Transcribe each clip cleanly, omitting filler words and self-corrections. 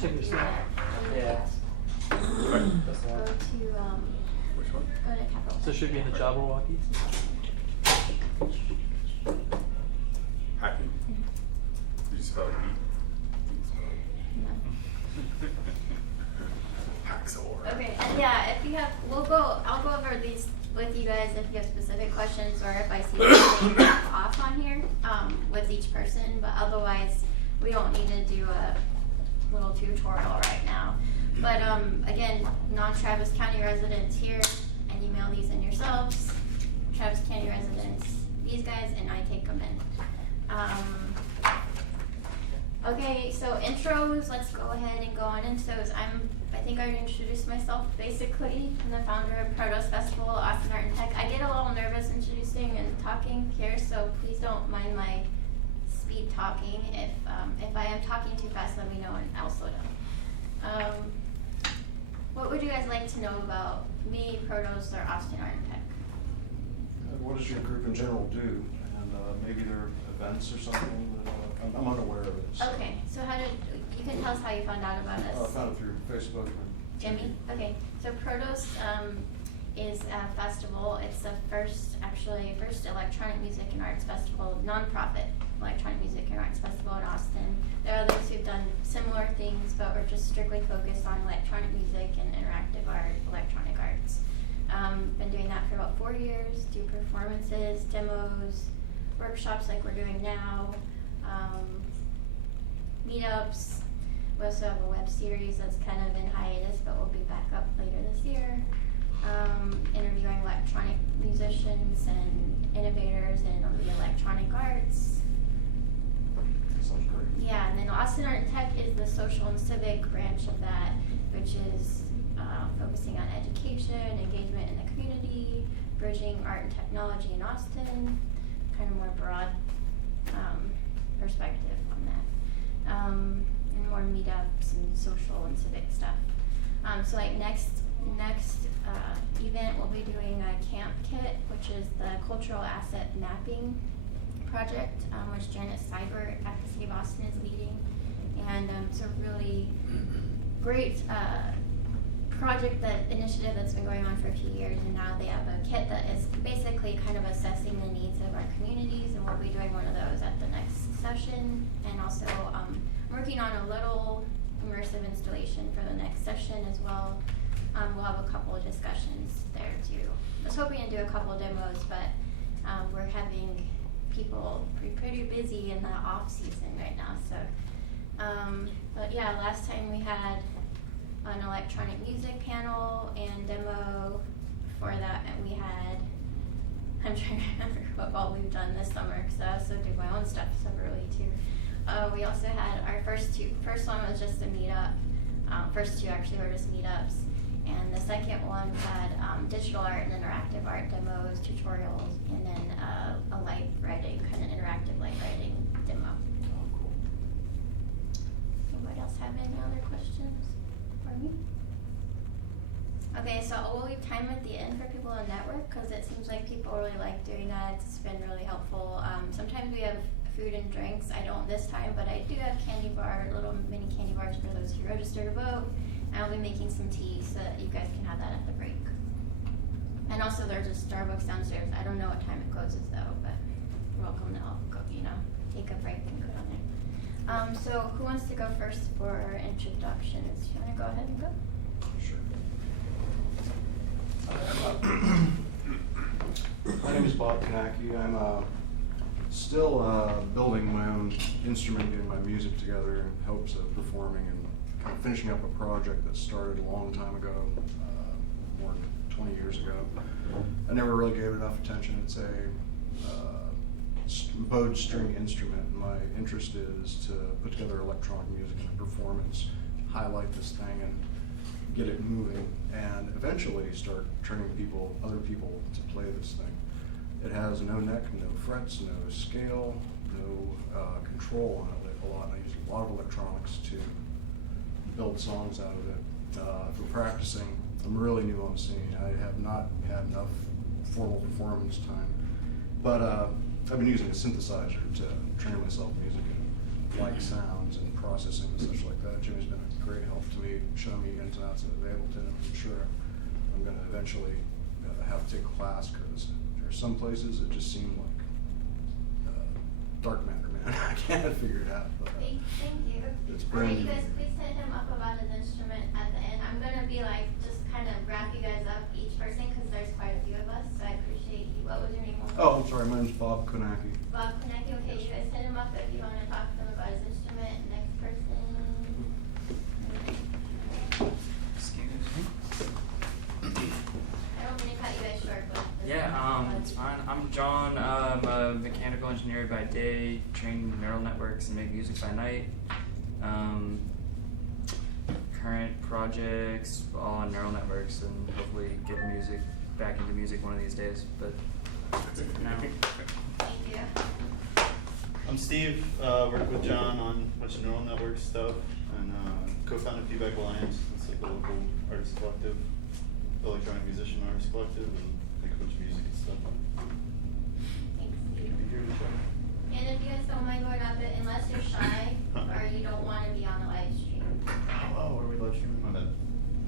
Check this out. Yeah. Go to Which one? So go to capital. it should be in the Jabber walkie. Hacking? Did you spell it No. Hacksaw. Okay, and yeah, if you have, I'll go over these with you guys if you have specific questions or if I see something off on here with each person, but otherwise we don't need to do a little tutorial right now. But again, non-Travis County residents here, and email these in yourselves. Travis County residents, these guys, and I take them in. Okay, so intros, let's go ahead and go on intros. I think I introduced myself basically. I'm the founder of PROTOS Festival, Austin Art and Tech. I get a little nervous introducing and talking here, so please don't mind my speed talking. If I am talking too fast, let me know and I'll slow down. What would you guys like to know about me, PROTOS, or Austin Art and Tech? What does your group in general do? And maybe there are events or something that I'm unaware of it. So. Okay, so you can tell us how you found out about us. I found it through Facebook. Jimmy? Okay, so PROTOS is a festival. It's the first electronic music and arts festival, non-profit electronic music and arts festival in Austin. There are others who've done similar things, but we're just strictly focused on electronic music and interactive art, electronic arts. Been doing that for about 4 years, do performances, demos, workshops like we're doing now, meetups. We also have a web series that's kind of in hiatus, but will be back up later this year. Interviewing electronic musicians and innovators in the electronic arts. Sounds great. Yeah, and then Austin Art and Tech is the social and civic branch of that, which is focusing on education, engagement in the community, bridging art and technology in Austin, kind of more broad perspective on that. And more meetups and social and civic stuff. So like next event we'll be doing a Camp Kit, which is the cultural asset mapping project, which Janet Seibert at the City of Austin is leading. And it's a really great initiative that's been going on for a few years, and now they have a kit that is basically kind of assessing the needs of our communities, and we'll be doing one of those at the next session. And also I'm working on a little immersive installation for the next session as well. We'll have a couple of discussions there too. I was hoping to do a couple of demos, but we're having people pretty busy in the off season right now. So, but yeah, last time we had an electronic music panel and demo. Before that, and we had, I'm trying to remember what all we've done this summer, because I also do my own stuff separately too. We also had our first one was just a meetup. First two actually were just meetups. And the second one had digital art and interactive art demos, tutorials, and then a light writing, kind of interactive light writing demo. Oh, cool. Anybody else have any other questions for me? Okay, so we'll leave time at the end for people to network, because it seems like people really like doing that. It's been really helpful. Sometimes we have food and drinks. I don't this time, but I do have little mini candy bars for those who register to vote. And I'll be making some tea so that you guys can have that at the break. And also there's a Starbucks downstairs. I don't know what time it closes though, but you're welcome to go, take a break and go down there. So who wants to go first for introductions? You want to go ahead and go? Sure. My name is Bob Kanaki. I'm still building my own instrument, getting my music together in hopes of performing and kind of finishing up a project that started a long time ago, more than 20 years ago. I never really gave it enough attention. It's a bowed string instrument. My interest is to put together electronic music and a performance, highlight this thing and get it moving, and eventually start training other people to play this thing. It has no neck, no frets, no scale, no control on it a lot. I use a lot of electronics to build songs out of it. For practicing, I'm really new on the scene. I have not had enough formal performance time, but I've been using a synthesizer to train myself music and like sounds and processing and such like that. Jimmy's been a great help to me, showing me ins and outs of Ableton, and I'm sure I'm going to eventually have to take a class, because there are some places it just seem like dark matter, man. I can't figure it out. But, Thank you. It's Alright, you brand new. guys, please hit him up about his instrument at the end. I'm gonna be like, just kind of wrap you guys up, each person, because there's quite a few of us, so I appreciate you. What was your name? Oh, I'm sorry, my name's Bob Konaki. Bob Konecki, okay, you guys hit him up if you want to talk to him about his instrument. Next person. Excuse me. I don't mean to cut you guys short, but. Yeah, it's fine. I'm John. I'm a mechanical engineer by day, train neural networks and make music by night. Current projects all on neural networks, and hopefully get music back into music one of these days. But that's it for now. Thank you. I'm Steve, work with John on a bunch of neural network stuff, and co-founded Feedback Alliance. It's like a local artist collective, electronic musician artist collective, and make a bunch of music and stuff. Thanks, Good Steve. to be here with y'all. And if you guys don't mind going up it, unless you're shy or you don't want to be on the live stream. Oh, are we live streaming? My bad.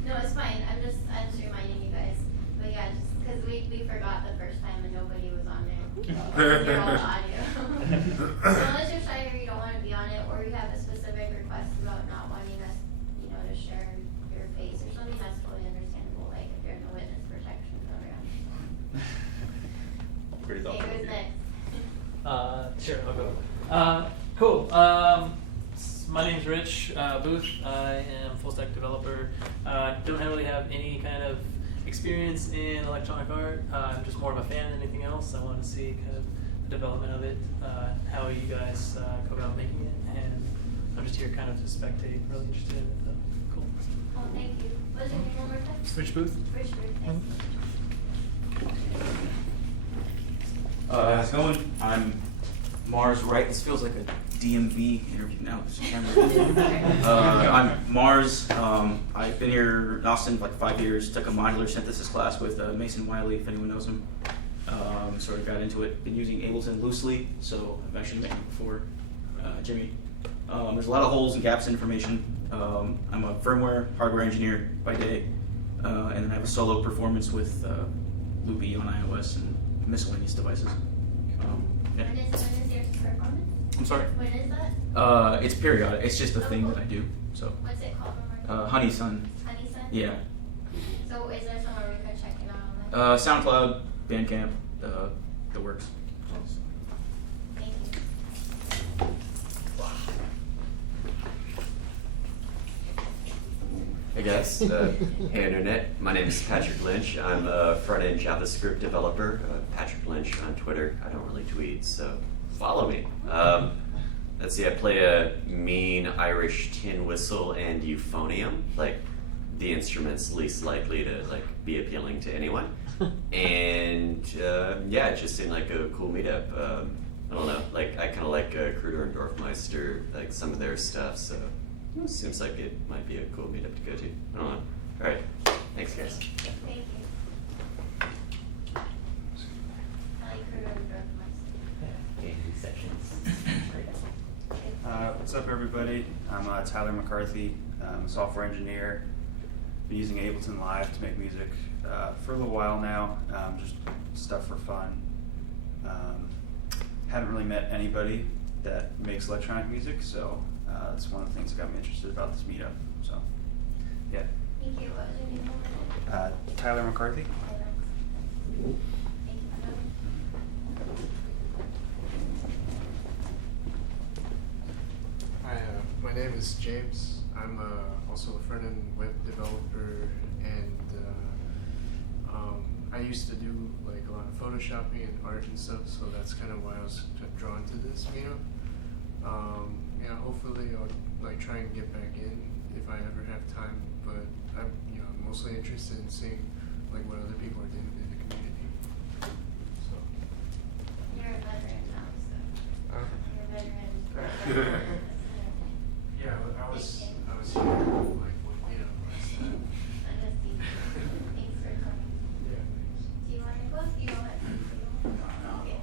No, it's fine. I'm just reminding you guys. But yeah, just because we forgot the first time and nobody was on there. Hear all the audio. So unless you're shy or you don't want to be on it, or you have a specific request about not wanting us, to share your face or something, that's totally understandable. Like if you're in the witness protection program. Great thought. Okay, who's next? Sure, I'll go. Cool. My name's Rich Booth. I am a full stack developer. Don't really have any kind of experience in electronic art. I'm just more of a fan than anything else. I want to see kind of the development of it, how you guys go about making it, and I'm just here kind of to spectate. Really interested in it. So, cool. Oh, thank you. What's your name one more time? Rich Booth. Rich Booth. How's it going? I'm Mars Wright. This feels like a DMV interview now. I'm Mars. I've been here in Austin for like 5 years. Took a modular synthesis class with Mason Wiley, if anyone knows him. Sort of got into it. Been using Ableton loosely, so I've actually met him before, Jimmy. There's a lot of holes and gaps in information. I'm a firmware, hardware engineer by day, and then I have a solo performance with Loopy on iOS and miscellaneous devices. Yeah. When is your performance? I'm sorry? When is that? It's periodic. It's just a thing that I do. So. What's it called? One more time? Honey Sun. Honey Sun? Yeah. So is there somewhere we could check it out online? SoundCloud, Bandcamp, the works. Thank you. Hey guys, hey Internet, my name is Patrick Lynch. I'm a front-end JavaScript developer, Patrick Lynch on Twitter. I don't really tweet, so follow me. Let's see, I play a mean Irish tin whistle and euphonium, like the instrument's least likely to be appealing to anyone. And yeah, it just seemed like a cool meetup. I don't know, I kind of like Kruder and Dorfmeister, some of their stuff, so seems like it might be a cool meetup to go to. I don't know. All right, thanks guys. Thank you. I like Kruger and Dorfmeister. What's up, everybody? I'm Tyler McCarthy. I'm a software engineer. Been using Ableton Live to make music for a little while now, just stuff for fun. Haven't really met anybody that makes electronic music, so that's one of the things that got me interested about this meetup. So, yeah. Thank you. What was your name? Tyler McCarthy. Thank you for coming. Hi, my name is James. I'm also a front-end web developer, and I used to do a lot of photoshopping and art and stuff, so that's kind of why I was drawn to this meetup. Yeah, hopefully I'll try and get back in if I ever have time, but I'm mostly interested in seeing what other people are doing in the community. So. You're a veteran now, so. You're You're a veteran. Yeah, I was here one meetup last time. Understood. Thanks for coming. Yeah, thanks. Do you want to go? You don't have to. Okay.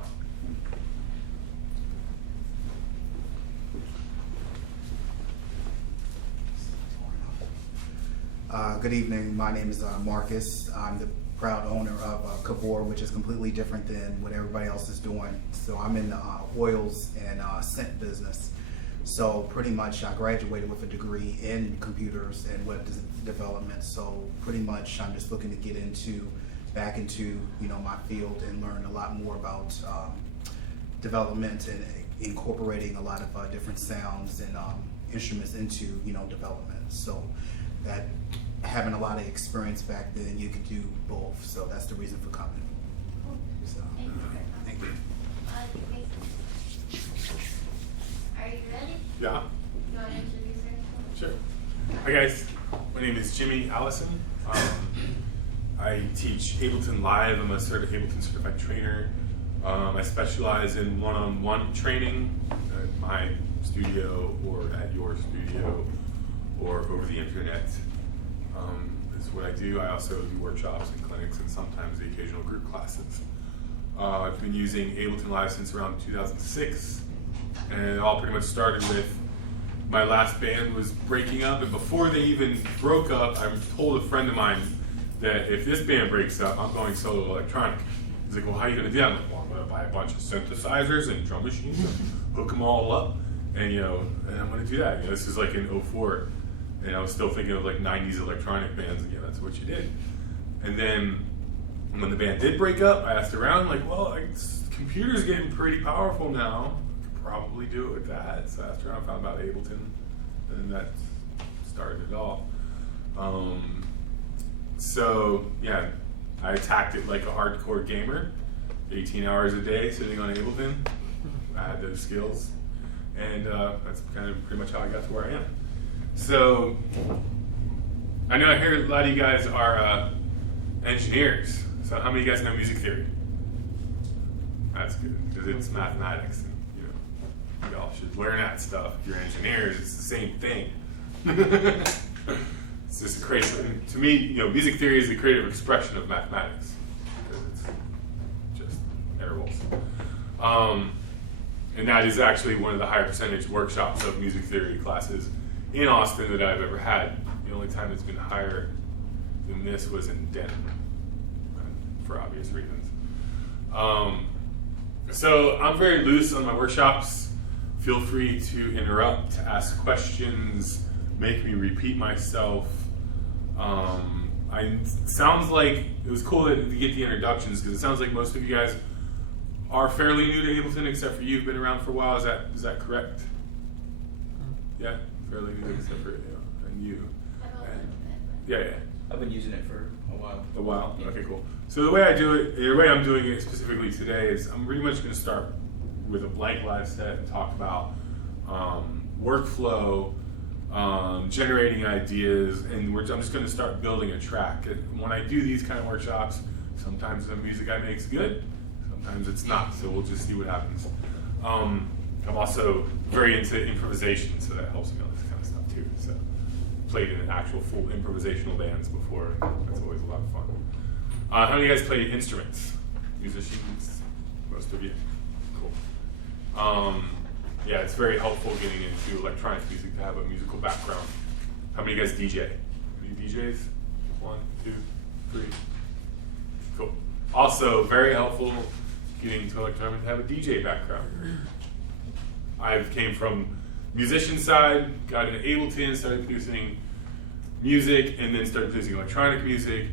Good evening. My name is Marcus. I'm the proud owner of Cabor, which is completely different than what everybody else is doing. So I'm in the oils and scent business. So pretty much I graduated with a degree in computers and web development. So pretty much I'm just looking to get back into my field and learn a lot more about development and incorporating a lot of different sounds and instruments into development. So that having a lot of experience back then, you could do both. So that's the reason for coming. Cool. So, Thank you. thank you. Are you ready? Yeah. You want to introduce yourself? Sure. Hi guys, my name is Jimmy Allison. I teach Ableton Live. I'm a Ableton Certified Trainer. I specialize in one-on-one training at my studio or at your studio or over the internet. Is what I do. I also do workshops and clinics and sometimes the occasional group classes. I've been using Ableton Live since around 2006, and it all pretty much started with my last band was breaking up, and before they even broke up, I told a friend of mine that if this band breaks up, I'm going solo electronic. He's like, well, how are you going to do that? I'm like, well, I'm going to buy a bunch of synthesizers and drum machines and hook them all up, and and I'm going to do that. This is like in 04. And I was still thinking of like 90s electronic bands, and that's what you did. And then when the band did break up, I asked around, like, well, computer's getting pretty powerful now. I could probably do it with that. So I asked around, found out Ableton, and that started it all. So yeah, I attacked it like a hardcore gamer, 18 hours a day sitting on Ableton. I had those skills, and that's kind of pretty much how I got to where I am. So, I hear a lot of you guys are engineers. So how many of you guys know music theory? That's good, because it's mathematics. And, y'all should learn that stuff. If you're engineers, it's the same thing. It's just crazy. To me, music theory is the creative expression of mathematics, because it's just intervals. And that is actually one of the higher percentage workshops of music theory classes in Austin that I've ever had. The only time it's been higher than this was in Denver, for obvious reasons. So I'm very loose on my workshops. Feel free to interrupt, ask questions, make me repeat myself. Sounds like it was cool to get the introductions, because it sounds like most of you guys are fairly new to Ableton, except for you've been around for a while. Is that correct? Yeah. Fairly new, except for and you. Yeah. I've been using it for a while. A while? Yeah. Okay, cool. So the way I'm doing it specifically today is I'm pretty much going to start with a blank live set and talk about workflow, generating ideas, and I'm just going to start building a track. And when I do these kind of workshops, sometimes the music I make is good, sometimes it's not, so we'll just see what happens. I'm also very into improvisation, so that helps me on this kind of stuff too. So, played in actual full improvisational bands before. That's always a lot of fun. How many of you guys play instruments? Musicians? Most of you? Cool. Yeah, it's very helpful getting into electronic music to have a musical background. How many of you guys DJ? Any DJs? 1, 2, 3. Cool. Also, very helpful getting into electronic to have a DJ background. I came from musician side, got into Ableton, started producing music, and then started producing electronic music,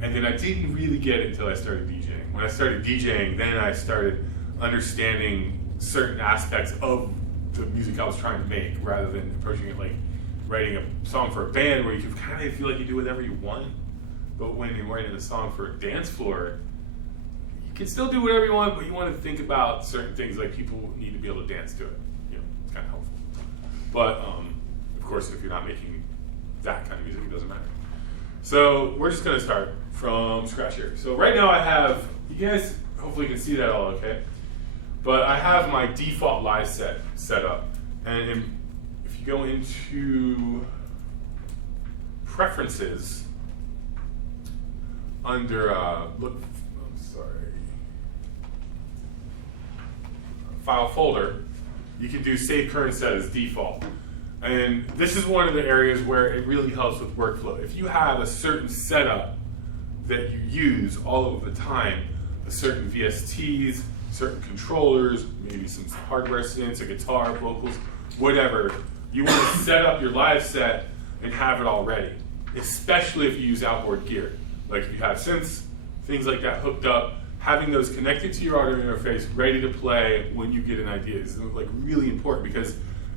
and then I didn't really get it until I started DJing. When I started DJing, then I started understanding certain aspects of the music I was trying to make, rather than approaching it like writing a song for a band where you can kind of feel like you do whatever you want, but when you're writing a song for a dance floor, you can still do whatever you want, but you want to think about certain things, like people need to be able to dance to it. It's kind of helpful. But, of course, if you're not making that kind of music, it doesn't matter. So we're just going to start from scratch here. So right now I have, you guys hopefully can see that all okay, but I have my default live set up. And if you go into Preferences, under, File folder, you can do Save Current Set as default. And this is one of the areas where it really helps with workflow. If you have a certain setup that you use all of the time, a certain VSTs, certain controllers, maybe some hardware synths, a guitar, vocals, whatever, you want to set up your live set and have it all ready, especially if you use outboard gear. Like if you have synths, things like that hooked up, having those connected to your audio interface, ready to play when you get an idea is like really important, because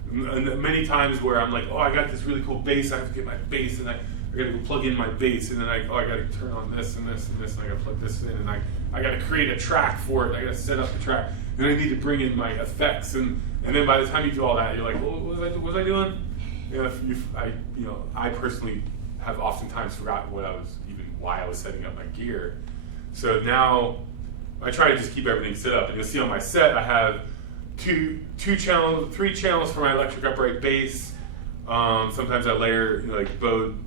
many times where I'm like, oh, I got this really cool bass, I have to get my bass, and I gotta go plug in my bass, and then I gotta turn on this and this and this, and I gotta plug this in, and I gotta create a track for it, and I gotta set up the track, and I need to bring in my effects, and then by the time you do all that, you're like, well, what was I doing? I personally have oftentimes forgotten why I was setting up my gear. So now I try to just keep everything set up, and you'll see on my set I have three channels for my electric upright bass. Sometimes I layer like Bode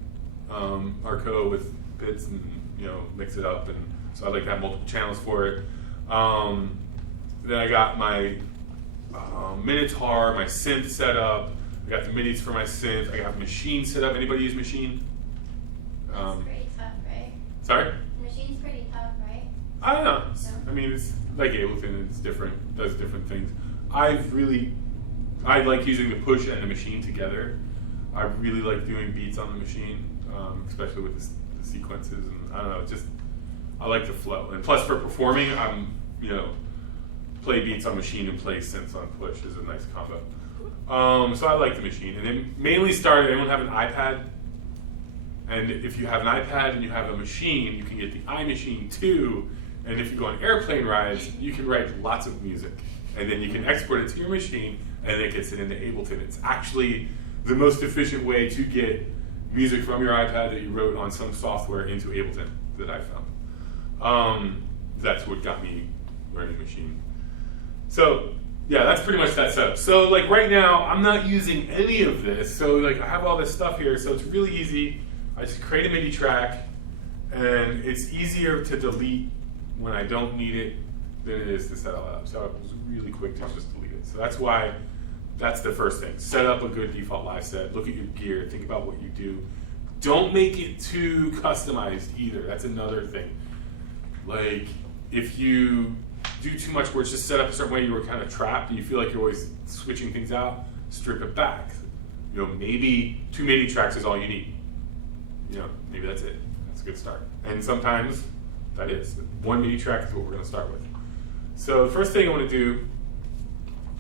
Arco with bits and mix it up, and so I like to have multiple channels for it. Then I got my Minotaur, my synth set up. I got the midis for my synth. I have Maschine set up. Anybody use Maschine? It's pretty tough, right? Sorry? Machine's pretty tough, right? I don't know. No? I mean, it's like Ableton. It's different. Does different things. I like using the push and the Maschine together. I really like doing beats on the Maschine, especially with the sequences, and I don't know, I like the flow. And plus, for performing, play beats on Maschine and play synths on push is a nice combo. So I like the Maschine, and it mainly started. Anyone have an iPad? And if you have an iPad and you have a Maschine, you can get the iMachine too. And if you go on airplane rides, you can write lots of music, and then you can export it to your Maschine, and it gets it into Ableton. It's actually the most efficient way to get music from your iPad that you wrote on some software into Ableton that I found. That's what got me learning Maschine. So yeah, that's pretty much that setup. So like right now, I'm not using any of this. So like I have all this stuff here, so it's really easy. I just create a MIDI track, and it's easier to delete when I don't need it than it is to set it up. So it was really quick to just delete it. So that's the first thing. Set up a good default live set. Look at your gear. Think about what you do. Don't make it too customized either. That's another thing. Like if you do too much where it's just set up a certain way, you were kind of trapped, and you feel like you're always switching things out, strip it back. Maybe 2 MIDI tracks is all you need. Maybe that's it. That's a good start. And sometimes that is. 1 MIDI track is what we're going to start with. So the first thing I want to do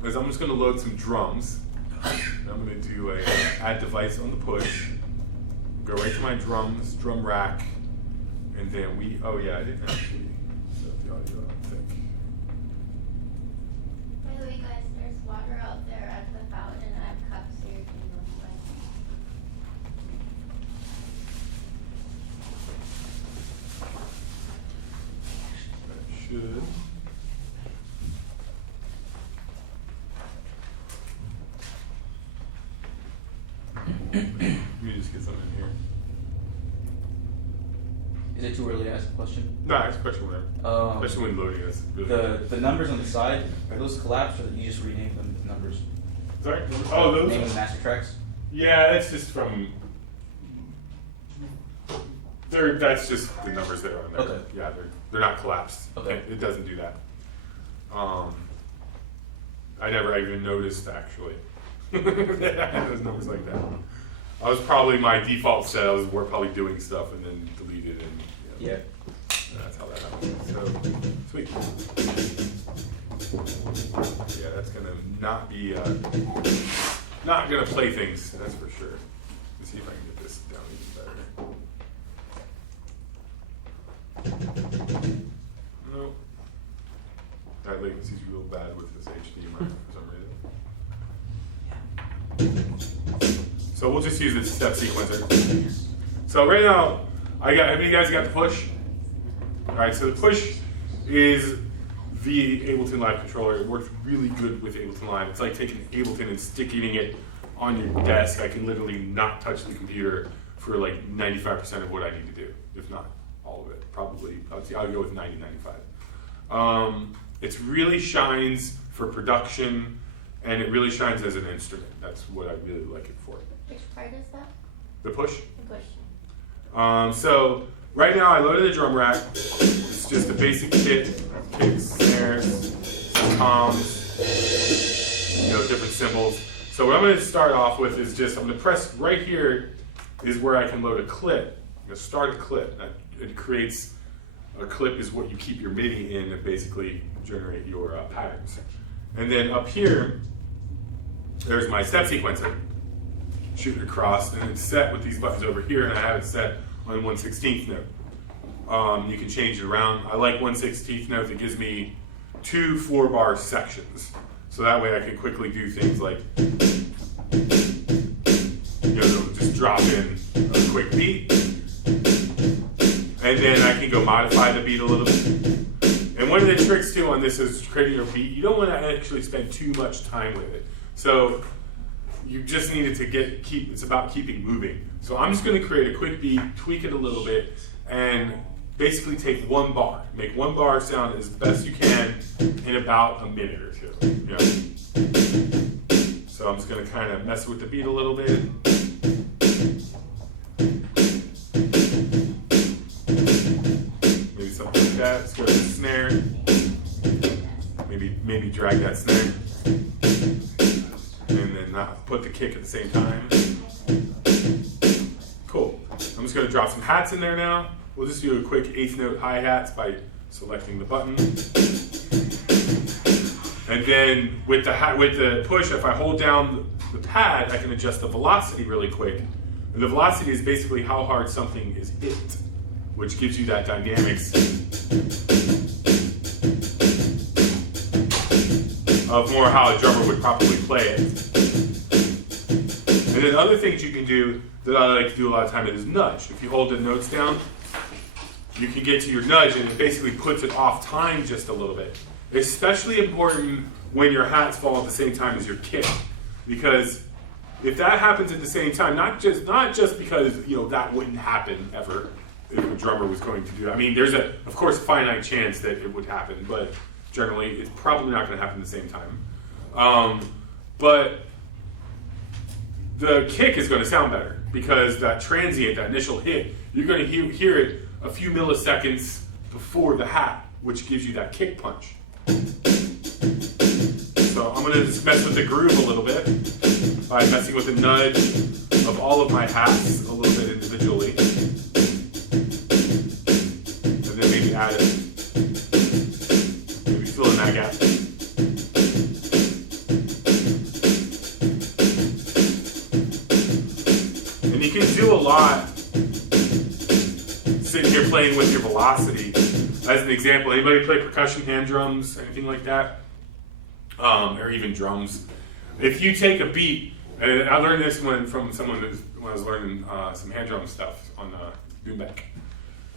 is I'm just going to load some drums. I'm going to do a add device on the push. Go right to my drum rack, and then I didn't actually set the audio, I don't think. By the way, guys, there's water out there at the fountain, and I have cups here if anyone wants. That should. Let me just get something in here. Is it too early to ask a question? No, ask a question whenever. Especially when loading this. Really The numbers on the side, are those collapsed, or did you just rename them numbers? Sorry? Oh, those? Naming the master tracks? Yeah, that's just from. That's just the numbers that are on there. Okay. Yeah, they're not collapsed. Okay. It doesn't do that. I never even noticed actually. That I had those numbers like that. I was probably my default set. We're probably doing stuff and then deleted and Yeah. that's how that happens. So sweet. Yeah, that's gonna not gonna play things. That's for sure. Let's see if I can get this down even better. Nope. That latency's real bad with this HDMI for some reason. So we'll just use this step sequencer. So right now, have you guys got the push? All right, so the push is the Ableton Live controller. It works really good with Ableton Live. It's like taking Ableton and sticking it on your desk. I can literally not touch the computer for like 95% of what I need to do, if not all of it. Probably, I'll go with 90, 95. It really shines for production and it really shines as an instrument. That's what I really like it for. Which part is that? The push. The push. So right now I loaded the drum rack. It's just a basic kit, kicks, snares, some toms, different cymbals. So what I'm going to start off with is just, I'm going to press right here is where I can load a clip. I'm going to start a clip. It creates, a clip is what you keep your MIDI in and basically generate your patterns. And then up here, there's my step sequencer. Shoot it across, and it's set with these buttons over here, and I have it set on 1/16 note. You can change it around. I like 1/16 notes. It gives me 2 4-bar sections. So that way I can quickly do things like, just drop in a quick beat, and then I can go modify the beat a little bit. And one of the tricks too on this is creating a beat. You don't want to actually spend too much time with it. So you just need it to it's about keeping moving. So I'm just going to create a quick beat, tweak it a little bit, and basically take 1 bar. Make 1 bar sound as best you can in about a minute or 2. So I'm just going to kind of mess with the beat a little bit. Maybe something like that. Let's go to the snare. Maybe drag that snare. And then not put the kick at the same time. Cool. I'm just going to drop some hats in there now. We'll just do a quick 8th note hi-hats by selecting the button. And then with the push, if I hold down the pad, I can adjust the velocity really quick. And the velocity is basically how hard something is hit, which gives you that dynamics of more how a drummer would probably play it. And then other things you can do that I like to do a lot of time is nudge. If you hold the notes down, you can get to your nudge and it basically puts it off time just a little bit. Especially important when your hats fall at the same time as your kick. Because if that happens at the same time, not just because that wouldn't happen ever if a drummer was going to do that. I mean, there's of course a finite chance that it would happen, but generally it's probably not going to happen at the same time. But the kick is going to sound better because that transient, that initial hit, you're going to hear it a few milliseconds before the hat, which gives you that kick punch. So I'm going to just mess with the groove a little bit by messing with the nudge of all of my hats a little bit individually. And then maybe add it. Maybe fill in that gap. And you can do a lot sitting here playing with your velocity. As an example, anybody play percussion, hand drums, anything like that? Or even drums. If you take a beat, and I learned this from someone when I was learning some hand drum stuff on Doombeck.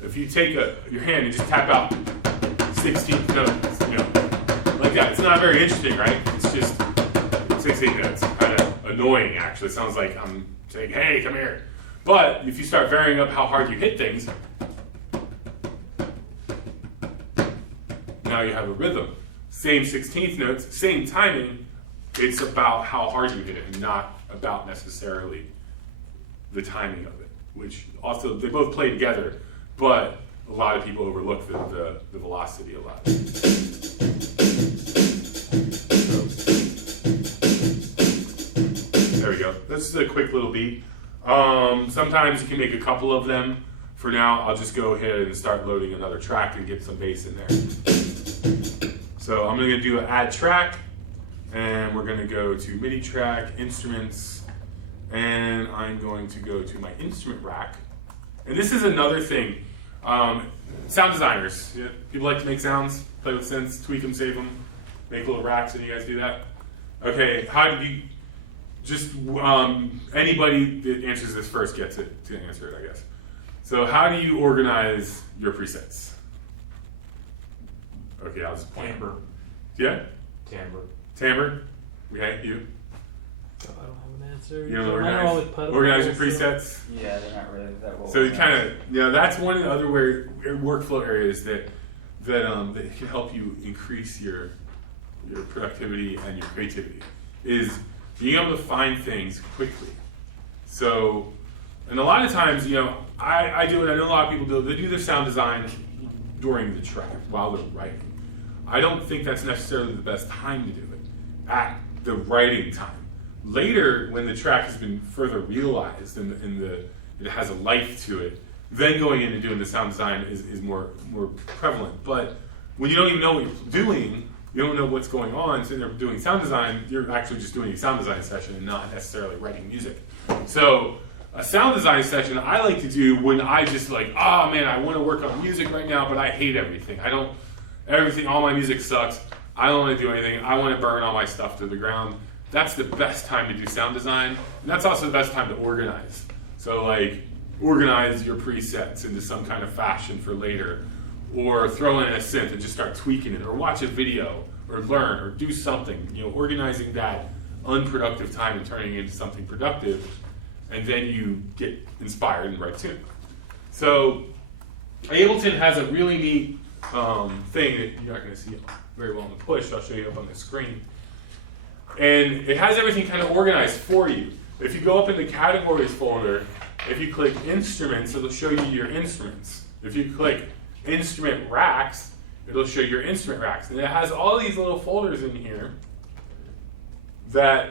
If you take your hand and just tap out 16th notes, like that, it's not very interesting, right? It's just 16 notes. Kind of annoying, actually. It sounds like I'm saying, hey, come here. But if you start varying up how hard you hit things, now you have a rhythm. Same 16th notes, same timing. It's about how hard you hit it and not about necessarily the timing of it, which also, they both play together, but a lot of people overlook the velocity a lot. So, there we go. That's just a quick little beat. Sometimes you can make a couple of them. For now, I'll just go ahead and start loading another track and get some bass in there. So I'm going to do an add track, and we're going to go to MIDI track, instruments, and I'm going to go to my instrument rack. And this is another thing. Sound designers, people like to make sounds, play with synths, tweak them, save them, make little racks, and you guys do that? Okay, how do you, anybody that answers this first gets it to answer it, I guess. So how do you organize your presets? Okay, I'll just point. Timbre. Yeah? Timbre. Okay, you? I don't have an answer. You don't Mine are all with organize your pedals, so- presets? Yeah, they're not really that well. So you kind of, that's one of the other workflow areas that can help you increase your productivity and your creativity. is being able to find things quickly. So, and a lot of times, you know, I do it, I know a lot of people do it, they do their sound design during the track while they're writing. I don't think that's necessarily the best time to do it, at the writing time. Later, when the track has been further realized and it has a life to it, then going in and doing the sound design is more prevalent. But when you don't even know what you're doing, you don't know what's going on, so you're doing sound design, you're actually just doing a sound design session and not necessarily writing music. So a sound design session I like to do when I just like, oh man, I want to work on music right now, but I hate everything. All my music sucks. I don't want to do anything. I want to burn all my stuff to the ground. That's the best time to do sound design. And that's also the best time to organize. So like, organize your presets into some kind of fashion for later, or throw in a synth and just start tweaking it, or watch a video, or learn, or do something. You know, organizing that unproductive time and turning it into something productive, and then you get inspired and write tune. So Ableton has a really neat thing that you're not going to see very well in the push. I'll show you up on the screen. And it has everything kind of organized for you. If you go up in the categories folder, if you click instruments, it'll show you your instruments. If you click instrument racks, it'll show your instrument racks. And it has all these little folders in here that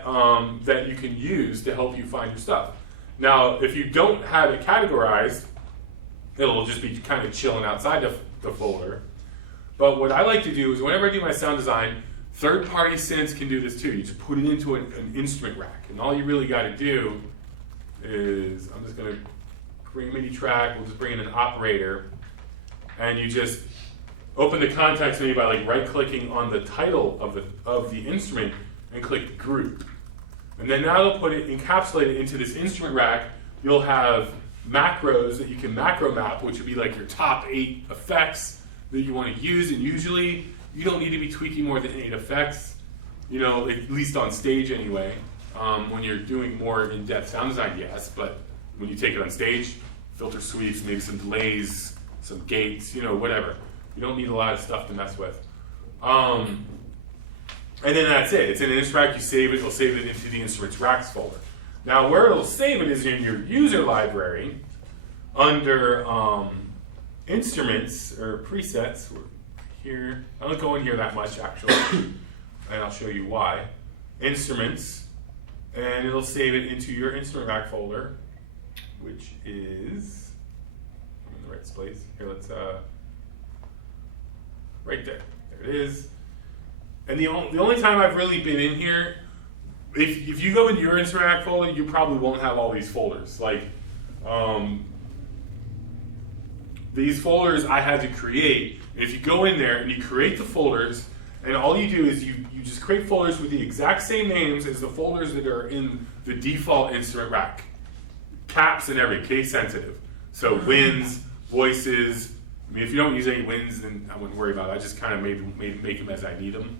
you can use to help you find your stuff. Now, if you don't have it categorized, it'll just be kind of chilling outside the folder. But what I like to do is whenever I do my sound design, third-party synths can do this too. You just put it into an instrument rack. And all you really got to do is, I'm just going to bring a MIDI track, we'll just bring in an operator, and you just open the context menu by like right-clicking on the title of the instrument and click group. And then now it'll encapsulate it into this instrument rack. You'll have macros that you can macro map, which would be like your top 8 effects that you want to use. And usually you don't need to be tweaking more than 8 effects, you know, at least on stage anyway. When you're doing more in-depth sound design, yes, but when you take it on stage, filter sweeps, maybe some delays, some gates, you know, whatever. You don't need a lot of stuff to mess with. And then that's it. It's in an instrument rack, you save it, it'll save it into the instruments racks folder. Now where it'll save it is in your user library under instruments or presets. Here, I don't go in here that much actually, and I'll show you why. Instruments, and it'll save it into your instrument rack folder, which is, I'm in the right place. Here, let's, right there. There it is. And the only time I've really been in here, if you go into your instrument rack folder, you probably won't have all these folders. Like, these folders I had to create. If you go in there and you create the folders, and all you do is you just create folders with the exact same names as the folders that are in the default instrument rack. Caps and every, case sensitive. So wins, voices. I mean, if you don't use any wins, then I wouldn't worry about it. I just kind of make them as I need them.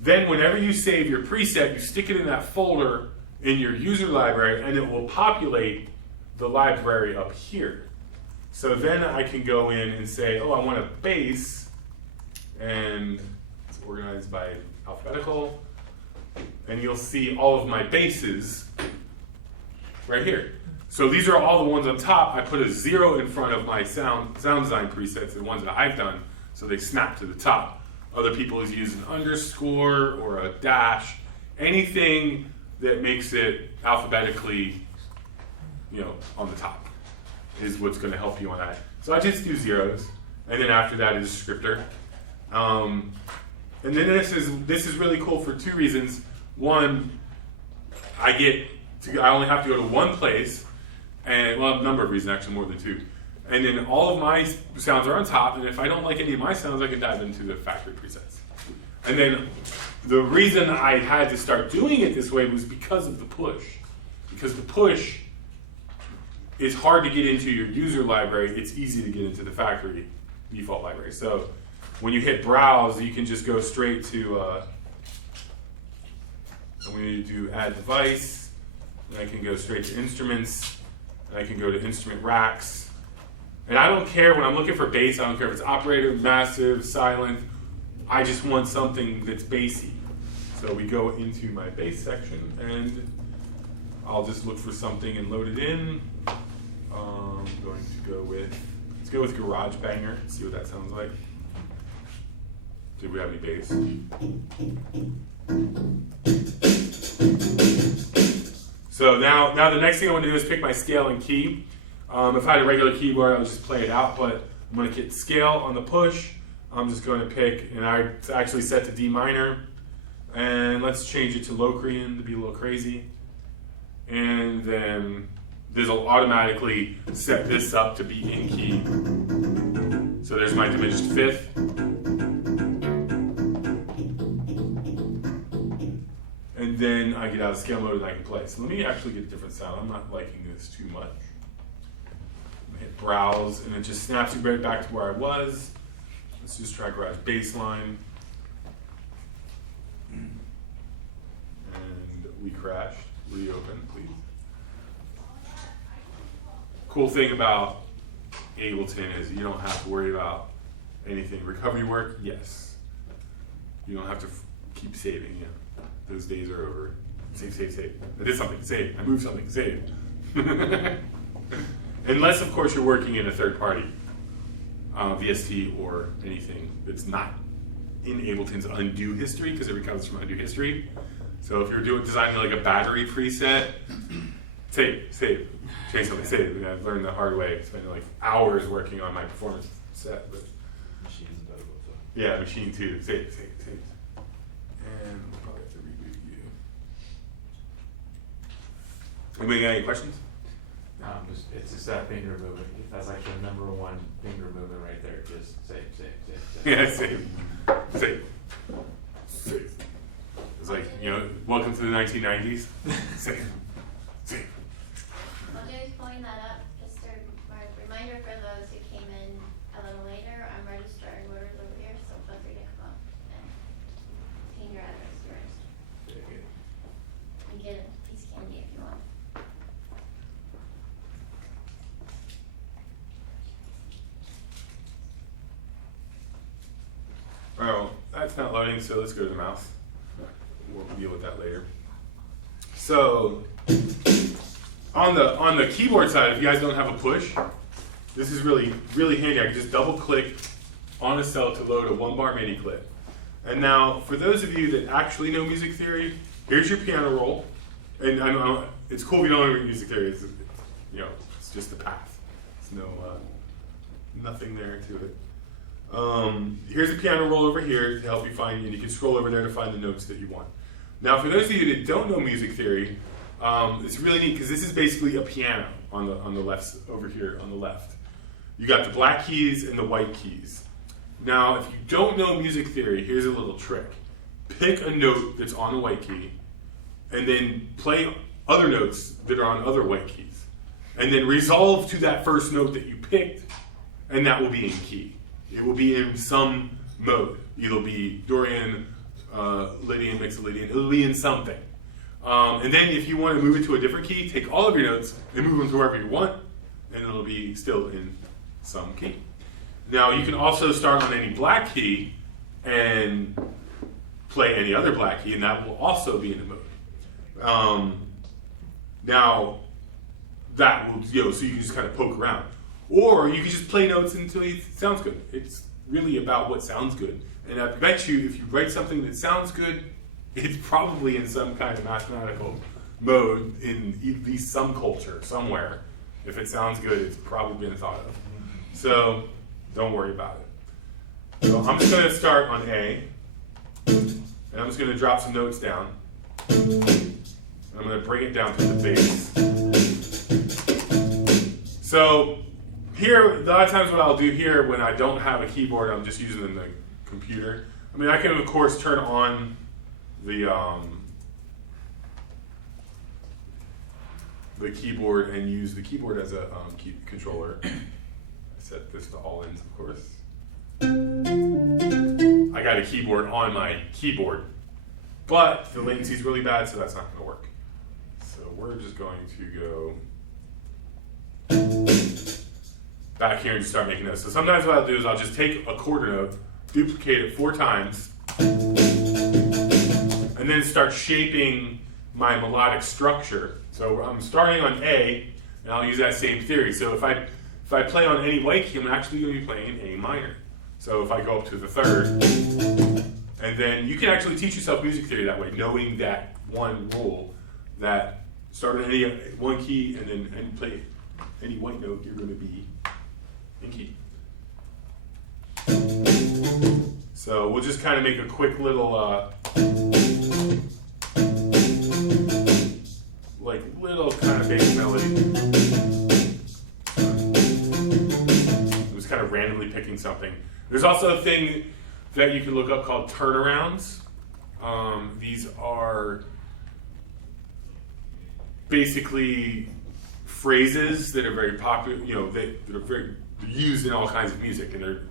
Then whenever you save your preset, you stick it in that folder in your user library, and it will populate the library up here. So then I can go in and say, oh, I want a bass, and it's organized by alphabetical, and you'll see all of my basses right here. So these are all the ones on top. I put a 0 in front of my sound design presets, the ones that I've done, so they snap to the top. Other people use an underscore or a dash, anything that makes it alphabetically, you know, on the top is what's going to help you on that. So I just do 0s, and then after that is scripter. And then this is really cool for 2 reasons. One, I only have to go to one place, and well, a number of reasons, actually more than 2. And then all of my sounds are on top, and if I don't like any of my sounds, I can dive into the factory presets. And then the reason I had to start doing it this way was because of the push. Because the push is hard to get into your user library, it's easy to get into the factory default library. So when you hit browse, you can just go straight to, I'm going to do add device, and I can go straight to instruments, and I can go to instrument racks. And I don't care when I'm looking for bass, I don't care if it's operator, massive, silent, I just want something that's bassy. So we go into my bass section, and I'll just look for something and load it in. I'm going to go with, let's go with Garage Banger, see what that sounds like. Do we have any bass? So now the next thing I want to do is pick my scale and key. If I had a regular keyboard, I would just play it out, but I'm going to hit scale on the push. I'm just going to pick, and I actually set to D minor, and let's change it to Locrian to be a little crazy. And then this will automatically set this up to be in key. So there's my diminished fifth. And then I get out of scale mode and I can play. So let me actually get a different sound. I'm not liking this too much. I'm gonna hit browse, and it just snaps you right back to where I was. Let's just try Garage Bassline. And we crashed. Reopen, please. Cool thing about Ableton is you don't have to worry about anything. Recovery work, yes. You don't have to keep saving. Yeah, those days are over. Save, save, save. I did something, save. I moved something, save. Unless, of course, you're working in a third party, VST or anything that's not in Ableton's undo history, because it recovers from undo history. So if you're designing like a battery preset, save, change something, save. And I've learned the hard way. Spending like hours working on my performance set. But Machine's better with that. yeah, Maschine too. Save. And we'll probably have to reboot you. Anybody got any questions? It's just that finger movement. That's like the number one finger movement right there. Just save. Yeah, save. It's like, welcome to the 1990s. Save. While Jay's pulling that up, just a reminder for those who came in a little later, I'm registering motors over here, so feel free to come up and ping your address to register. And get a piece of candy if you want. Oh, that's not loading, so let's go to the mouse. We'll deal with that later. So, on the keyboard side, if you guys don't have a push, this is really, really handy. I can just double click on a cell to load a 1-bar MIDI clip. And now, for those of you that actually know music theory, here's your piano roll. And it's cool if you don't know music theory. It's just a path. There's nothing there to it. Here's a piano roll over here to help you find, and you can scroll over there to find the notes that you want. Now, for those of you that don't know music theory, it's really neat because this is basically a piano on the left, over here on the left. You got the black keys and the white keys. Now, if you don't know music theory, here's a little trick. Pick a note that's on the white key, and then play other notes that are on other white keys. And then resolve to that first note that you picked, and that will be in key. It will be in some mode. It'll be Dorian, Lydian, Mixolydian. It'll be in something. And then if you want to move it to a different key, take all of your notes and move them to wherever you want, and it'll be still in some key. Now, you can also start on any black key and play any other black key, and that will also be in the mode. Now, that will, so you can just kind of poke around. Or you can just play notes until it sounds good. It's really about what sounds good. And I bet you if you write something that sounds good, it's probably in some kind of mathematical mode in at least some culture, somewhere. If it sounds good, it's probably been thought of. So don't worry about it. So I'm just going to start on A. And I'm just going to drop some notes down. And I'm going to bring it down to the bass. So here, a lot of times what I'll do here when I don't have a keyboard, I'm just using the computer. I mean, I can, of course, turn on the keyboard and use the keyboard as a key controller. I set this to all ends, of course. I got a keyboard on my keyboard, but the latency is really bad, so that's not going to work. So we're just going to go back here and just start making notes. So sometimes what I'll do is I'll just take a quarter note, duplicate it 4 times, and and then start shaping my melodic structure. So I'm starting on A, and I'll use that same theory. So if I play on any white key, I'm actually going to be playing A minor. So if I go up to the third, and then you can actually teach yourself music theory that way, knowing that one rule, that start on any one key and then play any white note, you're going to be in key. So we'll just kind of make a quick little, little kind of bass melody. I was kind of randomly picking something. There's also a thing that you can look up called turnarounds. These are basically phrases that are very popular, that are very used in all kinds of music, and they're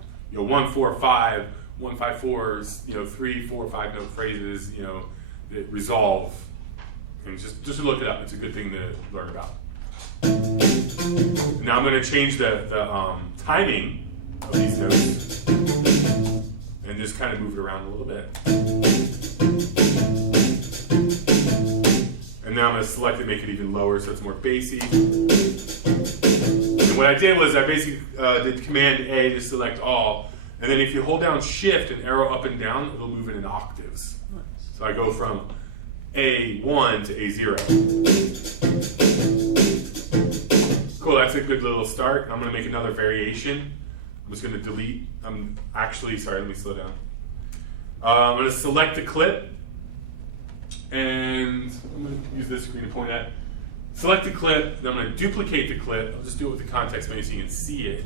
1, 4, 5, 1, 5, 4s, 3, 4, 5 note phrases, that resolve things. Just to look it up. It's a good thing to learn about. Now I'm going to change the timing of these notes and just kind of move it around a little bit. And now I'm going to select it, make it even lower so it's more bassy. And what I did was I basically did Command A to select all. And then if you hold down Shift and arrow up and down, it'll move it in octaves. So I go from A1 to A0. Cool, that's a good little start. I'm going to make another variation. I'm just going to delete. Let me slow down. I'm going to select the clip. And I'm going to use this screen to point at. Select the clip, then I'm going to duplicate the clip. I'll just do it with the context menu so you can see it.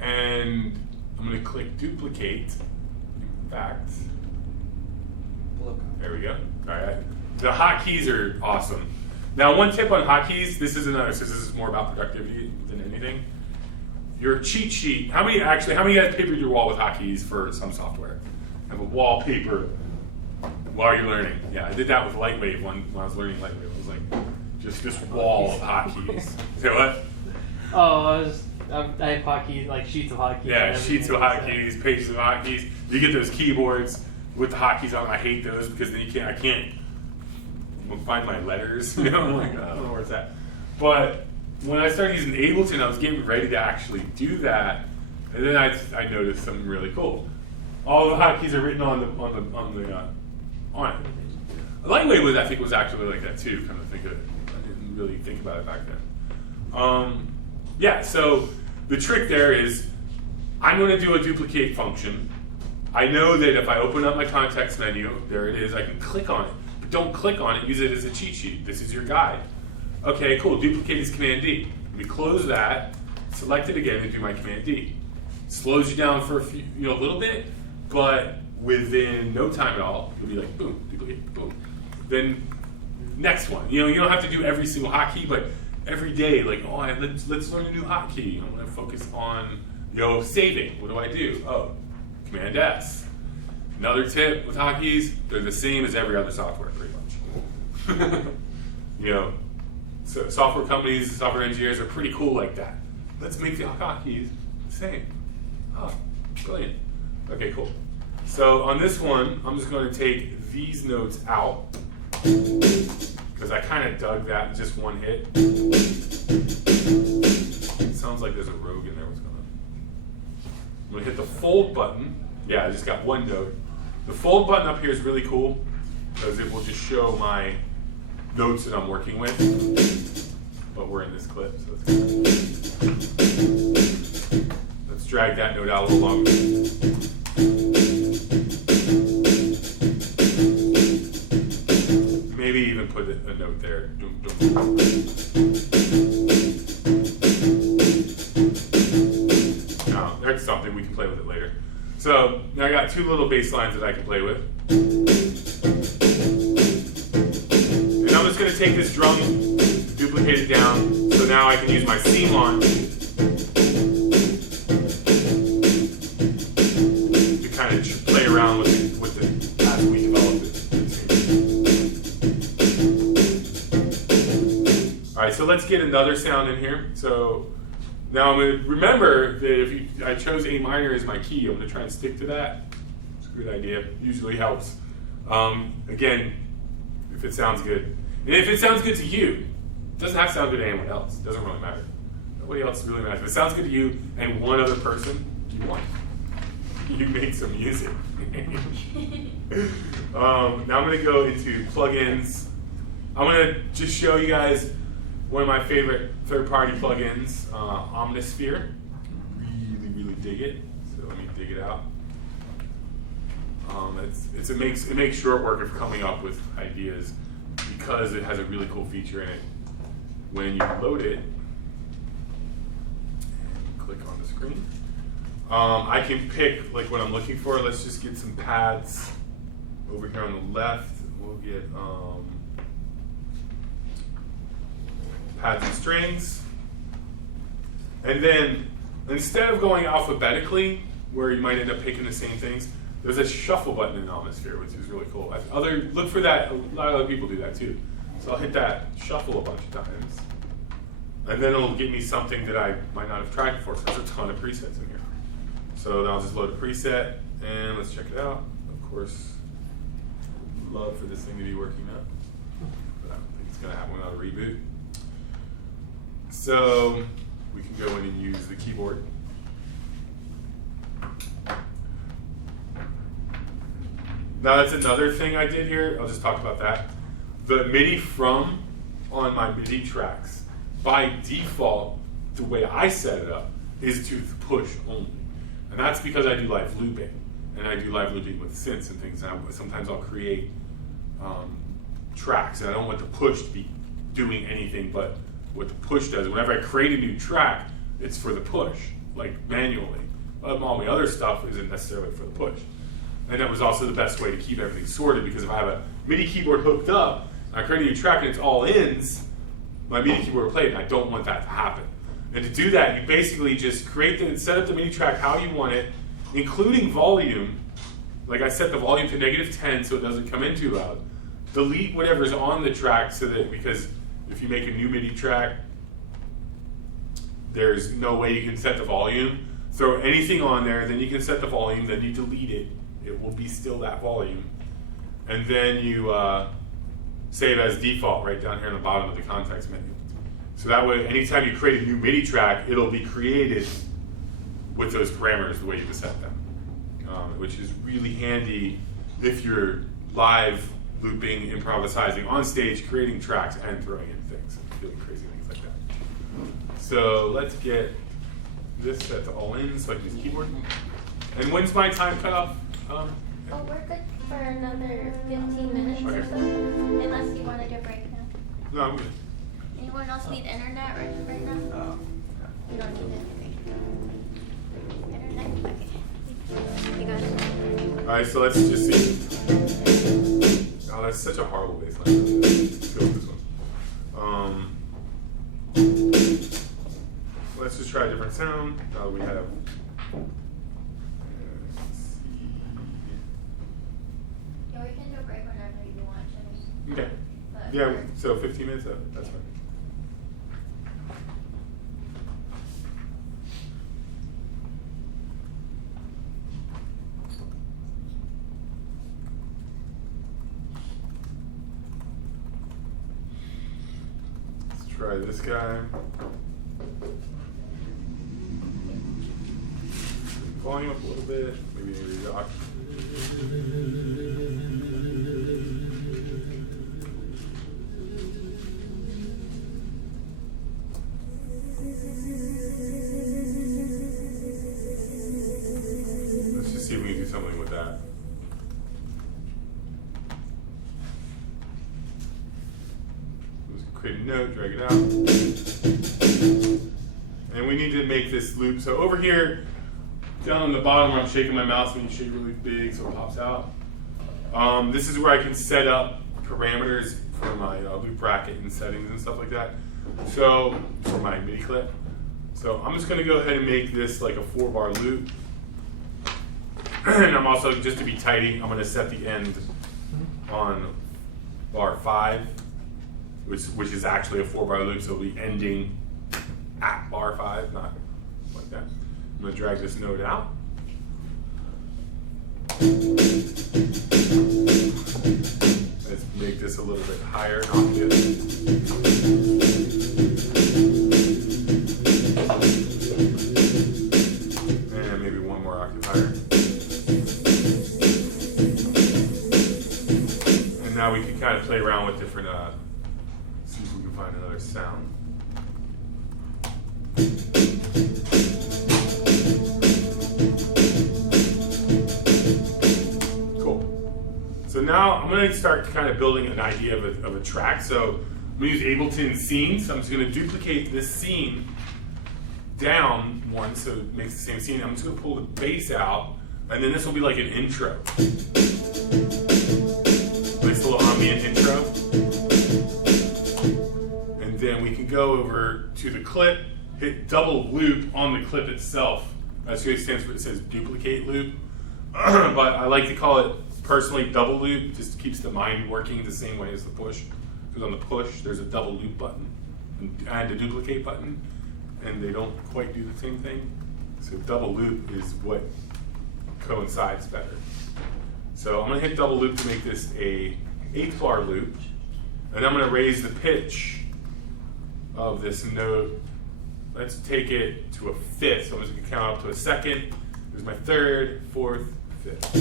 And I'm going to click duplicate. In fact, there we go. All right. The hotkeys are awesome. Now, one tip on hotkeys, this is more about productivity than anything. Your cheat sheet, how many guys papered your wall with hotkeys for some software? Have a wallpaper while you're learning. Yeah, I did that with Lightwave when I was learning Lightwave. It was like just this wall of hotkeys. Say what? Oh, I have hotkeys, like sheets of hotkeys. Yeah, sheets of hotkeys, pages of hotkeys. You get those keyboards with the hotkeys on. I hate those because then I can't find my letters. I'm like, I don't know where it's at. But when I started using Ableton, I was getting ready to actually do that, and then I noticed something really cool. All the hotkeys are written on it. Lightwave was actually like that too. Come to think of it, I didn't really think about it back then. So the trick there is I'm going to do a duplicate function. I know that if I open up my context menu, there it is. I can click on it, but don't click on it. Use it as a cheat sheet. This is your guide. Okay, cool. Duplicate is Command D. Let me close that, select it again, and do my Command D. Slows you down for a little bit, but within no time at all, you'll be like, boom, duplicate, boom. Then next one. You don't have to do every single hotkey, but every day, like, let's learn a new hotkey. I want to focus on, saving. What do I do? Oh, Command S. Another tip with hotkeys, they're the same as every other software, pretty much. So software companies, software engineers are pretty cool like that. Let's make the hotkeys the same. Oh, brilliant. Okay, cool. So on this one, I'm just going to take these notes out because I kind of dug that in just one hit. It sounds like there's a rogue in there. What's going on? I'm going to hit the fold button. Yeah, I just got one note. The fold button up here is really cool because it will just show my notes that I'm working with. But we're in this clip, so let's drag that note out a little longer. Maybe even put a note there. No, that's something, we can play with it later. So now I got two little bass lines that I can play with. And I'm just going to take this drum, duplicate it down, so now I can use my C launch to kind of play around with it as we develop it. All right, so let's get another sound in here. So now I'm going to remember that I chose A minor as my key. I'm going to try and stick to that. It's a good idea. Usually helps. Again, if it sounds good, and if it sounds good to you, it doesn't have to sound good to anyone else. It doesn't really matter. Nobody else really matters. If it sounds good to you and one other person, you won. You made some music. Now I'm going to go into plugins. I'm going to just show you guys one of my favorite third-party plugins, Omnisphere. Really dig it. So let me dig it out. It makes short work of coming up with ideas because it has a really cool feature in it. When you load it, click on the screen. I can pick like what I'm looking for. Let's just get some pads over here on the left. We'll get pads and strings. And then instead of going alphabetically, where you might end up picking the same things, there's a shuffle button in Omnisphere, which is really cool. Look for that. A lot of other people do that too. So I'll hit that shuffle a bunch of times. And then it'll give me something that I might not have tried before, because there's a ton of presets in here. So then I'll just load a preset, and let's check it out. Of course, love for this thing to be working now. But I don't think it's going to happen without a reboot. So we can go in and use the keyboard. Now that's another thing I did here. I'll just talk about that. The MIDI from on my MIDI tracks, by default, the way I set it up is to push only. And that's because I do live looping. And I do live looping with synths and things. And sometimes I'll create tracks. And I don't want the push to be doing anything but what the push does. Whenever I create a new track, it's for the push, like manually. All my other stuff isn't necessarily for the push. And that was also the best way to keep everything sorted, because if I have a MIDI keyboard hooked up, I create a new track and it's all ins, my MIDI keyboard will play it, and I don't want that to happen. And to do that, you basically just set up the MIDI track how you want it, including volume. Like I set the volume to -10 so it doesn't come in too loud. Delete whatever's on the track because if you make a new MIDI track, there's no way you can set the volume. Throw anything on there, then you can set the volume, then you delete it. It will be still that volume. And then you save as default right down here in the bottom of the context menu. So that way, anytime you create a new MIDI track, it'll be created with those parameters the way you can set them, which is really handy if you're live looping, improvising on stage, creating tracks and throwing in things, doing crazy things like that. So let's get this set to all in so I can use keyboard. And when's my time cut off? Oh, we're good for another 15 minutes or so, unless you want to take a break now. No, I'm good. Anyone else need internet right now? You don't need it. Internet? Okay. You got it. All right, so let's just see. Oh, that's such a horrible bass line. Let's go with this one. Let's just try a different sound. Now that we have. Yeah, we can do a break whenever you want, Jimmy. Okay. But Yeah, so 15 minutes, that's fine. Let's try this guy. Volume up a little bit, maybe the octave. Let's just see if we can do something with that. Let's create a note, drag it out. And we need to make this loop. So over here, down on the bottom where I'm shaking my mouse, when you shake really big so it pops out. This is where I can set up parameters for my loop bracket and settings and stuff like that. So, for my MIDI clip. So I'm just gonna go ahead and make this like a 4-bar loop. And I'm also, just to be tidy, I'm gonna set the end on bar 5, which is actually a 4-bar loop, so it'll be ending at bar 5, not like that. I'm going to drag this note out. make this a little bit higher in octave. And maybe one more octave higher. And now we can kind of play around with different, see if we can find another sound. So now I'm going to start kind of building an idea of a track. So I'm going to use Ableton scene. So I'm just going to duplicate this scene down one so it makes the same scene. I'm just going to pull the bass out, and then this will be like an intro. Nice little ambient intro. And then we can go over to the clip, hit double loop on the clip itself. That's what it stands for. It says duplicate loop. But I like to call it personally double loop, just keeps the mind working the same way as the push. Because on the push, there's a double loop button and a duplicate button, and they don't quite do the same thing. So double loop is what coincides better. So I'm going to hit double loop to make this a 8-bar loop, and I'm going to raise the pitch of this note. Let's take it to a 5th. So I'm just going to count up to a 2nd. There's my 3rd, 4th, 5th.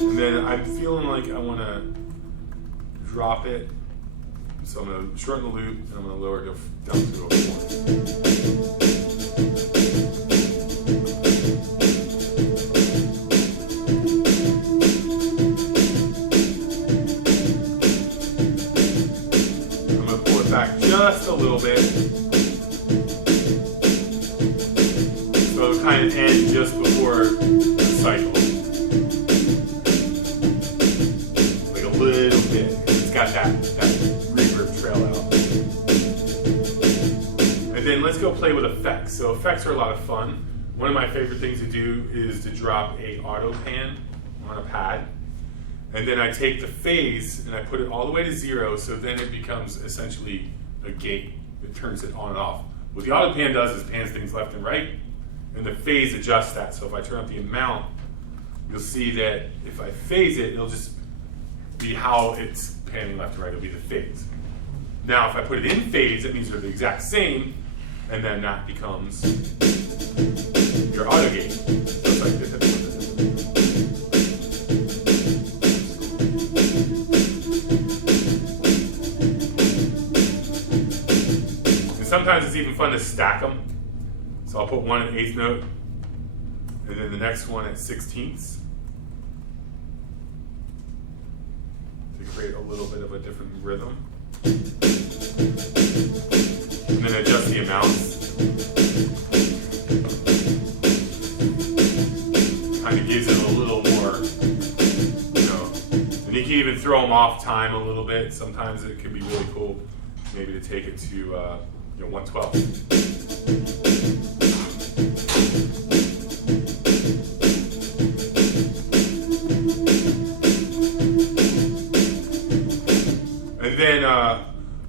And then I'm feeling like I want to drop it, so I'm going to shorten the loop and I'm going to lower it down to a 4. Just a little bit, so it kind of ends just before the cycle, like a little bit. It's got that reverb trail out. And then let's go play with effects. So effects are a lot of fun. One of my favorite things to do is to drop a auto pan on a pad. And then I take the phase and I put it all the way to 0, so then it becomes essentially a gate. It turns it on and off. What the auto pan does is pans things left and right, and the phase adjusts that. So if I turn up the amount, you'll see that if I phase it, it'll just be how it's panning left and right. It'll be the phase. Now if I put it in phase, it means they're the exact same, and then that becomes your auto gate. So it's like this. Sometimes it's even fun to stack them. So I'll put one at 8th note, and then the next one at 16ths to create a little bit of a different rhythm. And then adjust the amounts. Kind of gives it a little more, and you can even throw them off time a little bit. Sometimes it can be really cool, maybe to take it to 1/12. And then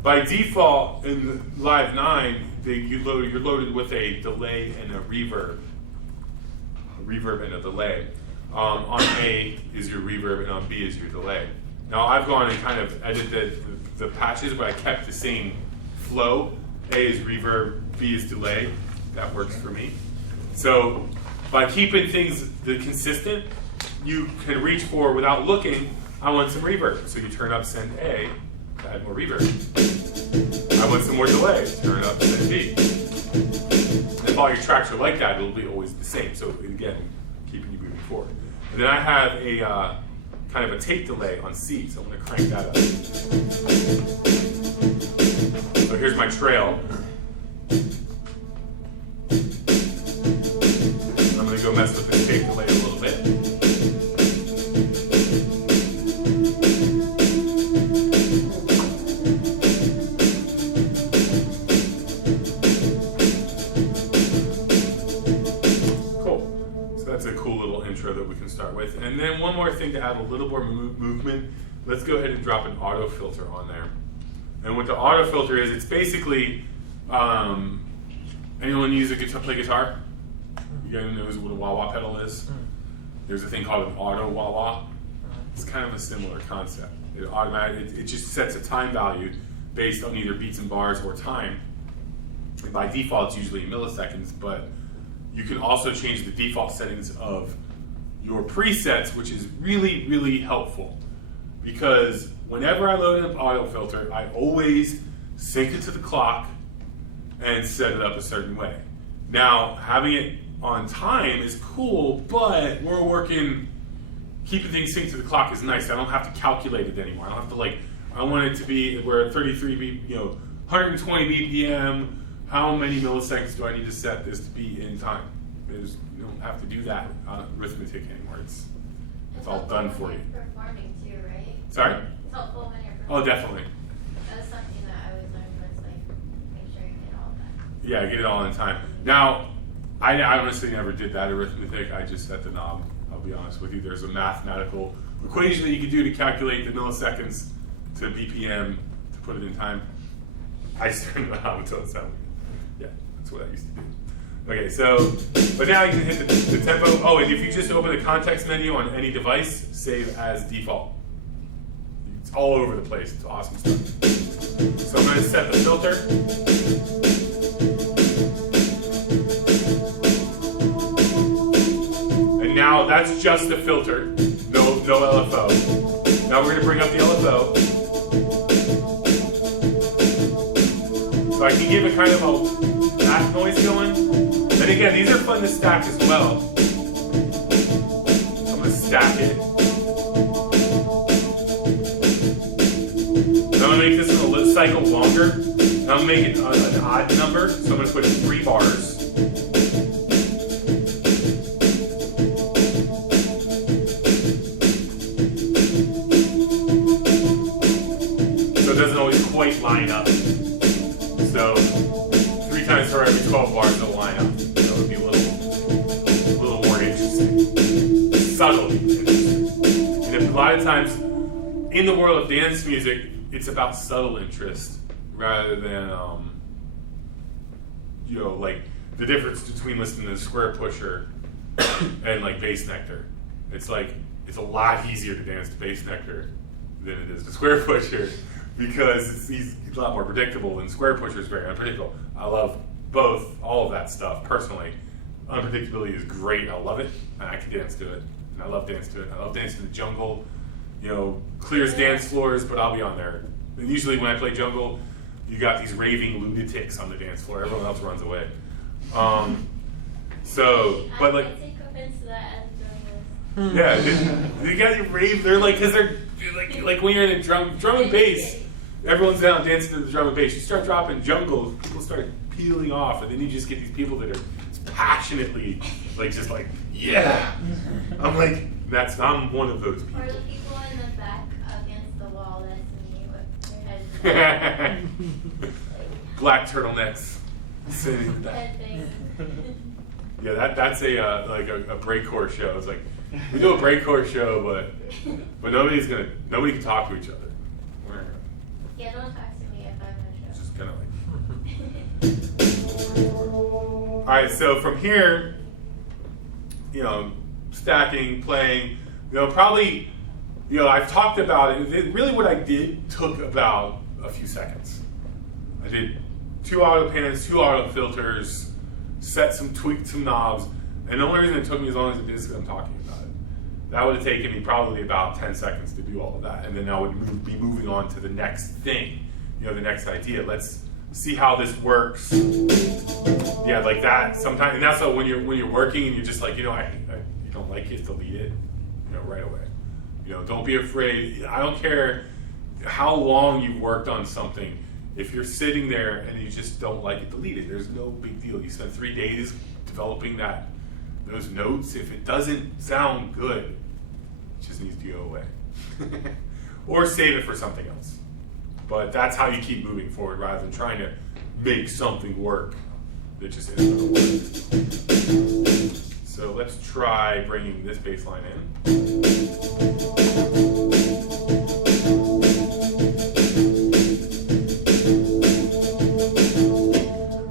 by default in the Live 9, you're loaded with a delay and a reverb. A reverb and a delay. On A is your reverb and on B is your delay. Now I've gone and kind of edited the patches, but I kept the same flow. A is reverb, B is delay. That works for me. So by keeping things consistent, you can reach for, without looking, I want some reverb. So you turn up send A to add more reverb. I want some more delay. Turn up send B. If all your tracks are like that, it'll be always the same. So again, keeping you moving forward. And then I have a kind of a tape delay on C. So I'm going to crank that up. So here's my trail. I'm going to go mess with the tape delay a little bit. Cool. So that's a cool little intro that we can start with. And then one more thing to add a little more movement. Let's go ahead and drop an auto filter on there. And what the auto filter is, it's basically, anyone use a guitar, play guitar? You guys know what a wah-wah pedal is? There's a thing called an auto wah-wah. It's kind of a similar concept. It just sets a time value based on either beats and bars or time. And by default, it's usually milliseconds, but you can also change the default settings of your presets, which is really, really helpful. Because whenever I load an auto filter, I always sync it to the clock and set it up a certain way. Now, having it on time is cool, but we're working, keeping things synced to the clock is nice. I don't have to calculate it anymore. I don't have to I want it to be, we're at 120 BPM. How many milliseconds do I need to set this to be in time? You don't have to do that arithmetic anymore. It's all done for you. Performing too, right? Sorry? It's helpful when you're performing. Oh, definitely. That's something that I always learned was make sure you get all that. Yeah, get it all in time. Now, I honestly never did that arithmetic. I just set the knob. I'll be honest with you. There's a mathematical equation that you can do to calculate the milliseconds to BPM to put it in time. I just turned the knob until it sounded. Yeah, that's what I used to do. Okay, so, but now you can hit the tempo. Oh, and if you just open the context menu on any device, save as default. It's all over the place. It's awesome stuff. So I'm going to set the filter. And now that's just the filter. No LFO. Now we're going to bring up the LFO. So I can give it kind of a back noise going. And again, these are fun to stack as well. I'm going to stack it. I'm going to make this one a cycle longer. I'm going to make it an odd number, so I'm going to put in 3 bars. So it doesn't always quite line up. So 3 times for every 12 bars it'll line up. So it'll be a little more interesting. Subtly interesting. And a lot of times in the world of dance music, it's about subtle interest rather than like the difference between listening to Square Pusher and like Bass Nectar. It's a lot easier to dance to Bass Nectar than it is to Square Pusher because he's a lot more predictable, and Square Pusher is very unpredictable. I love all of that stuff personally. Unpredictability is great. I love it, and I can dance to it, and I love dance to it. I love dancing to the jungle. Clears dance floors, but I'll be on there. And usually when I play jungle, you got these raving lunatics on the dance floor. Everyone else runs away. But like, yeah, you got your rave. They're like, because they're like when you're in a drum and bass, everyone's down dancing to the drum and bass. You start dropping jungle, people start peeling off, and then you just get these people that are passionately yeah. I'm like, I'm one of those people. Or the people in the back against the wall, that's me with their heads. Black turtlenecks sitting in the back. Yeah, that's a breakcore show. It's like we do a breakcore show, but nobody can talk to each other. Yeah, don't talk to me if I'm in a show. Just kind of like. All right, so from here, stacking, playing, probably, I've talked about it. Really what I did took about a few seconds. I did 2 auto pans, 2 auto filters, tweaked some knobs, and the only reason it took me as long as it did is because I'm talking about it. That would have taken me probably about 10 seconds to do all of that, and then I would be moving on to the next thing, the next idea. Let's see how this works. Yeah, like that sometimes, and that's when you're working and you're just like, you don't like it, delete it, right away. Don't be afraid. I don't care how long you've worked on something. If you're sitting there and you just don't like it, delete it. There's no big deal. You spent 3 days developing those notes. If it doesn't sound good, it just needs to go away. Or save it for something else. But that's how you keep moving forward rather than trying to make something work that just isn't going to work. So let's try bringing this bass line in.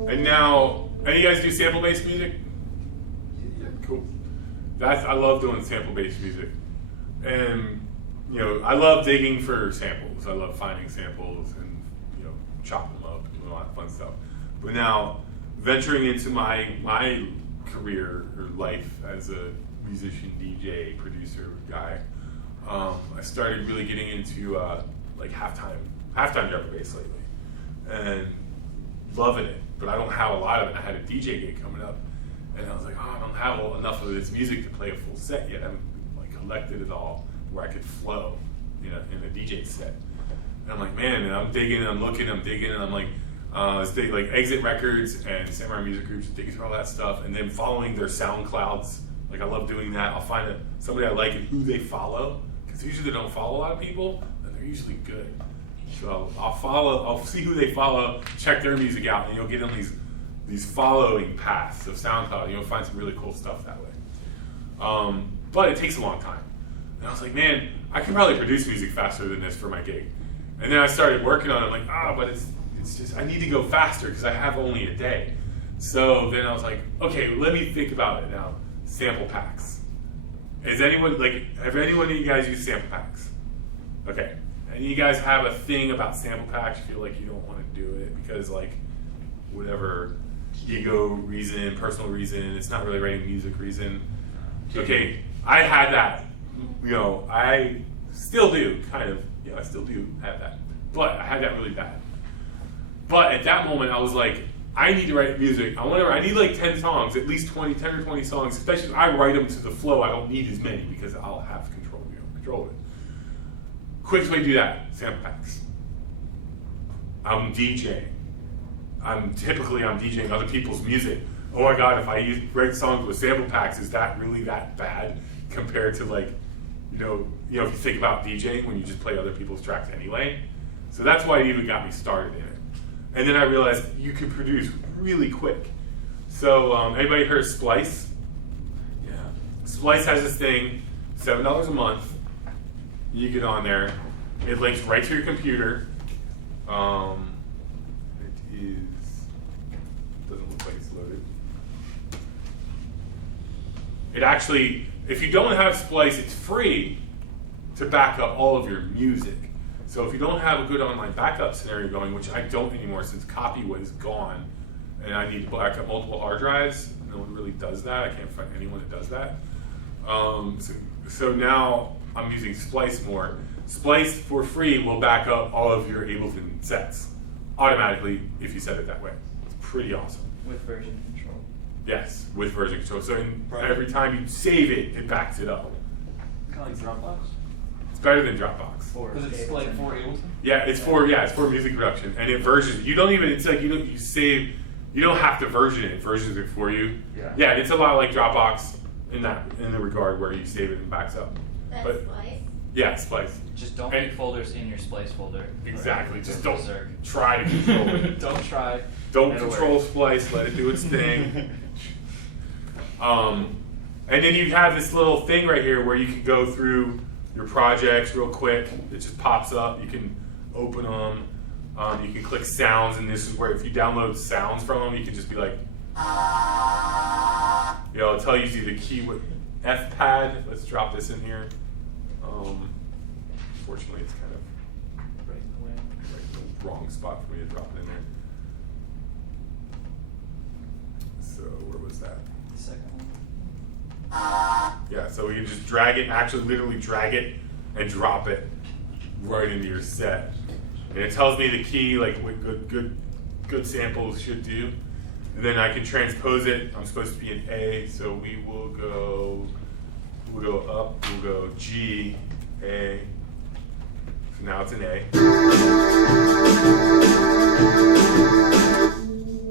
And now, any of you guys do sample-based music? I love doing sample-based music, and I love digging for samples. I love finding samples and chopping them up, doing a lot of fun stuff. But now, venturing into my career or life as a musician, DJ, producer guy, I started really getting into like halftime drum and bass lately, and loving it. But I don't have a lot of it. I had a DJ gig coming up, and I was like, I don't have enough of this music to play a full set yet. I haven't like collected it all where I could flow, in a DJ set. And I'm like, man, and I'm digging, I'm looking, I'm digging, and I'm like, like ATXAT Records and Samurai Music Groups, digging through all that stuff, and then following their SoundClouds. Like I love doing that. I'll find somebody I like and who they follow, because usually they don't follow a lot of people, and they're usually good. So I'll see who they follow, check their music out, and you'll get on these following paths of SoundCloud, and you'll find some really cool stuff that way. But it takes a long time. And I was like, man, I can probably produce music faster than this for my gig. And then I started working on it, I'm like, but it's just, I need to go faster because I have only a day. So then I was like, okay, let me think about it now. Sample packs. Have anyone of you guys used sample packs? Okay. And you guys have a thing about sample packs, you feel like you don't want to do it because like whatever ego reason, personal reason, it's not really writing music reason. Okay, I had that. I still do, kind of. Yeah, I still do have that. But I had that really bad. But at that moment, I was like, I need to write music. I need like 10 songs, at least 10 or 20 songs, especially if I write them to the flow. I don't need as many because I'll have control of it. Quickest way to do that, sample packs. I'm DJing. I'm DJing other people's music. Oh my God, if I write songs with sample packs, is that really that bad compared to like, if you think about DJing when you just play other people's tracks anyway. So that's why it even got me started in it. And then I realized you can produce really quick. So anybody heard of Splice? Yeah. Splice has this thing, $7 a month. You get on there. It links right to your computer. Doesn't look like it's loaded. It actually, if you don't have Splice, it's free to back up all of your music. So if you don't have a good online backup scenario going, which I don't anymore since copy was gone, and I need to back up multiple hard drives, no one really does that. I can't find anyone that does that. So now I'm using Splice more. Splice for free will back up all of your Ableton sets automatically if you set it that way. It's pretty awesome. With version control. Yes, with version control. So every time you save it, it backs it up. Kind of like Dropbox? It's better than Dropbox. Because it's like for Ableton? Yeah, it's for music production, and it versions. You don't even. It's like you save. You don't have to version it. It versions it for you. Yeah. Yeah, it's a lot like Dropbox in the regard where you save it and backs up. That's Splice? Yeah, Splice. Just don't make folders in your Splice folder. Exactly. Right? Just don't try to control it. Don't try. Don't control Splice. Let it do its thing. And then you have this little thing right here where you can go through your projects real quick. It just pops up. You can open them. You can click sounds, and this is where if you download sounds from them, you can just be like, it'll tell you the key with F pad. Let's drop this in here. Unfortunately, it's kind of right in the wrong spot for me to drop it in there. So where was that? The second one. Yeah, so we can just drag it, actually literally drag it and drop it right into your set. And it tells me the key, like what good samples should do. And then I can transpose it. I'm supposed to be in A, so we'll go up, we'll go G, A. So now it's in A.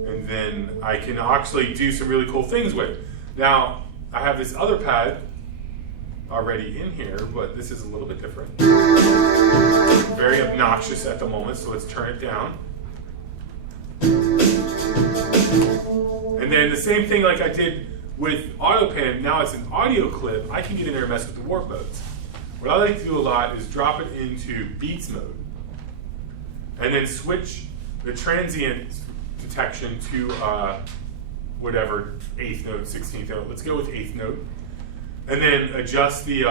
And then I can actually do some really cool things with it. Now, I have this other pad already in here, but this is a little bit different. Very obnoxious at the moment, so let's turn it down. And then the same thing like I did with AutoPan, now it's an audio clip, I can get in there and mess with the warp modes. What I like to do a lot is drop it into Beats mode, and then switch the transient detection to whatever, 8th note, 16th note. Let's go with 8th note. and then adjust the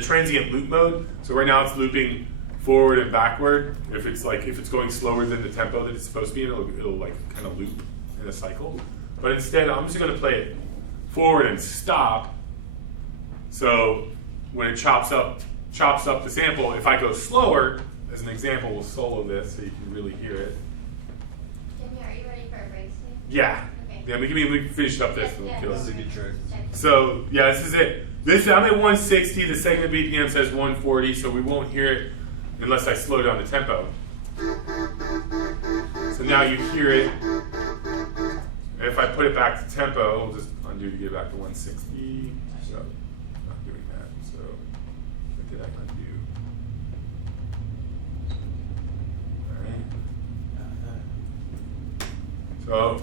transient loop mode. So right now it's looping forward and backward. If it's going slower than the tempo that it's supposed to be, it'll like kind of loop in a cycle. But instead, I'm just going to play it forward and stop. So when it chops up the sample, if I go slower, as an example, we'll solo this so you can really hear it. Jimmy, are you ready for a break soon? Yeah. Okay. Yeah, we can finish up this. And we'll kill This it. is a good trick. So yeah, this is it. I'm at 160. The segment BPM says 140, so we won't hear it unless I slow down the tempo. So now you hear it. And if I put it back to tempo, we'll just undo to get back to 160. So not doing that. So what did I undo? All right. So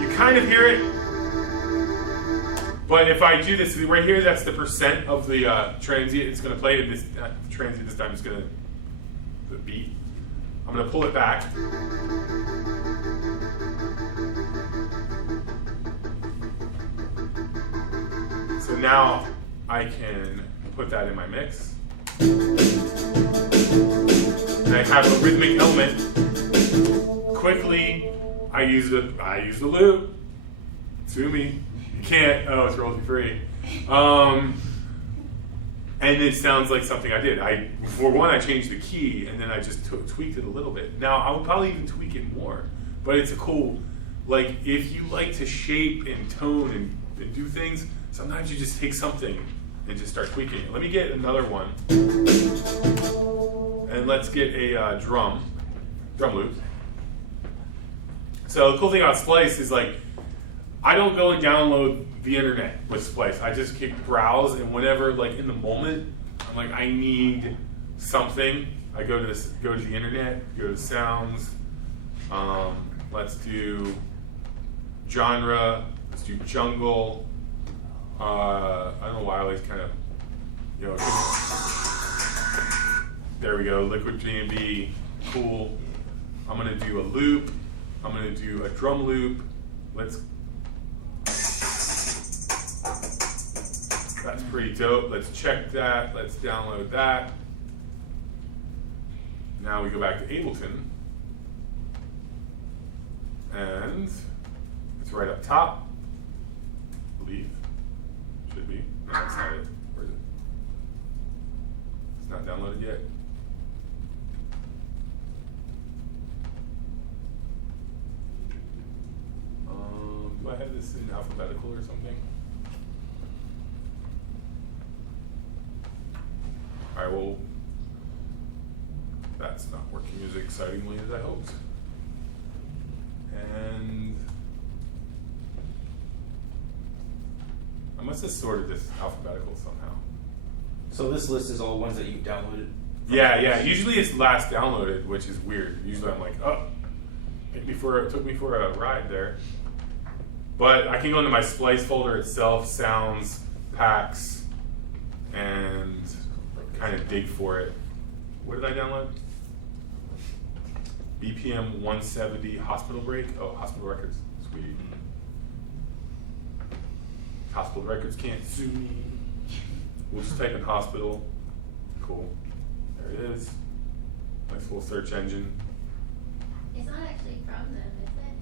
you kind of hear it. But if I do this right here, that's the percent of the transient it's going to play. And this transient this time is going to the beat. I'm going to pull it back. So now I can put that in my mix. And I have a rhythmic element. Quickly, I use the loop. Sue me. You can't. Oh, it's royalty free. And it sounds like something I did. For one, I changed the key, and then I just tweaked it a little bit. Now, I would probably even tweak it more. But it's a cool, like, if you like to shape and tone and do things, sometimes you just take something and just start tweaking it. Let me get another one. And let's get a drum loop. So the cool thing about Splice is, like, I don't go and download the internet with Splice. I just browse, and whenever, like, in the moment, I'm like, I need something. I go to the internet, go to sounds. Let's do genre. Let's do jungle. I don't know why I always kind of, there we go. Liquid B&B, cool. I'm gonna do a loop. I'm gonna do a drum loop. That's pretty dope. Let's check that. Let's download that. Now we go back to Ableton. And it's right up top. I believe. Should be. No, that's not it. Where is it? It's not downloaded yet. Do I have this in alphabetical or something? Alright, well, that's not working as excitingly as I hoped. And I must have sorted this alphabetical somehow. So this list is all ones that you downloaded? Yeah. Usually it's last downloaded, which is weird. Usually I'm like, oh, it took me for a ride there. But I can go into my Splice folder itself, sounds, packs, and kind of dig for it. What did I download? BPM 170 Hospital Break. Oh, Hospital Records. Sweet. Hospital Records can't sue me. We'll just type in hospital. Cool. There it is. Nice little search engine. It's not actually from them, is it?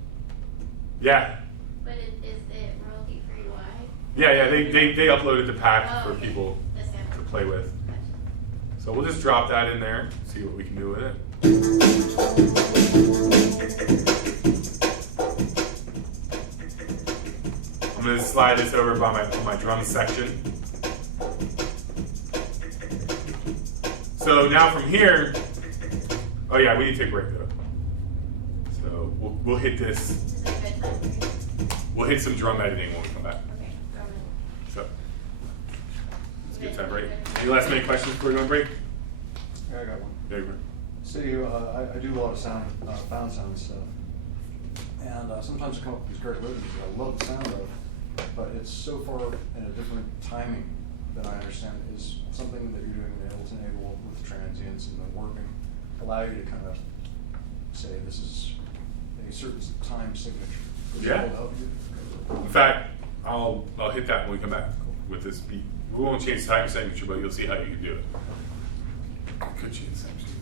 Yeah. But is it royalty free? Why? Yeah. They uploaded the pack for okay. people The sample. to play with. Gotcha. So we'll just drop that in there, see what we can do with it. I'm going to slide this over by my drum section. So now from here, oh yeah, we need to take a break though. So we'll hit this. This is a good time for you. We'll hit some drum editing when we come back. Okay, go ahead. So it's a good time break. Any last minute questions before we go on break? Yeah, I got one. There you go. So I do a lot of found sound stuff, and sometimes I come up with these great rhythms that I love the sound of, but it's so far in a different timing than I understand. Is something that you're doing in Ableton able with transients and the working allow you to kind of say this is a certain time signature? Would you Yeah. able to help you? In fact, I'll hit that when we come back. with this beat. We won't change the time signature, but you'll see how you can do it. Could change the time signature.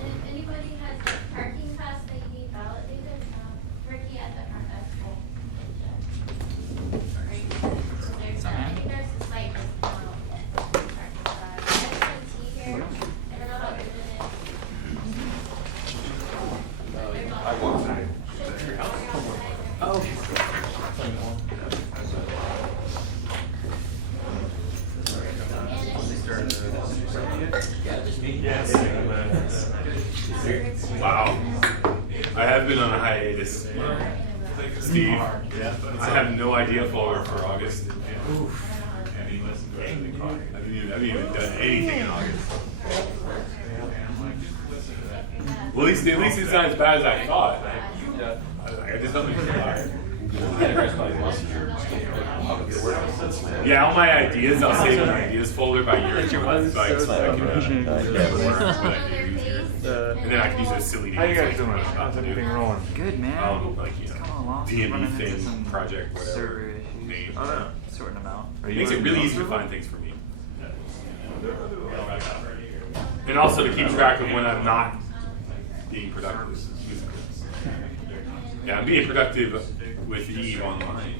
And if anybody has a parking pass that you need validated, Ricky at the front desk will check. Right? So there's, I think there's a slight discount on it. Parking pass. I have some tea here. I don't know how good it is. I walked tonight. Oh. Wow. I have been on a hiatus. Steve, I have no idea for August. I haven't even done anything in August. Well, at least it's not as bad as I thought. I just don't know. Yeah, all my ideas, I'll save in my ideas folder by year. And then I can use those silly names. How you guys doing? How's everything rolling? Good, man. Like, you know, D&D thing, project, whatever. Name. Oh, no. Sorting them out. It makes it really easy to find things for me. And also to keep track of when I'm not being productive. Yeah, I'm being productive with Eve online.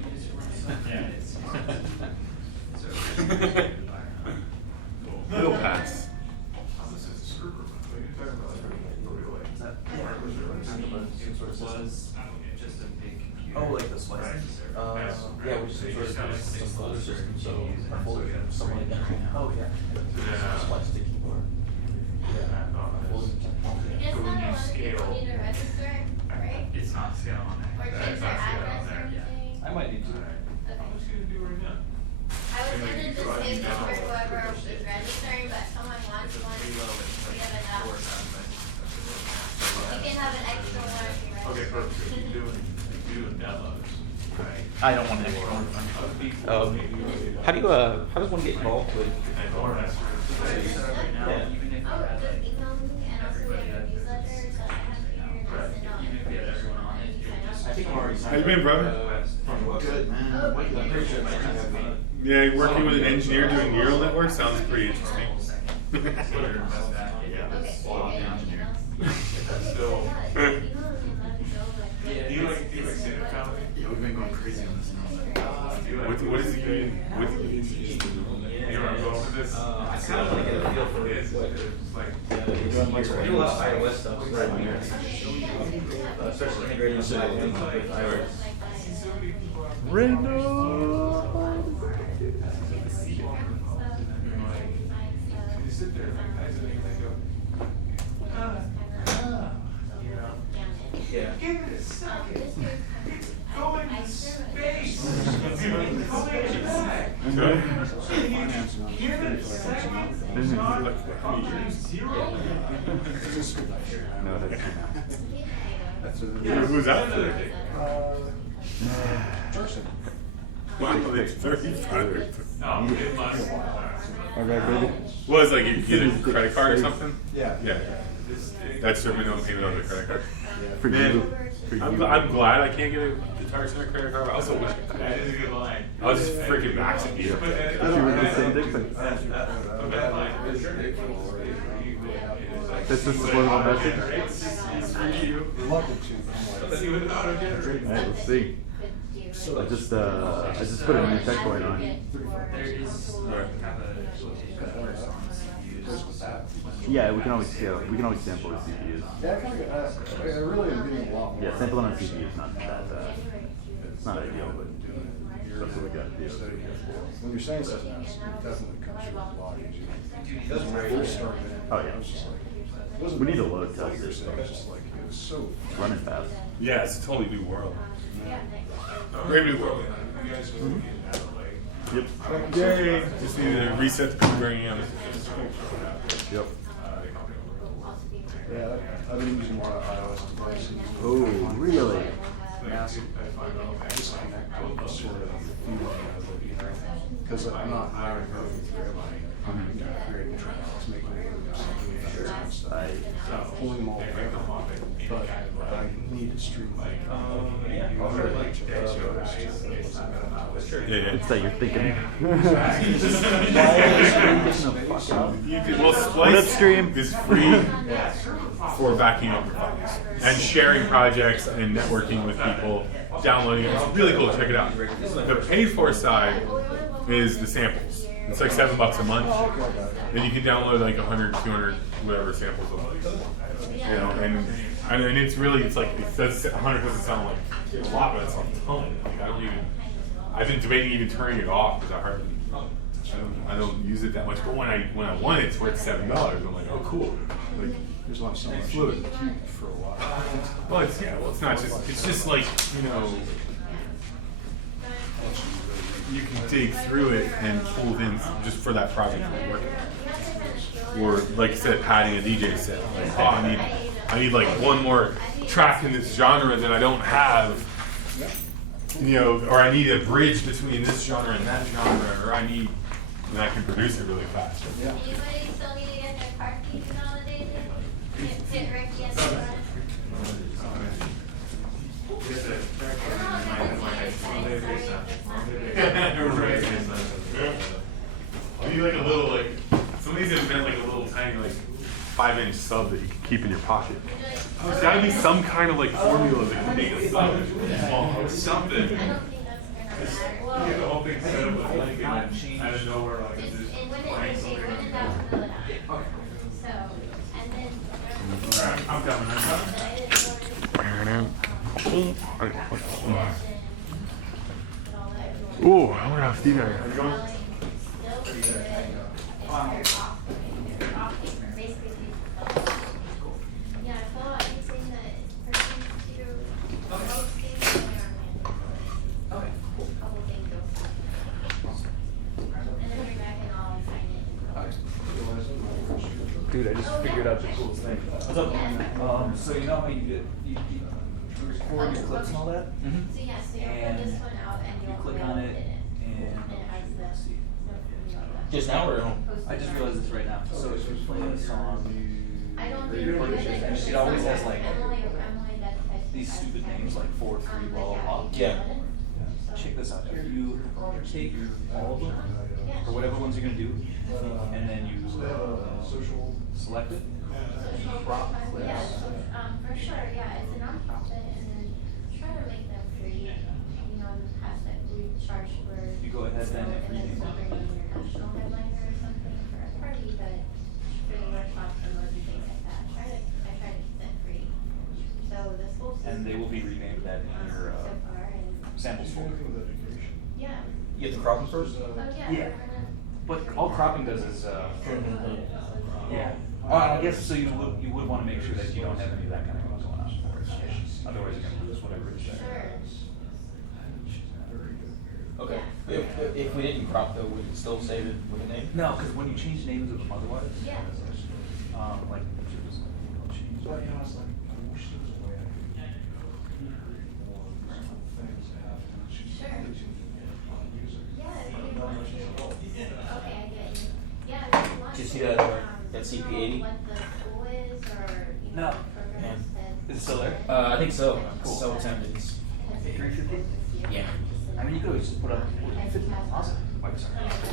It'll pass. Oh, like the slices? Yeah, we just sort of have some folder system, so our folder something like that. Oh, yeah. Slice the keyboard. Yeah. It's not a lot of people need to register, right? It's not scale on Or there. change their address or anything? I might need to. Okay. I'm just gonna do it right now. I was gonna just save this for whoever is registering, but someone wants one, we have enough. You can have an extra one if you register. Okay, perfect. You doing demos. I don't want an extra one. How does one get involved with? Oh, just email me and also we have a newsletter, so I have here, just send out information on it, you sign up. I think I'm already How you been, brother? Good, man. Oh, okay. Yeah, working with an engineer doing neural networks sounds pretty interesting. Okay, so you're getting emails? Still. Yeah, email me and let me know, like, Do you like Santa Con? Yeah, we've been going crazy on this now. What is he doing? What is he doing? You want to go over this? I kind of want to get a feel for it. It's like, We do a lot of iOS stuff right here. Especially integrating with iOS. you sit there like that, and they go, Yeah. give it a second. It's going to space. It's going back. Can you give it a second? It's not going zero. No, that's Who's out for it? Jason. Wow, it's 35. Oh, it must. Well, it's like you get a credit card or something? Yeah. Yeah. That's your minimum payment on the credit card. For Man, I'm glad I can't get a Guitar Center credit card. I also wish I could. That is a good line. I'll just freaking max it here. This is subliminal message. See what the auto generates. Alright, let's see. I just put a new checkpoint on. Yeah, we can always scale. We can always sample the CPUs. Yeah, I really am getting a lot more. Yeah, sampling on CPU is not that. It's not ideal, but that's what we got to do. When you're saying something else, it definitely comes through a lot easier. Because when I first started, Oh, yeah. I was just like, it wasn't We need to what load test you're it. saying, it's just like, it was so. It's running fast. Yeah, it's a totally new world. Brave new world. Yep. Yay! Just need to reset the program. Yep. Yeah, I've been using a lot of iOS devices. Oh, really? Massive disconnect with sort of feeling of it, you know? Because I'm not hiring I'm creating tracks, making something better and stuff. Pulling them all together. But I need to stream like It's that you're thinking. Well, Splice is free for backing up your files and sharing projects and networking with people, downloading it. It's really cool. Check it out. The paid for side is the samples. It's like $7 a month, and you can download like 100, 200, whatever samples of it. You know, and it's really, it's like, it says 100 doesn't sound like a lot, but it's a ton. Like I've been debating even turning it off because I don't use it that much. But when I want it, it's worth $7. I'm like, oh cool. Like, there's not so much fluid for a while. Well, it's it's not just, it's just like, you know, you can dig through it and pull in just for that project you're working on. Or like you said, padding a DJ set. Like, oh, I need like one more track in this genre that I don't have. You know, or I need a bridge between this genre and that genre, or I can produce it really fast. Yeah. Anybody still need to get their car keys validated? Hit Ricky and I need like a little, like, some of these have been like a little tiny, like, 5-inch sub that you can keep in your pocket. There's gotta be some kind of like formula that can make a sub small or something. I don't think that's gonna matter. Get the whole thing set up with like out of nowhere, like Just, this. when in doubt, fill it out. So, and then. I'm coming. Ooh, I wonder how Steve got here. Yeah, fill out anything that pertains to hosting or a couple things. And then bring back and I'll sign it. Dude, I just figured out the coolest thing. What's up? So you know how you record your clips and all that? So yeah, so you'll put this one out and You you'll click upload on it it and it has the. Just now or at home? I just realized this right now. So if you're playing a song, I don't or think you're we're recording good it, at it always has like Emily that type these stupid names like 4, 3, blah, blah, blah. Yeah. Check this out. Here you take all of them, or whatever ones you're gonna do, and then you select it, crop clips. Yeah, for sure, yeah, it's a nonprofit and then try to make them free, you know, in the past that we charged for. You go ahead then and rename then bring an international headliner or something for a party, but for the workshops and those and things like that, I try to keep that free. So this whole system. And they will be renamed that in your so far and. samples folder. Yeah. You have to crop them first? Oh, yeah. Yeah. But all cropping does is, yeah. I guess so you would want to make sure that you don't have any of that kind of going on. Otherwise you're going to lose whatever it is. Sure. Okay. If we didn't crop though, would it still save it with a name? No, because when you change names of them otherwise, Yeah. like, Sure. Yeah, if you want to. Okay, I get you. Yeah, if you want Did you see to, that CP80? know what the school is or, you know, No. programs that. is it still there? I think so. Cool. So tempted. 350? Yeah. I mean, you could always just put up 50. Awesome.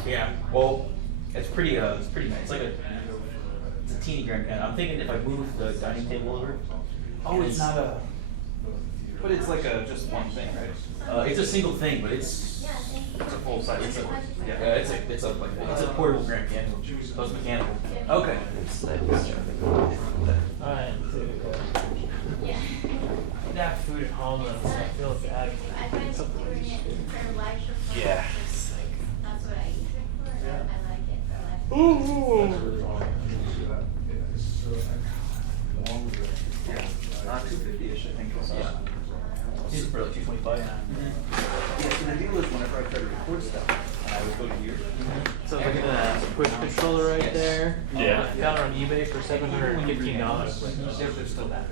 Yeah. Well, it's pretty nice. It's like it's a teeny grand pen. I'm thinking if I move the dining table over. Oh, it's not a. But it's like just one thing, right? It's a single thing, but it's a full size. it's a portable grand piano. So it's mechanical. Okay. Alright, that food at home though, so I feel bad. I find doing it for live shows. Yeah. That's what I use it for, and I like it for live shows. Not 250-ish, I think. Yeah. It's for like 225. Yeah, so the deal is whenever I try to record stuff, I would go to here. So look at that push controller right there. Yeah. Found it on eBay for $715. They're still bad.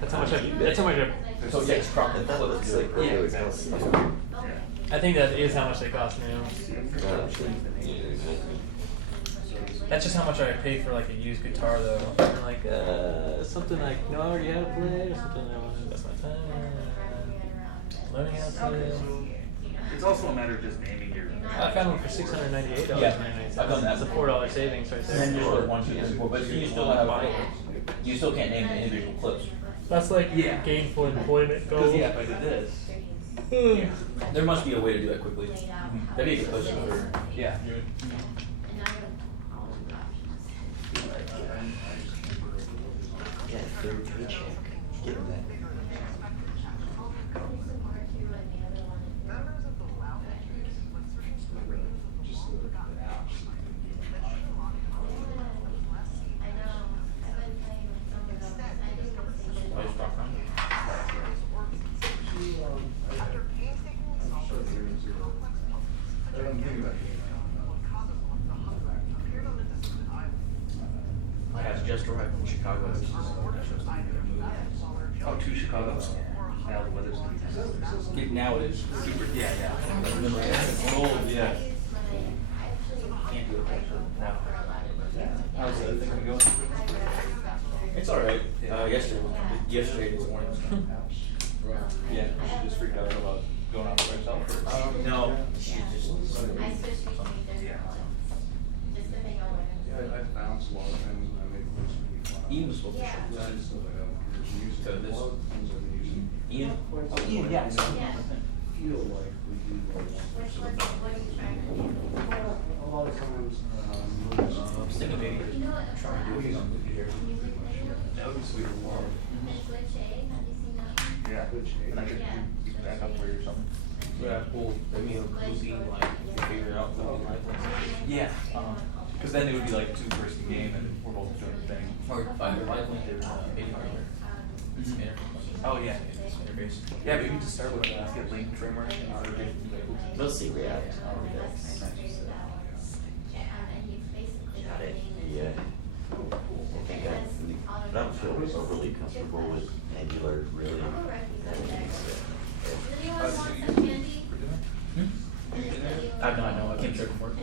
That's how much I. So yeah, it's cropped. That's what it's like. Yeah, exactly. I think that is how much they cost now. That's just how much I pay for like a used guitar though. I'm like, something I know already how to play, or something I want to invest my time in, learning how to play. It's also a matter of just naming your. I found one for $698. Yeah, I've done that. That's a $4 savings right there. And then you're one but you still have. You still can't name the individual clips. That's like gainful employment goals. Because if I did this. There must be a way to do that quickly. That'd be a good question for. Yeah. Just arrived from Chicago. Oh, to Chicago. Now the weather's Now it is super. Yeah. Cold, yeah. Can't do it now. How's the thing going? It's alright. Yesterday this morning was kind of Yeah, she just freaked out about going out by herself. no, she just. I bounce a lot of times and I make most of Ian was supposed to show that is stuff I have music. So this- A lot of times I've been using. Ian? Oh, Ian, yeah. Feel like we do like. A lot of times, I was thinking maybe trying to do it on the computer. That would be sweet. Yeah. And I could back up for you or something. Yeah, cool. I mean, losing like figure out the life. Yeah. Because then it would be like 2-person game and we're both doing the thing. Or live link there's Oh yeah, interface. Yeah, maybe just start with get Link framework and automate. Let's see React. Got it. Yeah. I think I don't feel overly comfortable with Angular, really. I know. I can't check them work.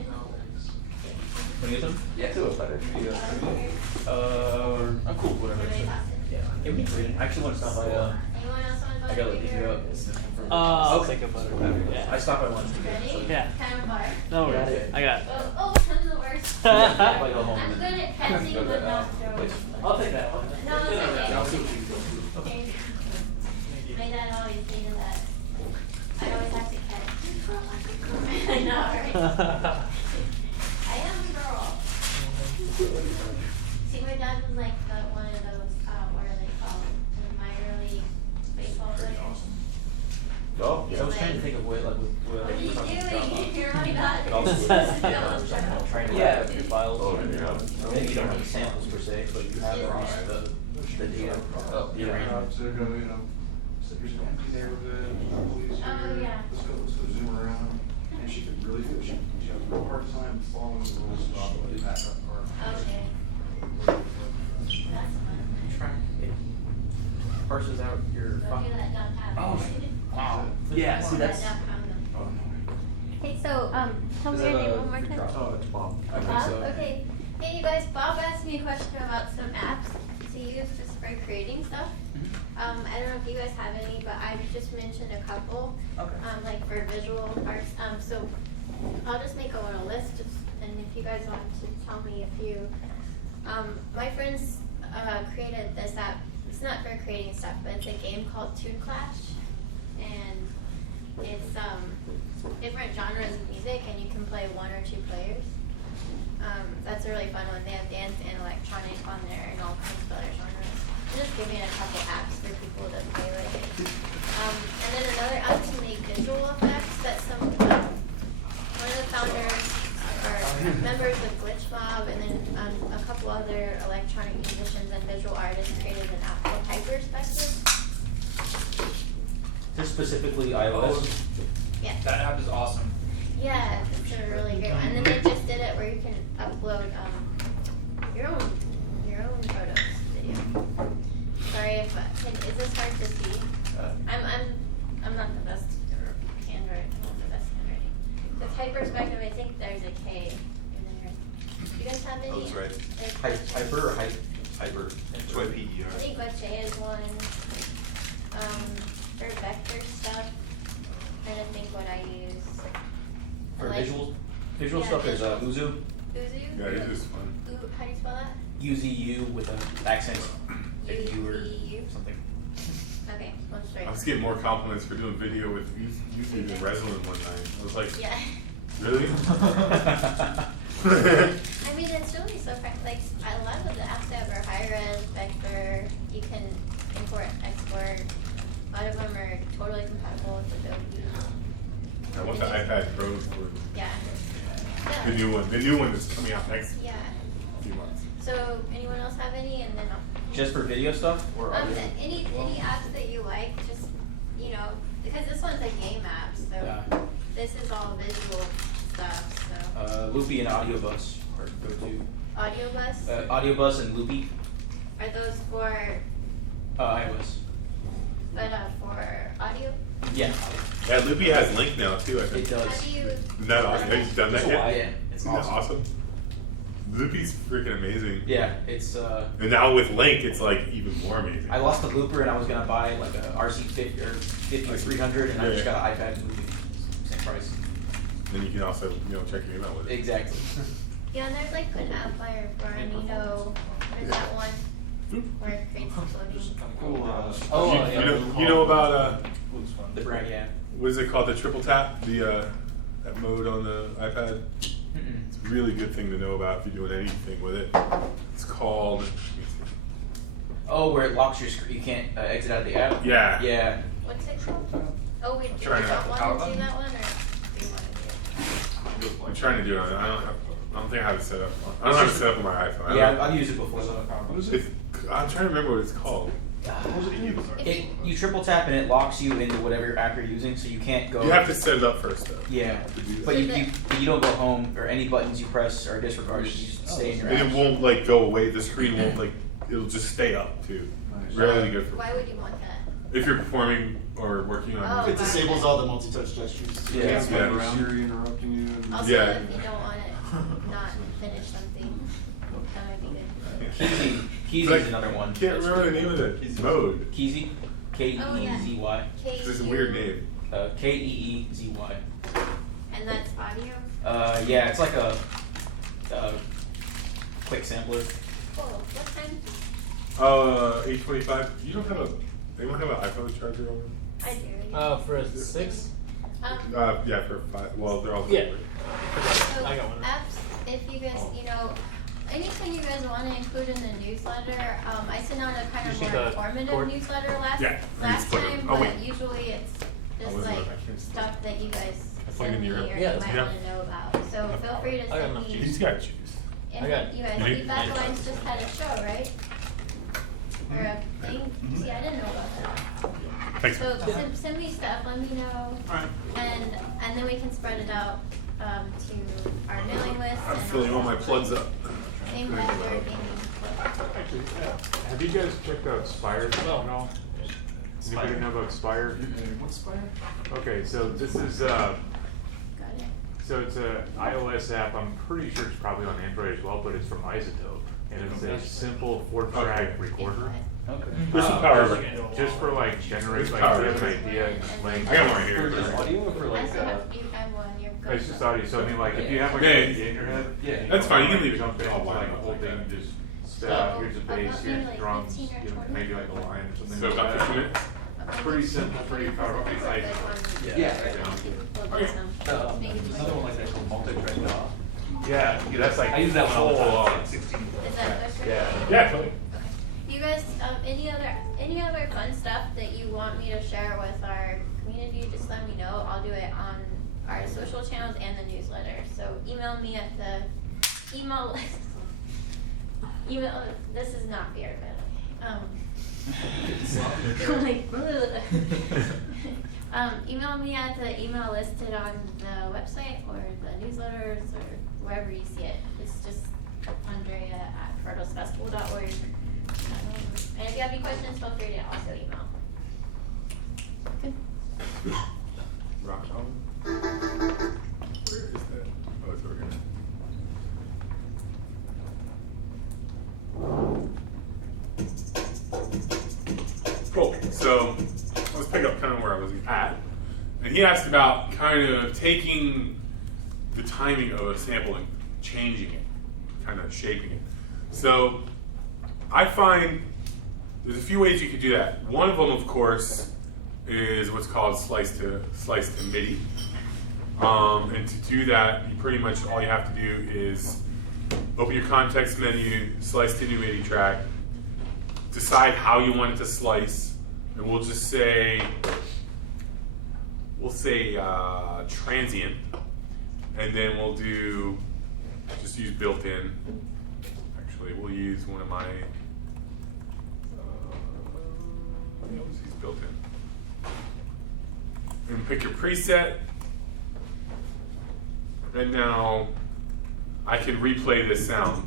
When you get them? Yeah, do it better. I'm cool, whatever. Yeah. Give me three. I actually want to stop by, I gotta look you up. I'll think about it. Yeah. I stopped by once to get it. Yeah. No worries. I got it. Oh, I'm the worst. I'll go home I'm and good at catching but not throwing. I'll take that one. No, it's okay. I'll see what you do. Okay. My dad always needed that. I always have to catch. I know, right? I am a girl. See, my dad was like one of those, what are they called? The minor league baseball players. Oh, yeah. I was trying to think of what, like, What are you doing? You're my dad. trying to Yeah. wrap up your files. Maybe you don't have the samples per se, but you have the data. Oh, You're right. So go, here's an empty neighborhood, police here. Oh, yeah. Let's go zoom around. And she could really do it. She has a real hard time following the rules of the backup part. Okay. That's fun. It parses out your Go file. do that down tab. Oh, wow. Yeah, see that's. Hey, so, tell me your name one more time. Oh, it's Bob. Bob? Okay. Hey, you guys, Bob asked me a question about some apps to use just for creating stuff. I don't know if you guys have any, but I just mentioned a couple, Okay. like for visual arts. So I'll just make a little list, and if you guys want to tell me a few. My friends created this app. It's not for creating stuff, but it's a game called Tune Clash, and it's different genres of music, and you can play 1 or 2 players. That's a really fun one. They have dance and electronic on there, and all kinds of other genres. I'm just giving a couple apps for people to play with. And then another app to make visual effects that one of the founders are members of Glitch Mob, and then a couple other electronic musicians and visual artists created an app called Hyperspective. Just specifically iOS. Yeah. That app is awesome. Yeah, it's a really great one. And then they just did it where you can upload your own photos video. Sorry if is this hard to see? I'm not the best handwriting. I'm not the best handwriting. So Hyperspective, I think there's a K in there. Do you guys have have any? Oh, that's right. Hyper or hyper? That's why PER. I think Gautier is one. For vector stuff, trying to think what I use. For I like- visual yeah, stuff, there's visuals. Uzu. Uzu? Yeah, it is fun. How do you spell that? UZU with an accent. Like you or UZU? something. Okay, let's try. I was getting more compliments for doing video with using the Resolume one night. I was like, Yeah. really? I mean, it's really so like a lot of the apps that are high res, vector, you can import, export. A lot of them are totally compatible with Adobe. I want the iPad Pro for Yeah. the new one. The new one is coming out next Yeah. few months. So, anyone else have any? And then Just for video stuff or audio? any apps that you like, just because this one's a game app, so Yeah. this is all visual stuff. So Loopy and Audio Bus are go-to. Audio Bus, Audio Bus and Loopy, are those for iOS. for audio? Yeah. Yeah, Loopy has Link now too, I think. It does. Have you? Isn't that awesome? Have you done that yet? Yeah, it's Isn't that awesome. awesome? Loopy's freaking amazing. Yeah, it's And now with Link, it's like even more amazing. I lost a looper and I was gonna buy like a RC50 or 50 or 300 and I just got an iPad and Loopy, same price. Then you can also, check your email with it. Exactly. Yeah, and there's like an outlier for Nino. There's that one where it creates floating. You know about the brand, yeah. what is it called? The triple tap, the that mode on the iPad. It's a really good thing to know about if you're doing anything with it. It's called. Let me see. Oh, where it locks your screen, you can't exit out of the app. Yeah. Yeah. What's it called? Oh, wait, do you Trying not to- want to do that one, or do you want to do it? I'm trying to do it on it. I don't think I have it set up. I don't have it set up on my iPhone. I Yeah, don't- I've used it before. So I'm trying to remember what it's called. You triple tap and it locks you into whatever app you're using, so you can't go. You have to set it up first, though. Yeah, but you don't go home, or any buttons you press are disregarded. You just stay in your app. And it won't like go away. The screen won't it'll just stay up too. Really good for. Why would you want that? If you're performing or working on. Oh, music. It disables all the multi-touch gestures. Yeah. Can't play around. Siri interrupting you. Also, Yeah. if you don't want to not finish something, that might be good. Keezy Like, is another one. Can't remember the name of it. Mode. Keezy, Keezy. It's a weird name. Keezy. And that's audio? Yeah, it's like a quick sampler. Cool. What time? 825. You don't have a. Anyone have an iPhone charger over? I do. For a 6? Yeah, for 5. Well, they're all. Yeah. So I got one. apps, if you guys, anything you guys want to include in the newsletter, I sent out a kind of You more see the informative cord? newsletter Yeah, you last split it. time, Oh, but wait. usually it's just wasn't- like I can't see. stuff that you guys I plug send in me your- or Yeah, you that's might fine. want to know about. So feel free to I got send enough me. He's got juice. And I got- you guys, You need- Feedback Alliance just had a show, right? Or a thing? See, I didn't know about that. Thanks. So send me stuff, let me know. And then we can spread it out to our mailing list. I'm and filling all also my plugs up. Same vector gaming. Actually, have you guys checked out Spire at all? Anybody know about Spire? What's Spire? Okay, so this is Got it. so it's a iOS app. I'm pretty sure it's probably on Android as well, but it's from Isotope, and it's a simple 4-track recorder. Okay. There's some power. Just for like generate, like power. if you have an idea, and like. I got one here. For just audio or for I like? still have, you have one, you're good. It's just audio. So I mean, like if you have like Yeah. an idea in your head, Yeah. That's fine, you can leave it. Jump in, Oh, wow. like a whole thing, just So, here's a bass, about maybe here's like drums, 15 or 20? maybe like a line or something So like about that. 15 minutes? Pretty simple, pretty powerful. It's like Yeah. Another one like that called multi-track DAW. yeah, that's like I use that one all the time. full, It's like 16. Is that good for you? yeah. Yeah, totally. You guys, any other fun stuff that you want me to share with our community, just let me know. I'll do it on our social channels and the newsletter. So email me at the email this is not beer, but like, email me at the email listed on the website or the newsletters or wherever you see it. It's just Andrea@protosfestival.org. And if you have any questions, feel free to also email. Good. Rock on. Where is that? Oh, it's over here. So let's pick up kind of where I was at. And he asked about kind of taking the timing of a sample and changing it, kind of shaping it. So I find there's a few ways you could do that. One of them, of course, is what's called slice to MIDI. And to do that, you pretty much all you have to do is open your context menu, slice to new MIDI track, decide how you want it to slice, and we'll just say, transient, and then we'll just use built-in. Actually, we'll use one of my, let's use built-in. And pick your preset, and now I can replay this sound.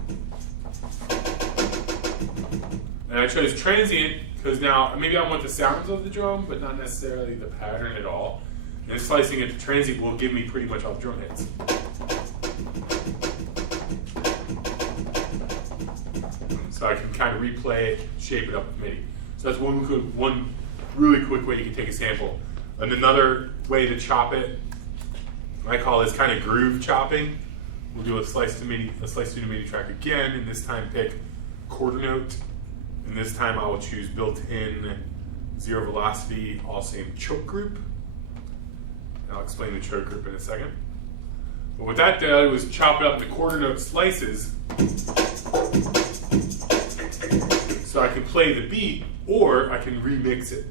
And I chose transient because now maybe I want the sounds of the drum, but not necessarily the pattern at all. And slicing it to transient will give me pretty much all the drum hits. So I can kind of replay it, shape it up with MIDI. So that's one really quick way you can take a sample. And another way to chop it, I call this kind of groove chopping. We'll do a slice to MIDI track again, and this time pick quarter note. And this time I will choose built-in zero velocity, all same choke group. And I'll explain the choke group in a second. But what that did was chop it up into quarter note slices. So I can play the beat, or I can remix it.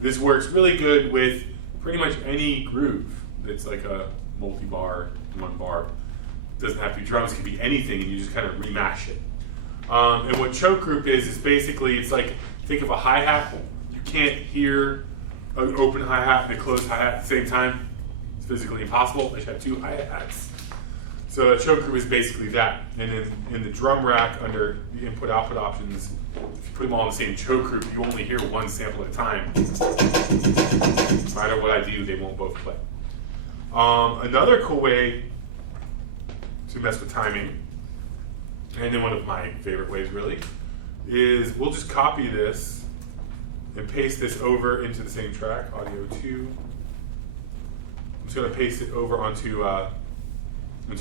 This works really good with pretty much any groove that's like a multi-bar, one bar. It doesn't have to be drums, it can be anything, and you just kind of remash it. And what choke group is basically, it's like, think of a hi-hat. You can't hear an open hi-hat and a closed hi-hat at the same time. It's physically impossible. I should have two hi-hats. So a choke group is basically that. And then in the drum rack under the input-output options, if you put them all in the same choke group, you only hear one sample at a time. No matter what I do, they won't both play. Another cool way to mess with timing, and then one of my favorite ways really, is we'll just copy this and paste this over into the same track, audio 2. I'm just going to paste it over onto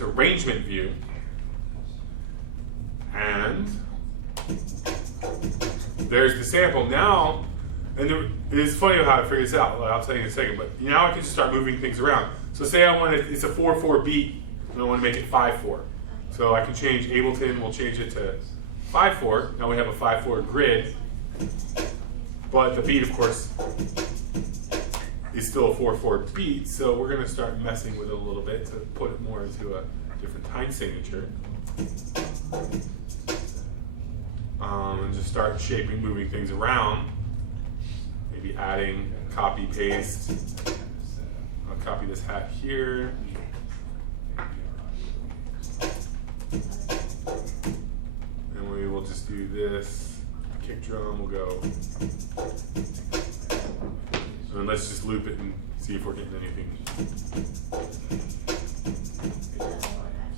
arrangement view. And there's the sample now, and it's funny how I figured this out. I'll tell you in a second, but now I can just start moving things around. So say I want it's a 4/4 beat, and I want to make it 5/4. So I can change Ableton, we'll change it to 5/4. Now we have a 5/4 grid, but the beat, of course, is still a 4/4 beat. So we're going to start messing with it a little bit to put it more into a different time signature. And just start shaping, moving things around. Maybe adding, copy, paste. I'll copy this hat here. And we will just do this. Kick drum will go. And let's just loop it and see if we're getting anything.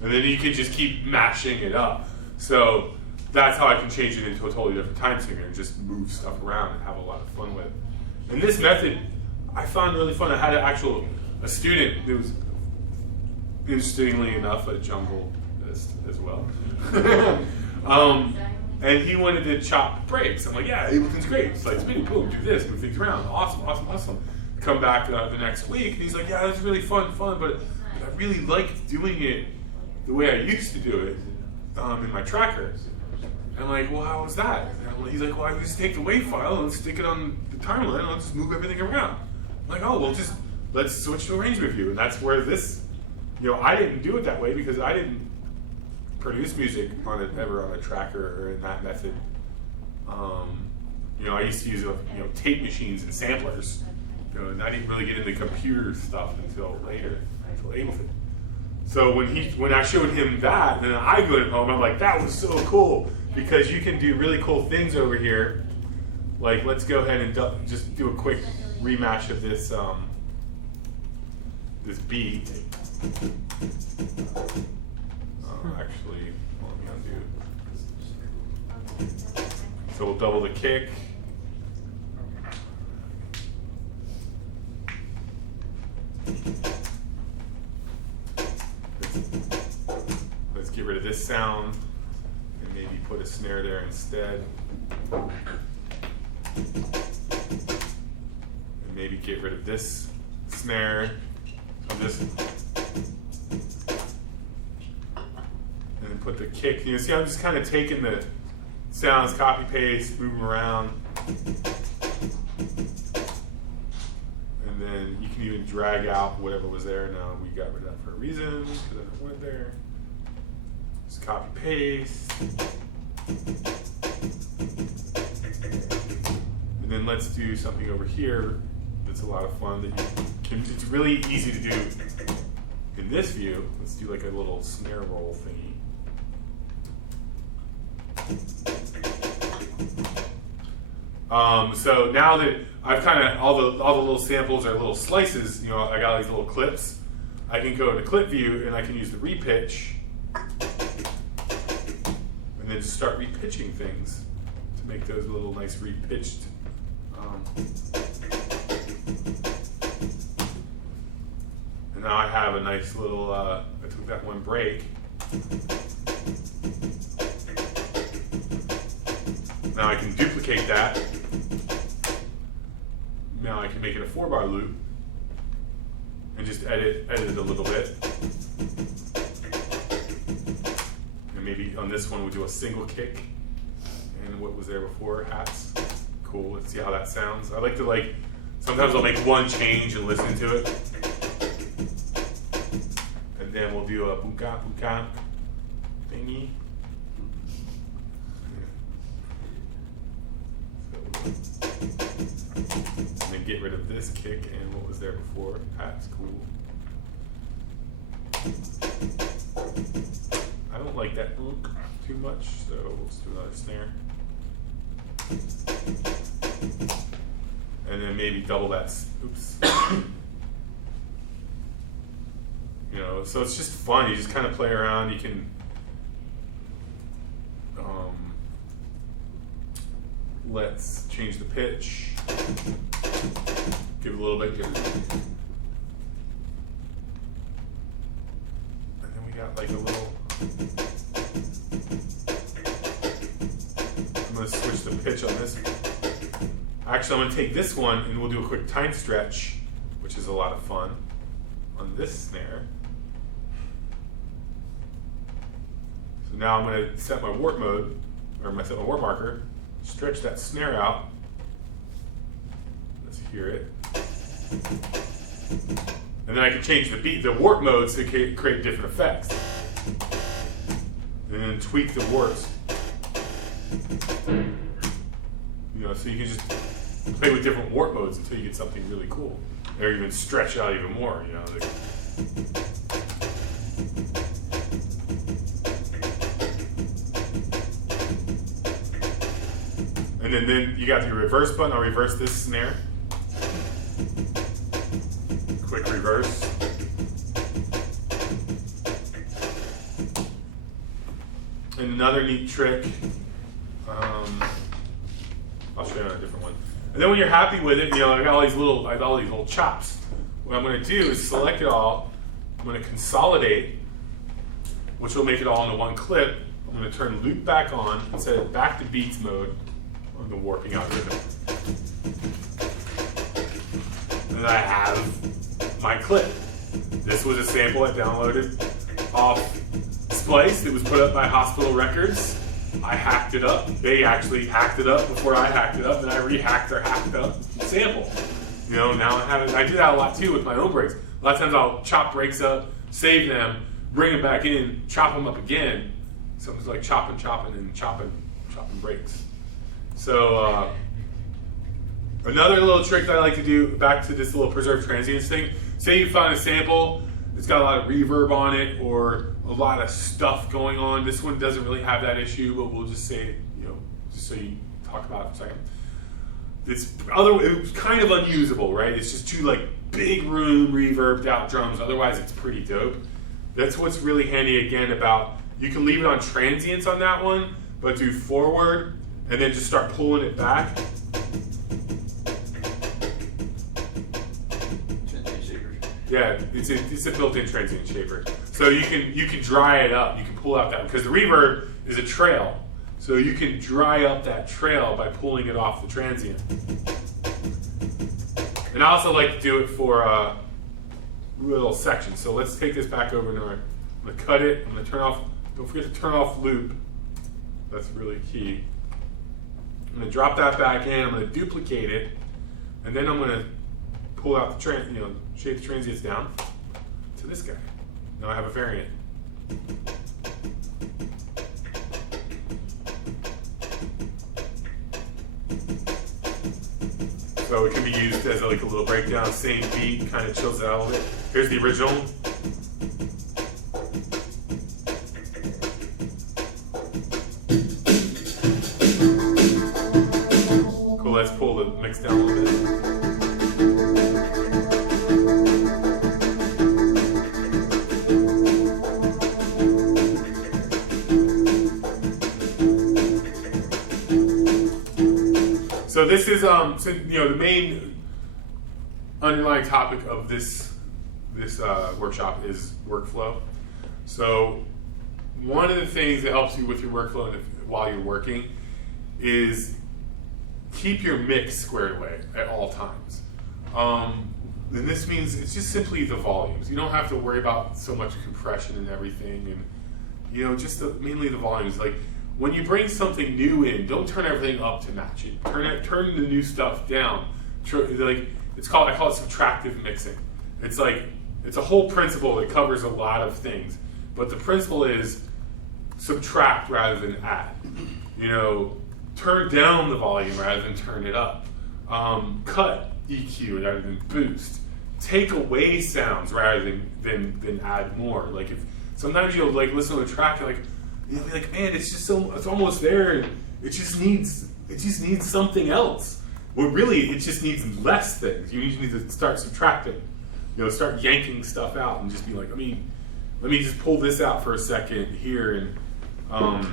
And then you can just keep mashing it up. So that's how I can change it into a totally different time signature and just move stuff around and have a lot of fun with it. And this method I found really fun. I had a student who was, interestingly enough, a jungleist as well. And he wanted to chop breaks. I'm like, yeah, Ableton's great. It's like, boom, do this, move things around. Awesome. Come back the next week, and he's like, yeah, that's really fun, but I really liked doing it the way I used to do it in my tracker. And I'm like, well, how was that? And he's like, well, I just take the WAV file and stick it on the timeline, and I'll just move everything around. I'm like, oh, well, let's switch to arrangement view. And that's where this, I didn't do it that way because I didn't produce music ever on a tracker or in that method. I used to use tape machines and samplers, and I didn't really get into computer stuff until later, until Ableton. So when I showed him that, and then I go home, I'm like, that was so cool because you can do really cool things over here. Like, let's go ahead and just do a quick rematch of this this beat. Actually, Let me undo. So we'll double the kick. Let's get rid of this sound and maybe put a snare there instead. And maybe get rid of this snare. So this, and then put the kick. You see, I'm just kind of taking the sounds, copy paste, move them around. And then you can even drag out whatever was there. Now we got rid of that for a reason, because I don't want it there. Just copy paste. And then let's do something over here that's a lot of fun that you can, it's really easy to do in this view. Let's do like a little snare roll thingy. So now that I've kind of, all the little samples are little slices, you know, I got these little clips. I can go to clip view and I can use the repitch and then just start repitching things to make those little nice repitched. And now I have a nice little, I took that one break. Now I can duplicate that. Now I can make it a 4-bar loop and just edit it a little bit. And maybe on this one we'll do a single kick. And what was there before? Hats. Cool, let's see how that sounds. I like to sometimes I'll make one change and listen to it. And then we'll do a buka buka thingy. And then get rid of this kick and what was there before. That's cool. I don't like that too much, so we'll just do another snare. And then maybe double that. Oops. You know, so it's just fun. You just kind of play around. You can. Let's change the pitch. Give it a little bit. And then we got like a little. I'm going to switch the pitch on this. Actually, I'm going to take this one and we'll do a quick time stretch, which is a lot of fun, on this snare. So now I'm going to set my warp mode, or set my warp marker. Stretch that snare out. Let's hear it. And then I can change the warp mode to create different effects. And then tweak the warps. You know, so you can just play with different warp modes until you get something really cool. Or even stretch out even more, you know. And then you got your reverse button. I'll reverse this snare. Quick reverse. And another neat trick. I'll show you a different one. And then when you're happy with it, you know, I got all these little chops. What I'm going to do is select it all. I'm going to consolidate, which will make it all into one clip. I'm going to turn loop back on and set it back to beats mode. The warping algorithm. And I have my clip. This was a sample I downloaded off Splice. It was put up by Hospital Records. I hacked it up. They actually hacked it up before I hacked it up, and I rehacked their hacked up sample. You know, now I do that a lot too with my own breaks. A lot of times I'll chop breaks up, save them, bring them back in, chop them up again. So it's like chopping breaks. So another little trick that I like to do, back to this little preserve transients thing. Say you find a sample, it's got a lot of reverb on it or a lot of stuff going on. This one doesn't really have that issue, but we'll just say, you know, just so you talk about it for a second. It's kind of unusable, right? It's just two like big room reverbed out drums. Otherwise, it's pretty dope. That's what's really handy again about You can leave it on transients on that one, but do forward and then just start pulling it back. Yeah, it's a built-in transient shaper. So you can dry it up. You can pull out that, because the reverb is a trail. So you can dry up that trail by pulling it off the transient. And I also like to do it for little sections. So let's take this back over to our, I'm gonna cut it, I'm gonna turn off, don't forget to turn off loop. That's really key. I'm gonna drop that back in, I'm gonna duplicate it, and then I'm gonna pull out the shape the transients down to this guy. Now I have a variant. So it can be used as like a little breakdown, same beat, kind of chills it out a little bit. Here's the original. Cool, let's pull the mix down a little bit. So this is the main underlying topic of this workshop is workflow. So one of the things that helps you with your workflow while you're working is keep your mix squared away at all times. And this means it's just simply the volumes. You don't have to worry about so much compression and everything, and just mainly the volumes. Like, when you bring something new in, don't turn everything up to match it. Turn the new stuff down. I call it subtractive mixing. It's a whole principle that covers a lot of things, but the principle is subtract rather than add. Turn down the volume rather than turn it up. Cut EQ rather than boost. Take away sounds rather than add more. Like, if sometimes you'll listen to a track, you'll be like, man, it's almost there, and it just needs something else. Well, really, it just needs less things. You need to start subtracting, start yanking stuff out, and just be like, let me just pull this out for a second here, and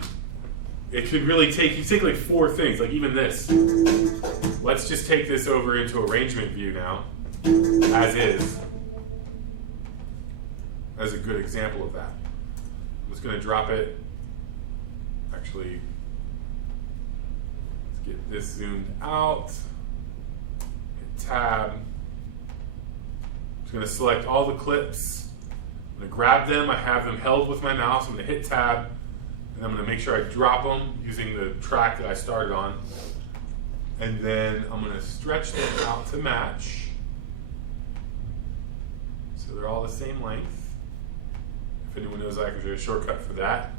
it could really take 4 things, like even this. Let's just take this over into arrangement view now, as is, as a good example of that. I'm just going to drop it. Actually, let's get this zoomed out. Hit tab. I'm just going to select all the clips. I'm going to grab them. I have them held with my mouse. I'm going to hit tab, and I'm going to make sure I drop them using the track that I started on. And then I'm going to stretch them out to match. So they're all the same length. If anyone knows I can do a shortcut for that,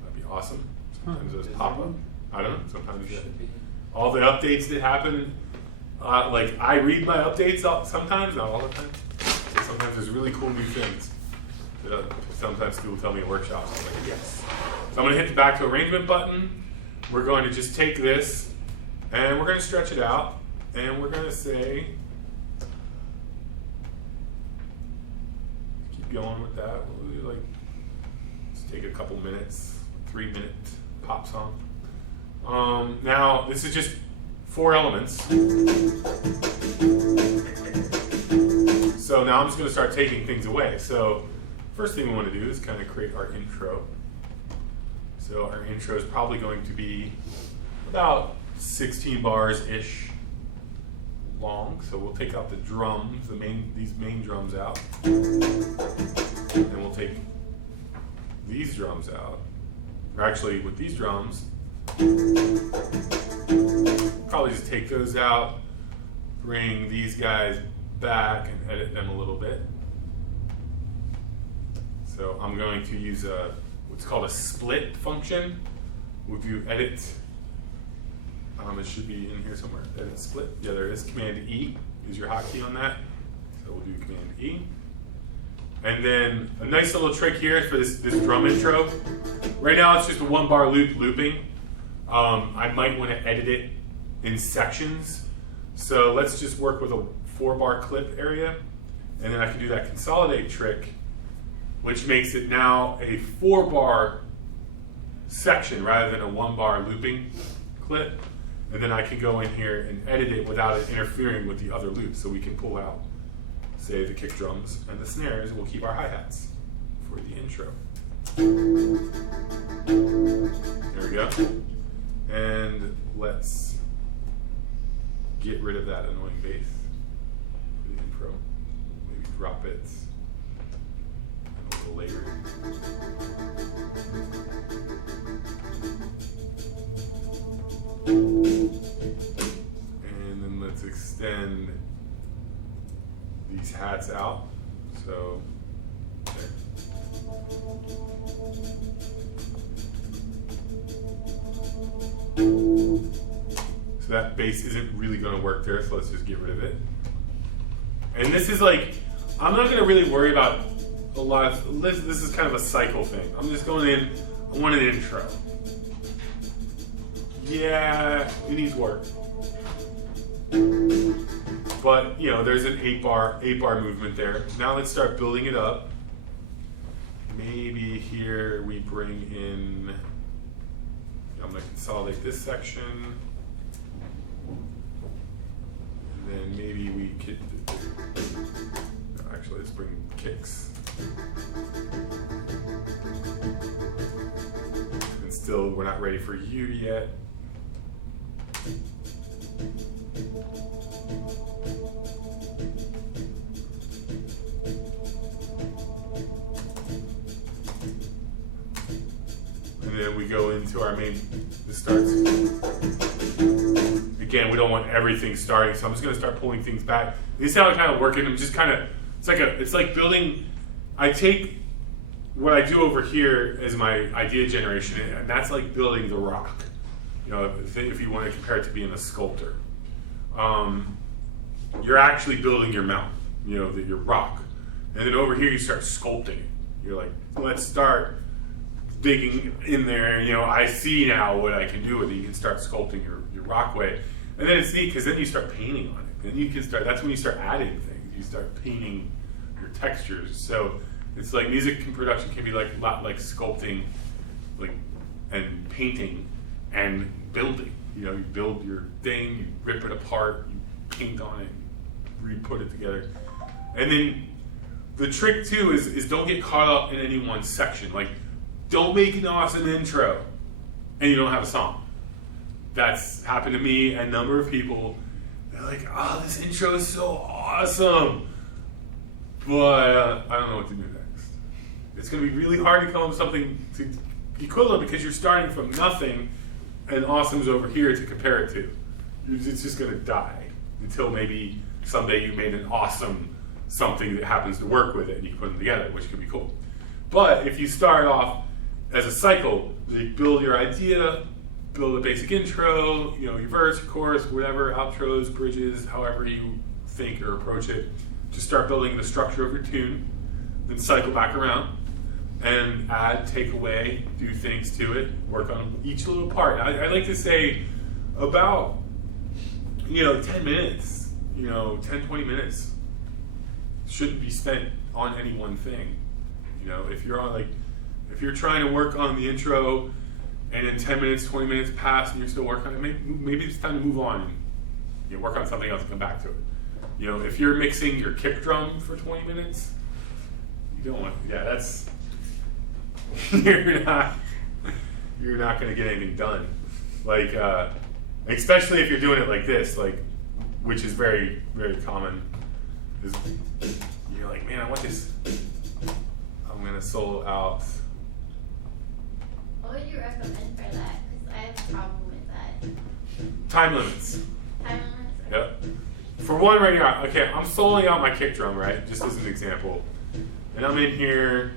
that'd be awesome. Sometimes those pop up. I don't know. Sometimes all the updates that happen, I read my updates sometimes, not all the time. So sometimes there's really cool new things that sometimes people tell me in workshops. I'm like, yes. So I'm going to hit the back to arrangement button. We're going to just take this and we're going to stretch it out, and we're going to say, keep going with that. We'll just take a couple minutes, 3-minute pop song. Now, this is just 4 elements. So now I'm just going to start taking things away. So first thing we want to do is kind of create our intro. So our intro is probably going to be about 16 bars-ish long. So we'll take out the drums, these main drums out. And we'll take these drums out. Or actually, with these drums, probably just take those out, bring these guys back and edit them a little bit. So I'm going to use what's called a split function. We'll do edit. It should be in here somewhere. Edit split. Yeah, there it is. Command E is your hotkey on that. So we'll do Command E. And then a nice little trick here for this drum intro. Right now it's just a 1-bar loop looping. I might want to edit it in sections. So let's just work with a 4-bar clip area. And then I can do that consolidate trick, which makes it now a 4-bar section rather than a 1-bar looping clip. And then I can go in here and edit it without it interfering with the other loops. So we can pull out, say, the kick drums and the snares. We'll keep our hi-hats for the intro. There we go. And let's get rid of that annoying bass for the intro. Maybe drop it a little later. And then let's extend these hats out. So there. So that bass isn't really going to work there, so let's just get rid of it. And this is like, I'm not going to really worry about a lot of, this is kind of a cycle thing. I'm just going in, I want an intro. Yeah, it needs work. But, you know, there's an 8-bar movement there. Now let's start building it up. Maybe here we bring in, I'm going to consolidate this section. And then maybe we could, no, actually let's bring kicks. And still, we're not ready for you yet. And then we go into our main, this starts. Again, we don't want everything starting, so I'm just gonna start pulling things back. This is how I kind of work it. I'm just kind of, it's like building, I take what I do over here as my idea generation, and that's like building the rock. You know, if you want to compare it to being a sculptor. You're actually building your mountain, you know, your rock. And then over here you start sculpting it. You're like, let's start digging in there, you know, I see now what I can do with it. You can start sculpting your rockway. And then it's neat because then you start painting on it. And you can start, that's when you start adding things. You start painting your textures. So it's like music and production can be like a lot like sculpting, like, and painting and building. You know, you build your thing, you rip it apart, you paint on it, re-put it together. And then the trick too is don't get caught up in any one section. Like, don't make an awesome intro and you don't have a song. That's happened to me and a number of people. They're like, oh, this intro is so awesome, but I don't know what to do next. It's going to be really hard to come up with something equivalent because you're starting from nothing and awesome's over here to compare it to. It's just going to die until maybe someday you made an awesome something that happens to work with it and you can put them together, which could be cool. But if you start off as a cycle, you build your idea, build a basic intro, you know, your verse, your chorus, whatever, outros, bridges, however you think or approach it. Just start building the structure of your tune, then cycle back around and add, take away, do things to it, work on each little part. I like to say about, 10 minutes, 10, 20 minutes shouldn't be spent on any one thing. If you're trying to work on the intro and in 10 minutes, 20 minutes pass and you're still working on it, maybe it's time to move on and work on something else and come back to it. If you're mixing your kick drum for 20 minutes, you don't want, that's, you're not going to get anything done. Like, especially if you're doing it like this, which is very, very common, is you're like, man, I want this, I'm going to solo out. What would you recommend for that? Because I have a problem with that. Time limits. Time limits? Yep. For one right now, okay, I'm soloing out my kick drum, right? Just as an example. And I'm in here,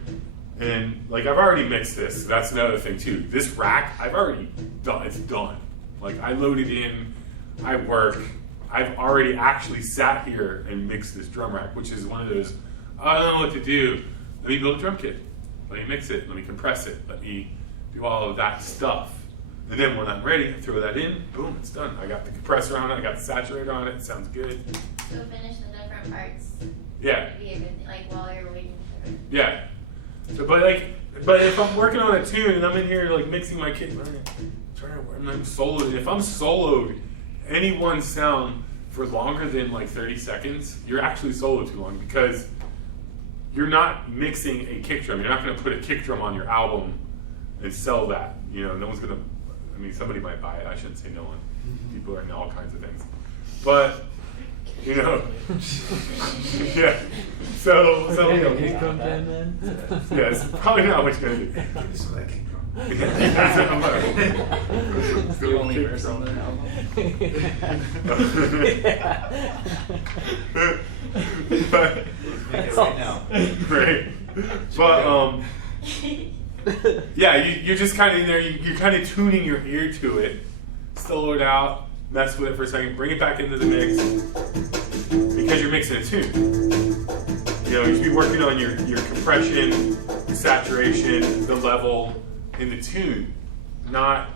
and I've already mixed this. So that's another thing too. This rack, I've already done, it's done. I loaded in, I work. I've already actually sat here and mixed this drum rack, which is one of those, I don't know what to do. Let me build a drum kit. Let me mix it. Let me compress it. Let me do all of that stuff. And then when I'm ready, I throw that in. Boom, it's done. I got the compressor on it. I got the saturator on it. It sounds good. So finish the different parts. Yeah. Would be a good thing, while you're waiting for it. Yeah. So, but But if I'm working on a tune and I'm in here like mixing my kit, and I'm soloed, if I'm soloed any one sound for longer than like 30 seconds, you're actually soloed too long because you're not mixing a kick drum. You're not going to put a kick drum on your album and sell that. You know, no one's going to, I mean, somebody might buy it. I shouldn't say no one. People are into all kinds of things. But, you know, yeah. So you know, Kick drum jam, man. yeah, it's probably not what you're going to do. It's the only verse on the album. But, Make it right now. right. But yeah, you're just kind of in there. You're kind of tuning your ear to it, solo it out, mess with it for a second, bring it back into the mix because you're mixing a tune. You know, you should be working on your compression, your saturation, the level in the tune, not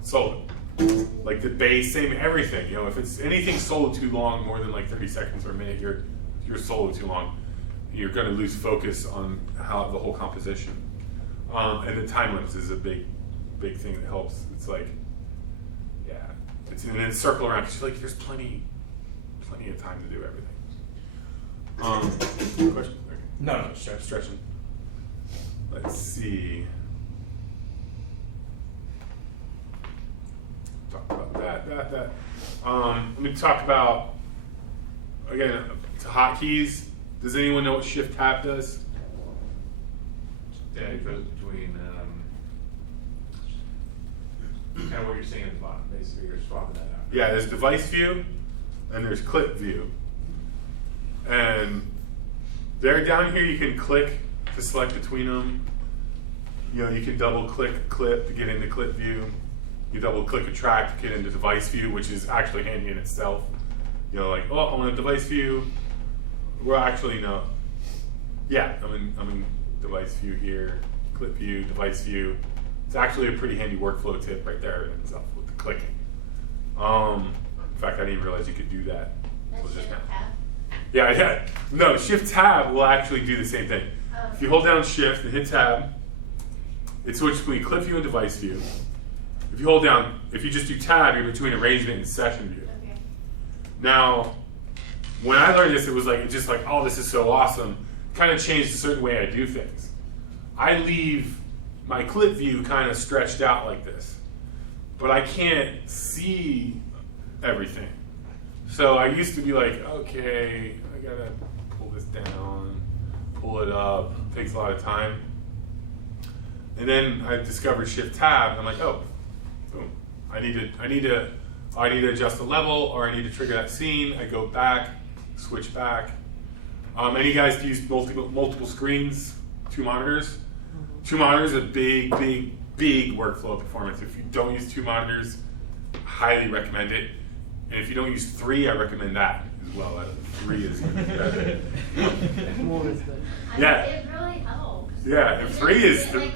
solo. Like the bass, same everything. You know, if it's anything solo too long, more than like 30 seconds or a minute, you're solo too long. You're going to lose focus on how the whole composition. And the time limits is a big thing that helps. It's like, yeah, it's and then circle around because like there's plenty of time to do everything. Question? No, stretching. Let's see. Talk about that. Let me talk about again hotkeys. Does anyone know what Shift Tab does? Yeah, it goes between kind of what you're seeing at the bottom. Basically, you're swapping that out. Yeah, there's device view and there's clip view. And they're down here, you can click to select between them. You know, you can double click a clip to get into clip view. You double click a track to get into device view, which is actually handy in itself. You know, like, oh, I want a device view. Well, actually, no. Yeah, I'm in device view here, clip view, device view. It's actually a pretty handy workflow tip right there in itself with the clicking. In fact, I didn't even realize you could do that. That's Just Shift now. Tab. Yeah. No, Shift Tab will actually do the same thing. Oh. If you hold down Shift and hit Tab, it switches between clip view and device view. If you hold down, if you just do Tab, you're between arrangement and session view. Okay. Now, when I learned this, it was like, just like, oh, this is so awesome. Kind of changed a certain way I do things. I leave my clip view kind of stretched out like this, but I can't see everything. So I used to be like, okay, I gotta pull this down, pull it up, it takes a lot of time. And then I discovered Shift Tab, and I'm like, oh, boom. I need to adjust the level, or I need to trigger that scene. I go back, switch back. Any guys use multiple screens, 2 monitors? 2 monitors is a big workflow performance. If you don't use 2 monitors, I highly recommend it. And if you don't use 3, I recommend that as well. 3 is even better. Yeah. It really helps. Yeah, and 3 is like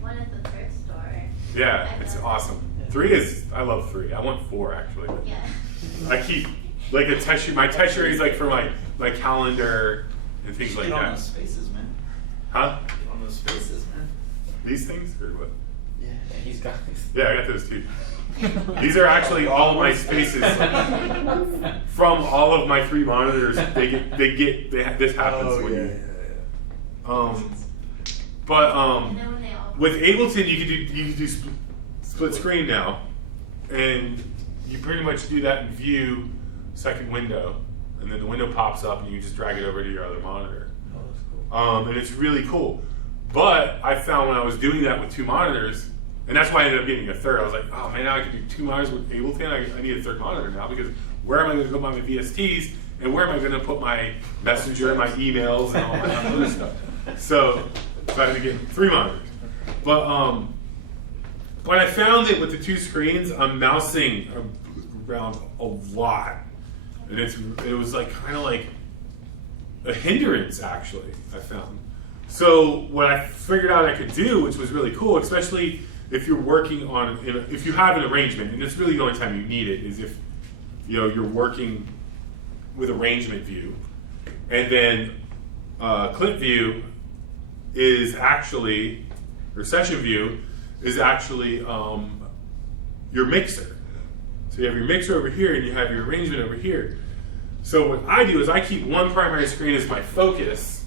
one at the thrift store. yeah, it's awesome. 3 is, I love 3. I want 4 actually. Yeah. I keep like a test sheet. My test sheet is like for my calendar and things like Get on that. those spaces, man. Huh? Get on those spaces, man. These things or what? Yeah, he's got these. Yeah, I got those too. These are actually all of my spaces from all of my 3 monitors. This happens when you. But with Ableton, you can do split screen now, and you pretty much do that in View, second window, and then the window pops up, and you just drag it over to your other monitor. Oh, that's cool. And it's really cool. But I found when I was doing that with 2 monitors, and that's why I ended up getting a third. I was like, oh man, now I can do 2 monitors with Ableton. I need a 3rd monitor now, because where am I going to put my VSTs, and where am I going to put my Messenger and my emails and all that other stuff? So I had to get 3 monitors. But I found that with the 2 screens, I'm mousing around a lot, and it was like kind of like a hindrance actually. I found. So what I figured out I could do, which was really cool, especially if you're working on, if you have an arrangement, and it's really the only time you need it is if you're working with arrangement view, and then clip view is actually, or session view is actually your mixer. So you have your mixer over here and you have your arrangement over here. So what I do is I keep one primary screen as my focus.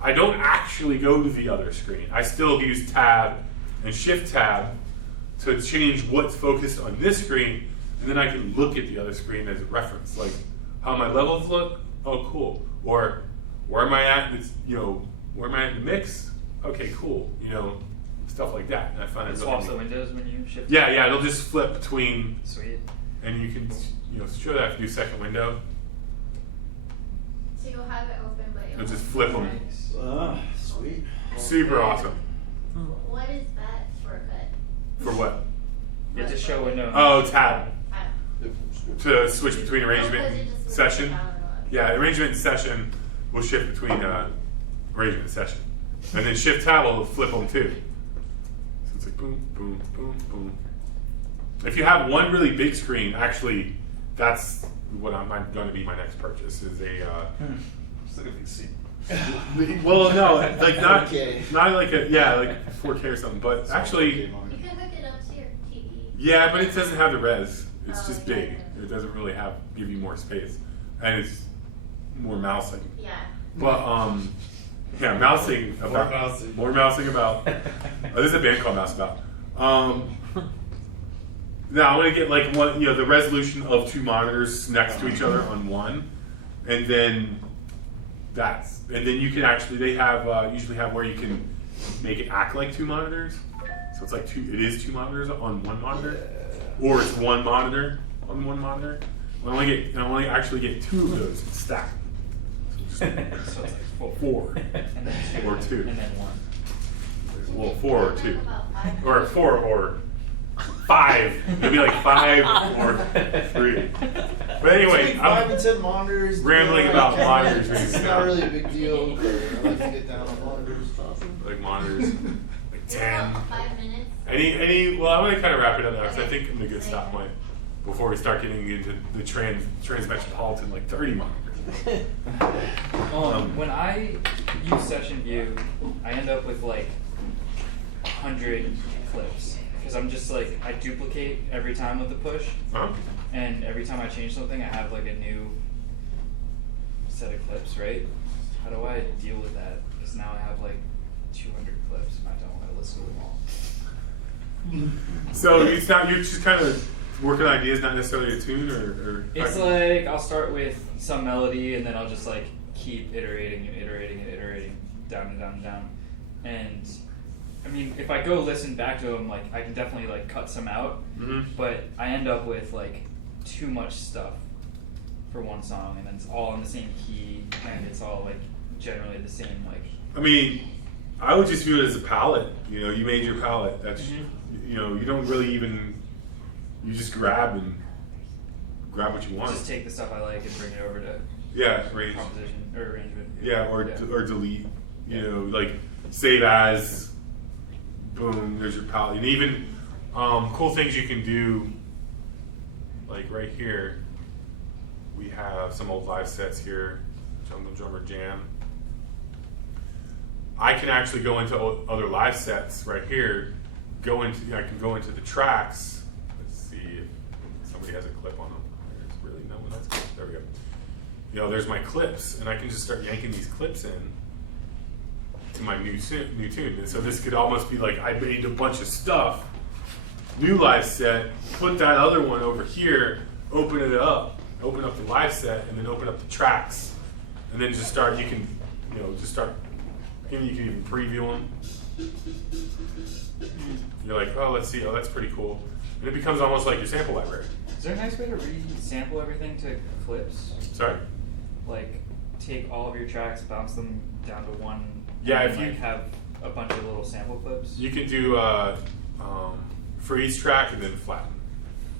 I don't actually go to the other screen. I still use tab and shift tab to change what's focused on this screen, and then I can look at the other screen as a reference, like how my levels look. Oh, cool. Or where am I at? It's, where am I at in the mix? Okay, cool. Stuff like that. And I find It it swaps really the neat. windows when you shift. Yeah, it'll just flip between. Sweet. And you can, show that if you do second window. So you'll have it open, but It'll just flip them. Sweet. Super awesome. What is that shortcut? For what? You have to show window. Oh, tab. Tab. To switch between arrangement Oh, 'cause it and just switches session. down and up. Yeah, arrangement and session will shift between arrangement and session. And then shift tab will flip them too. So it's like boom, boom, boom, boom. If you have one really big screen, actually, that's what I'm going to be my next purchase is a. It's like a big seat. Well, no, like not 4K. not like like 4K or something, but actually, You can hook it up to your TV. yeah, but it doesn't have the res. It's just yeah. big. It doesn't really give you more space, and it's more mousing. Yeah. But yeah, mousing about more mousing about. This is a band called Mouse About. Now I want to get like one, the resolution of two monitors next to each other on one, and then you can actually they have usually have where you can make it act like two monitors. So it's like it is two monitors on one monitor, or it's one monitor on one monitor. I only actually get two of those stacked. So it's like Four. And then two. Or two. And then one. Well, 4 or 2. Or 4 or 5. It'll be like 5 or 3. But anyway, Between 5 and 10 monitors. rambling about monitors. It's not really a big deal, but I like to get down on monitors. Like monitors, like 10. About 5 minutes. Well, I'm going to kind of wrap it up now because I think I'm a good stop point before we start getting into the Transmetropolitan, like 30 monitors. When I use session view, I end up with like 100 clips because I'm just like I duplicate every time with the push, and every time I change something, I have like a new set of clips. Right? How do I deal with that? Because now I have like 200 clips, and I don't want to listen to them all. So you're just kind of working on ideas, not necessarily a tune, or It's like I'll start with some melody and then I'll just like keep iterating, down and down and down. And I mean, if I go listen back to them, like I can definitely like cut some out, but I end up with like too much stuff for one song, and then it's all in the same key, and it's all like generally the same. Like, I mean, I would just view it as a palette. You made your palette. That's you don't really even. You just grab what you want. Just take the stuff I like and bring it over to composition or arrangement. Yeah, or delete. Like save as. Boom. There's your palette, and even cool things you can do. Like right here, we have some old live sets here. Jungle Drummer Jam. I can actually go into other live sets right here. I can go into the tracks. See if somebody has a clip on them. There's really no one that's clip. There we go. There's my clips, and I can just start yanking these clips in to my new tune. And so this could almost be like I made a bunch of stuff, new live set, put that other one over here, open up the live set, and then open up the tracks, and then just start. You can, and you can even preview them. You're like, oh, let's see. Oh, that's pretty cool. And it becomes almost like your sample library. Is there a nice way to re-sample everything to clips? Sorry? Like, take all of your tracks, bounce them down to one. Yeah, and if then, you have a bunch of little sample clips. You can do freeze track and then flatten.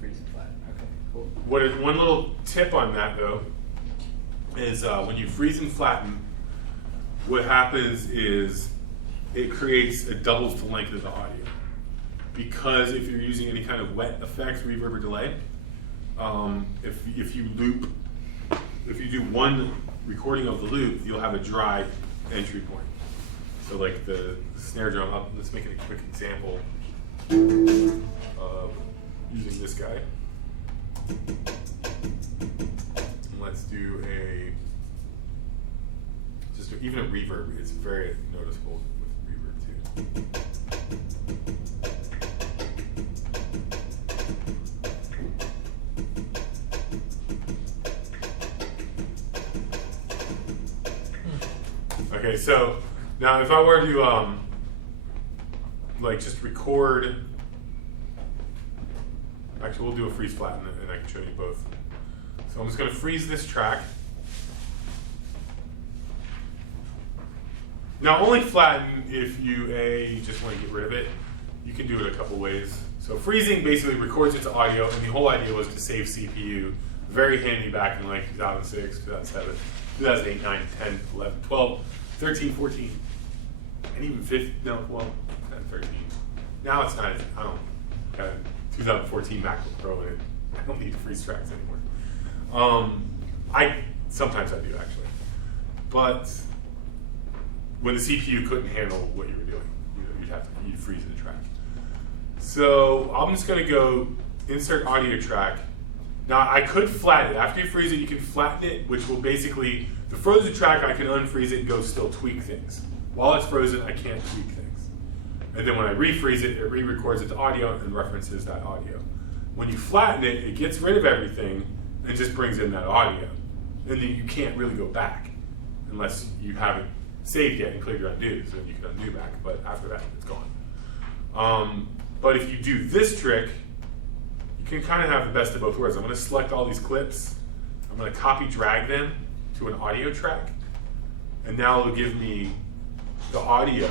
Freeze and flatten. Okay, cool. One little tip on that though is when you freeze and flatten, what happens is it doubles the length of the audio. Because if you're using any kind of wet effects, reverb or delay, if you do one recording of the loop, you'll have a dry entry point. So like the snare drum, let's make a quick example of using this guy. And let's do even a reverb. It's very noticeable with reverb too. Okay, so now if I were to like just record, actually we'll do a freeze flat and I can show you both. So I'm just going to freeze this track. Now only flatten if you just want to get rid of it. You can do it a couple ways. So freezing basically records its audio, and the whole idea was to save CPU. Very handy back in like 2006, 2007, 2008, 9, 10, 11, 12, 13, 14, and even 15, no, well, 13. Now it's not, I don't got a 2014 MacBook Pro in it. I don't need to freeze tracks anymore. Sometimes I do actually. But when the CPU couldn't handle what you were doing, you'd freeze the track. So I'm just gonna go insert audio track. Now I could flatten it. After you freeze it, you can flatten it, which will basically, the frozen track, I can unfreeze it and go still tweak things. While it's frozen, I can't tweak things. And then when I refreeze it, it re-records its audio and references that audio. When you flatten it, it gets rid of everything and just brings in that audio. And then you can't really go back unless you haven't saved yet and click your undo, so then you can undo back, but after that, it's gone. But if you do this trick, you can kind of have the best of both worlds. I'm going to select all these clips, I'm going to copy drag them to an audio track, and now it'll give me the audio,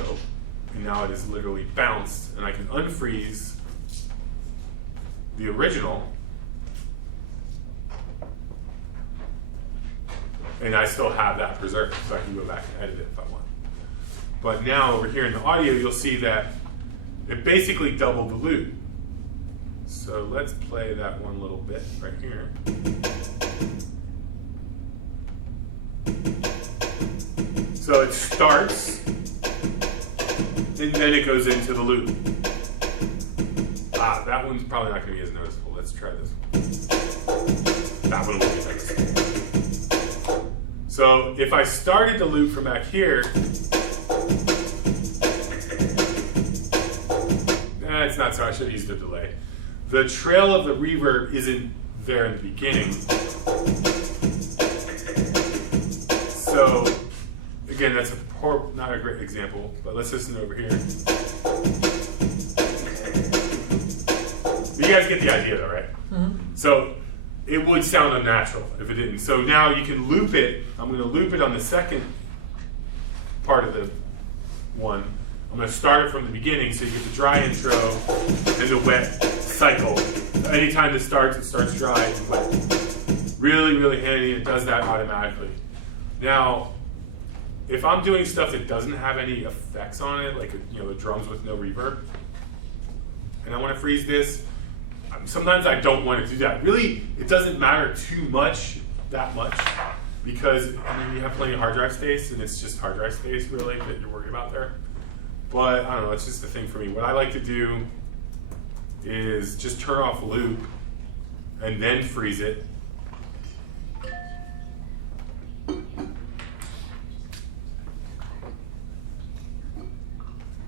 and now it is literally bounced, and I can unfreeze the original, and I still have that preserved, so I can go back and edit it if I want. But now over here in the audio, you'll see that it basically doubled the loop. So let's play that one little bit right here. So it starts, and then it goes into the loop. That one's probably not going to be as noticeable. Let's try this one. That one will be noticeable. So if I started the loop from back here, it's not so, I should have used a delay. The trail of the reverb isn't there in the beginning. So again, that's not a great example, but let's listen over here. You guys get the idea though, right? Mm-hmm. So it would sound unnatural if it didn't. So now you can loop it. I'm going to loop it on the second part of the one. I'm going to start it from the beginning so you get the dry intro and the wet cycle. Anytime this starts, it starts dry and wet. Really, really handy. It does that automatically. Now, if I'm doing stuff that doesn't have any effects on it, like the drums with no reverb, and I want to freeze this, sometimes I don't want to do that. Really, it doesn't matter too much, because you have plenty of hard drive space, and it's just hard drive space really that you're worried about there. But I don't know, it's just a thing for me. What I like to do is just turn off loop and then freeze it.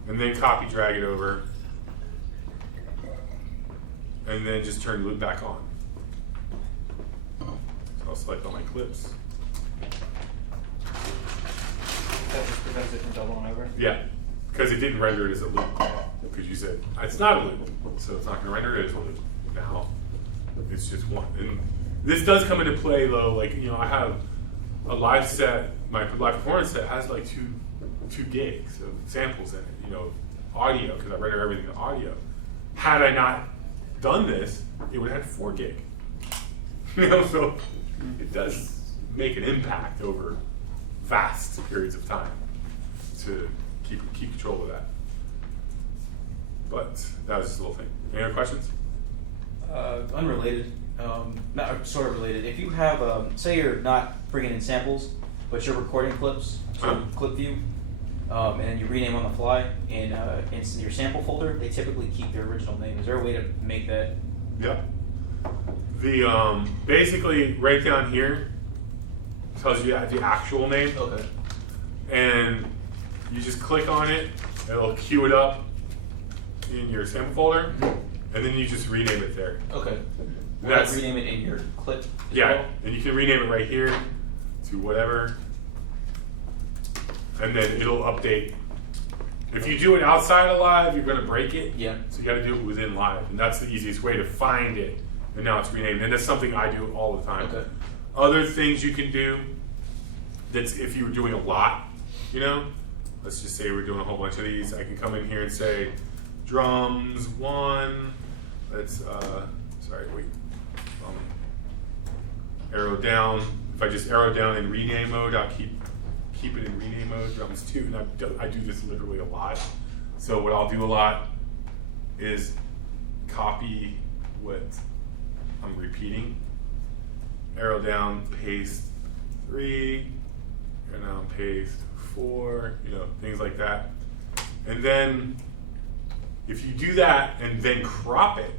And then copy drag it over. And then just turn loop back on. So I'll select all my clips. That just prevents it from doubling over? Yeah, because it didn't render it as a loop. Because you said, it's not a loop, so it's not going to render it as a loop. Now, it's just one. And this does come into play though, like, I have a live set, my live performance set has like two gigs of samples in it, audio, because I render everything to audio. Had I not done this, it would have had 4 gig. So it does make an impact over vast periods of time to keep control of that. But that was just a little thing. Any other questions? Unrelated, not sort of related. If you have, say you're not bringing in samples, but you're recording clips, so clip view, and then you rename on the fly. In your sample folder, they typically keep their original name. Is there a way to make that? Yep. The basically right down here tells you the actual name. Okay. And you just click on it, it'll queue it up in your sample folder, and then you just rename it there. Okay. That's rename it in your clip as yeah, well? and you can rename it right here to whatever, and then it'll update. If you do it outside of Live, you're going to break it. Yeah. So you got to do it within Live, and that's the easiest way to find it. And now it's renamed, and that's something I do all the time. Okay. Other things you can do. That's if you were doing a lot, you know. Let's just say we're doing a whole bunch of these. I can come in here and say, drums 1. Let's sorry, wait. Arrow down. If I just arrow down in rename mode, I'll keep it in rename mode. Drums 2, and I do this literally a lot. So what I'll do a lot is copy what I'm repeating. Arrow down, paste 3, and now paste 4. You know, things like that. And then if you do that and then crop it,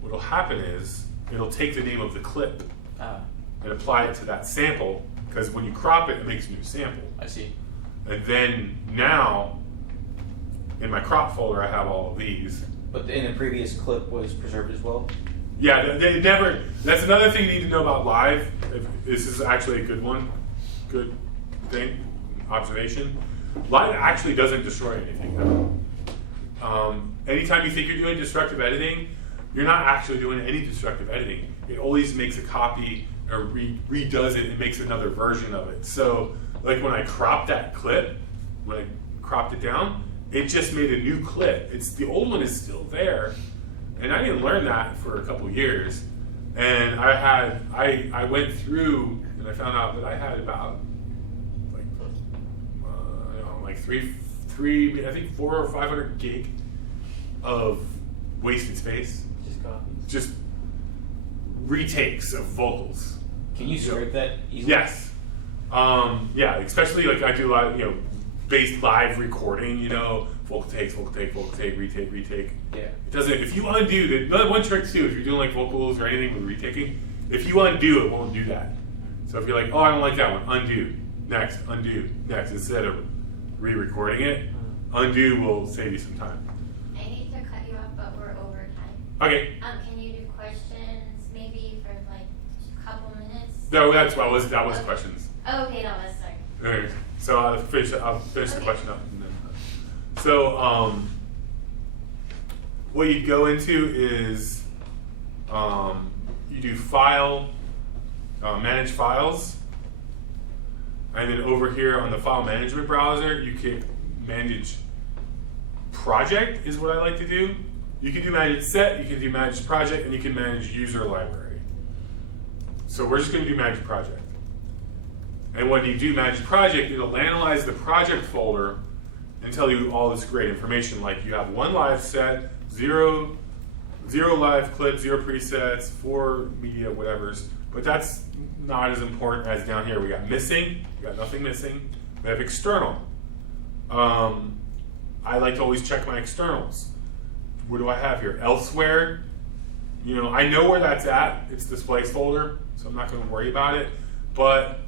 what'll happen is it'll take the name of the clip and apply it to that sample, because when you crop it, it makes a new sample. I see. And then now, in my crop folder, I have all of these. But in the previous clip was preserved as well? Yeah, they never, that's another thing you need to know about Live. This is actually a good one, good thing, observation. Live actually doesn't destroy anything. Anytime you think you're doing destructive editing, you're not actually doing any destructive editing. It always makes a copy or redoes it and makes another version of it. So, like when I cropped that clip, when I cropped it down, it just made a new clip. The old one is still there, and I didn't learn that for a couple years. And I went through and I found out that I had about like three, I think 400 or 500 gig of wasted space. Just retakes of vocals. Can you scrape that easily? Yes. Yeah, especially like I do a lot of, based live recording, vocal take, retake. Yeah. It doesn't, if you undo, the one trick too, if you're doing like vocals or anything with retaking, if you undo, it won't do that. So if you're like, oh, I don't like that one, undo, next, instead of re-recording it, undo will save you some time. I hate to cut you off, but we're over time. Okay. Can you do questions maybe for like a couple minutes? No, that was questions. Oh, okay, that was sorry. Okay, so I'll finish the question up. And then, so what you'd go into is you do file, manage files, and then over here on the file management browser, you can manage project is what I like to do. You can do manage set, you can do manage project, and you can manage user library. So we're just going to do manage project. And when you do manage project, it'll analyze the project folder and tell you all this great information, like you have 1 live set, 0 live clips, 0 presets, 4 media whatevers. But that's not as important as down here. We got missing, we got nothing missing. We have external. I like to always check my externals. What do I have here? Elsewhere. I know where that's at. It's this place folder, so I'm not going to worry about it. But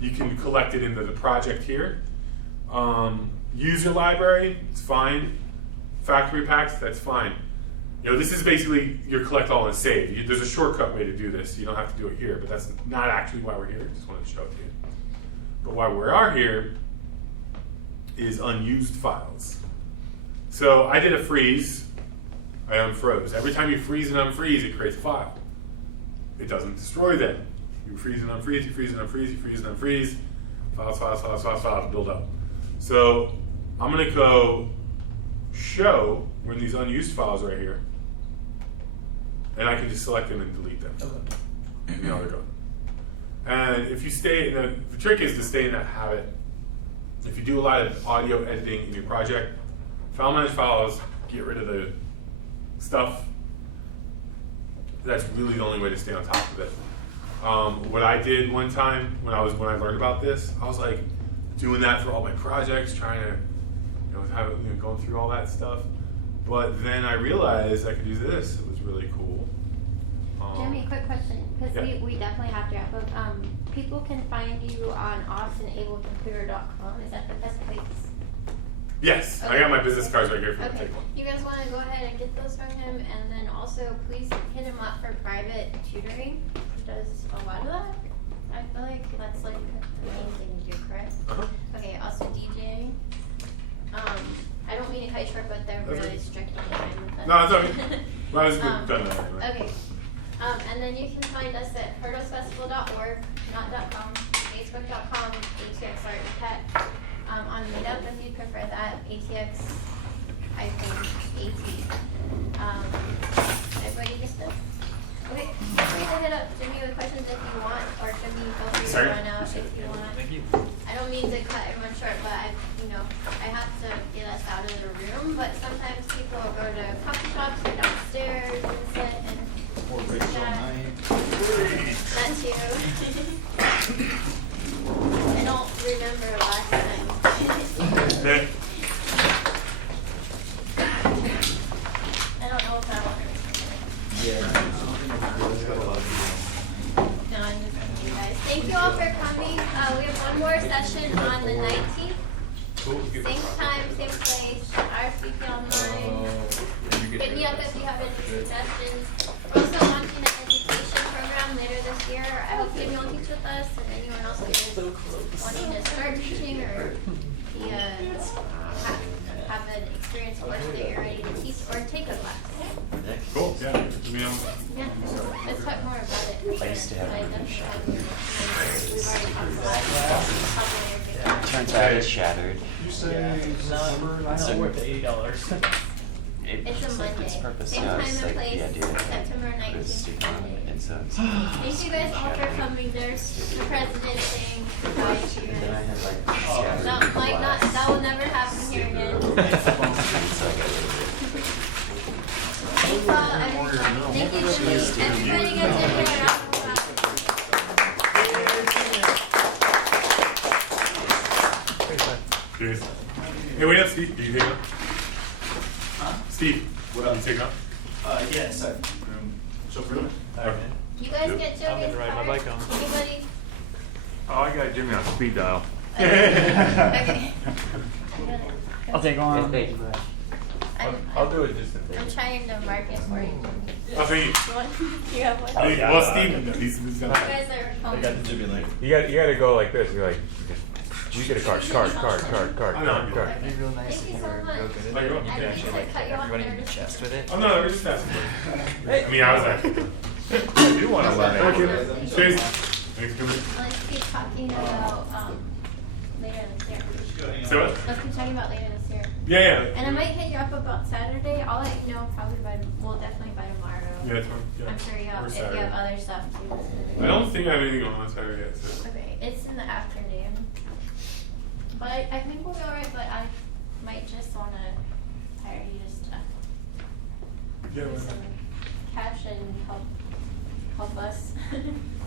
you can collect it into the project here. User library, it's fine. Factory packs, that's fine. This is basically your collect all and save. There's a shortcut way to do this. You don't have to do it here, but that's not actually why we're here. Just wanted to show it to you. But why we are here is unused files. So I did a freeze. I unfroze. Every time you freeze and unfreeze, it creates a file. It doesn't destroy them. You freeze and unfreeze, you freeze and unfreeze, you freeze and unfreeze. Files build up. So I'm going to go show when these unused files right here, and I can just select them and delete them. Okay. And now they're gone. And if you stay, the trick is to stay in that habit. If you do a lot of audio editing in your project, file manage files, get rid of the stuff. That's really the only way to stay on top of it. What I did one time when I learned about this, I was like, doing that for all my projects, trying to, going through all that stuff. But then I realized I could do this. It was really cool. Jimmy, quick question, because yeah. we definitely have to wrap up. People can find you on AustinAbletonComputer.com. Is that the best place? Yes, okay. I got my business cards right here for okay. the take one. You guys want to go ahead and get those from him, and then also please hit him up for private tutoring. He does a lot of that. I feel like that's like the main thing you do, correct? Okay, also DJing. I don't mean to cut you short, but they're really strict on time with that. No, it's okay. Well, I was done that anyway. Okay. And then you can find us at PROTOSfestival.org, not .com, Facebook.com, ATXAT. On Meetup, if you prefer that, ATX, I think, AT. Everybody gets this? Okay, feel free to hit up Jimmy with questions if you want, or Jimmy, feel free to run out if you want. Thank you. I don't mean to cut everyone short, but I have to get us out of the room, but sometimes people go to coffee shops or downstairs and sit and chat. That's you. I don't remember last time. I don't know if I want to. Yeah. No, I'm just kidding, you guys. Thank you all for coming. We have one more session on the 19th. Same time, same place. RSVP online. Hit me up if you have any suggestions. We're also launching an education program later this year. I hope Jimmy will teach with us, and anyone else who is wanting to start teaching or have an experience course that you're ready to teach or take a class. Cool. Yeah. Yeah. Let's talk more about it. I used to have We've already talked about it. Turns out it's shattered. You say not worth the $80. It's a Monday. Its purpose, Same yeah, time it's and like place, the idea September that it's 19th. Monday. and so it's Thank you guys all for coming. There's the president saying goodbye to you then I guys. had like scattered That will never happen here again. Thanks all, everyone. Thank you, Jimmy. Everybody gets in here. Cheers. Hey, wait up, Steve. Do you take up? Steve, what up? You take up? Yes. So for them? Alright, You guys Yep. get I'm Jimmy's gonna ride my bike home. Anybody? Oh, I got Jimmy on speed dial. Okay. I'll take one. Thank you. I'll do it just in I'm trying to mark it for you. Oh, thank you. You want? You have one? Hey, well, Steve, he's You gonna. guys are home. You got to go like this. You're like, you get a card. I know. It'd be real nice if you were real good at it. You could actually like cut everybody in the chest with it. Oh no, we're just asking. I mean, I was asking. I do want to learn it. Cheers. Thanks for coming. Let's keep talking about later this year. So what? Let's keep talking about later this year. Yeah. And I might hit you up about Saturday. I'll let you know probably definitely by tomorrow. Yeah, that's fine. Yeah. I'm sure you have, Or if you Saturday. have other stuff too. I don't think I have anything on Saturday yet. So. Okay, it's in the afternoon. But I think we'll be alright, but I might just want to hire you just to Yeah. do some cash and help us.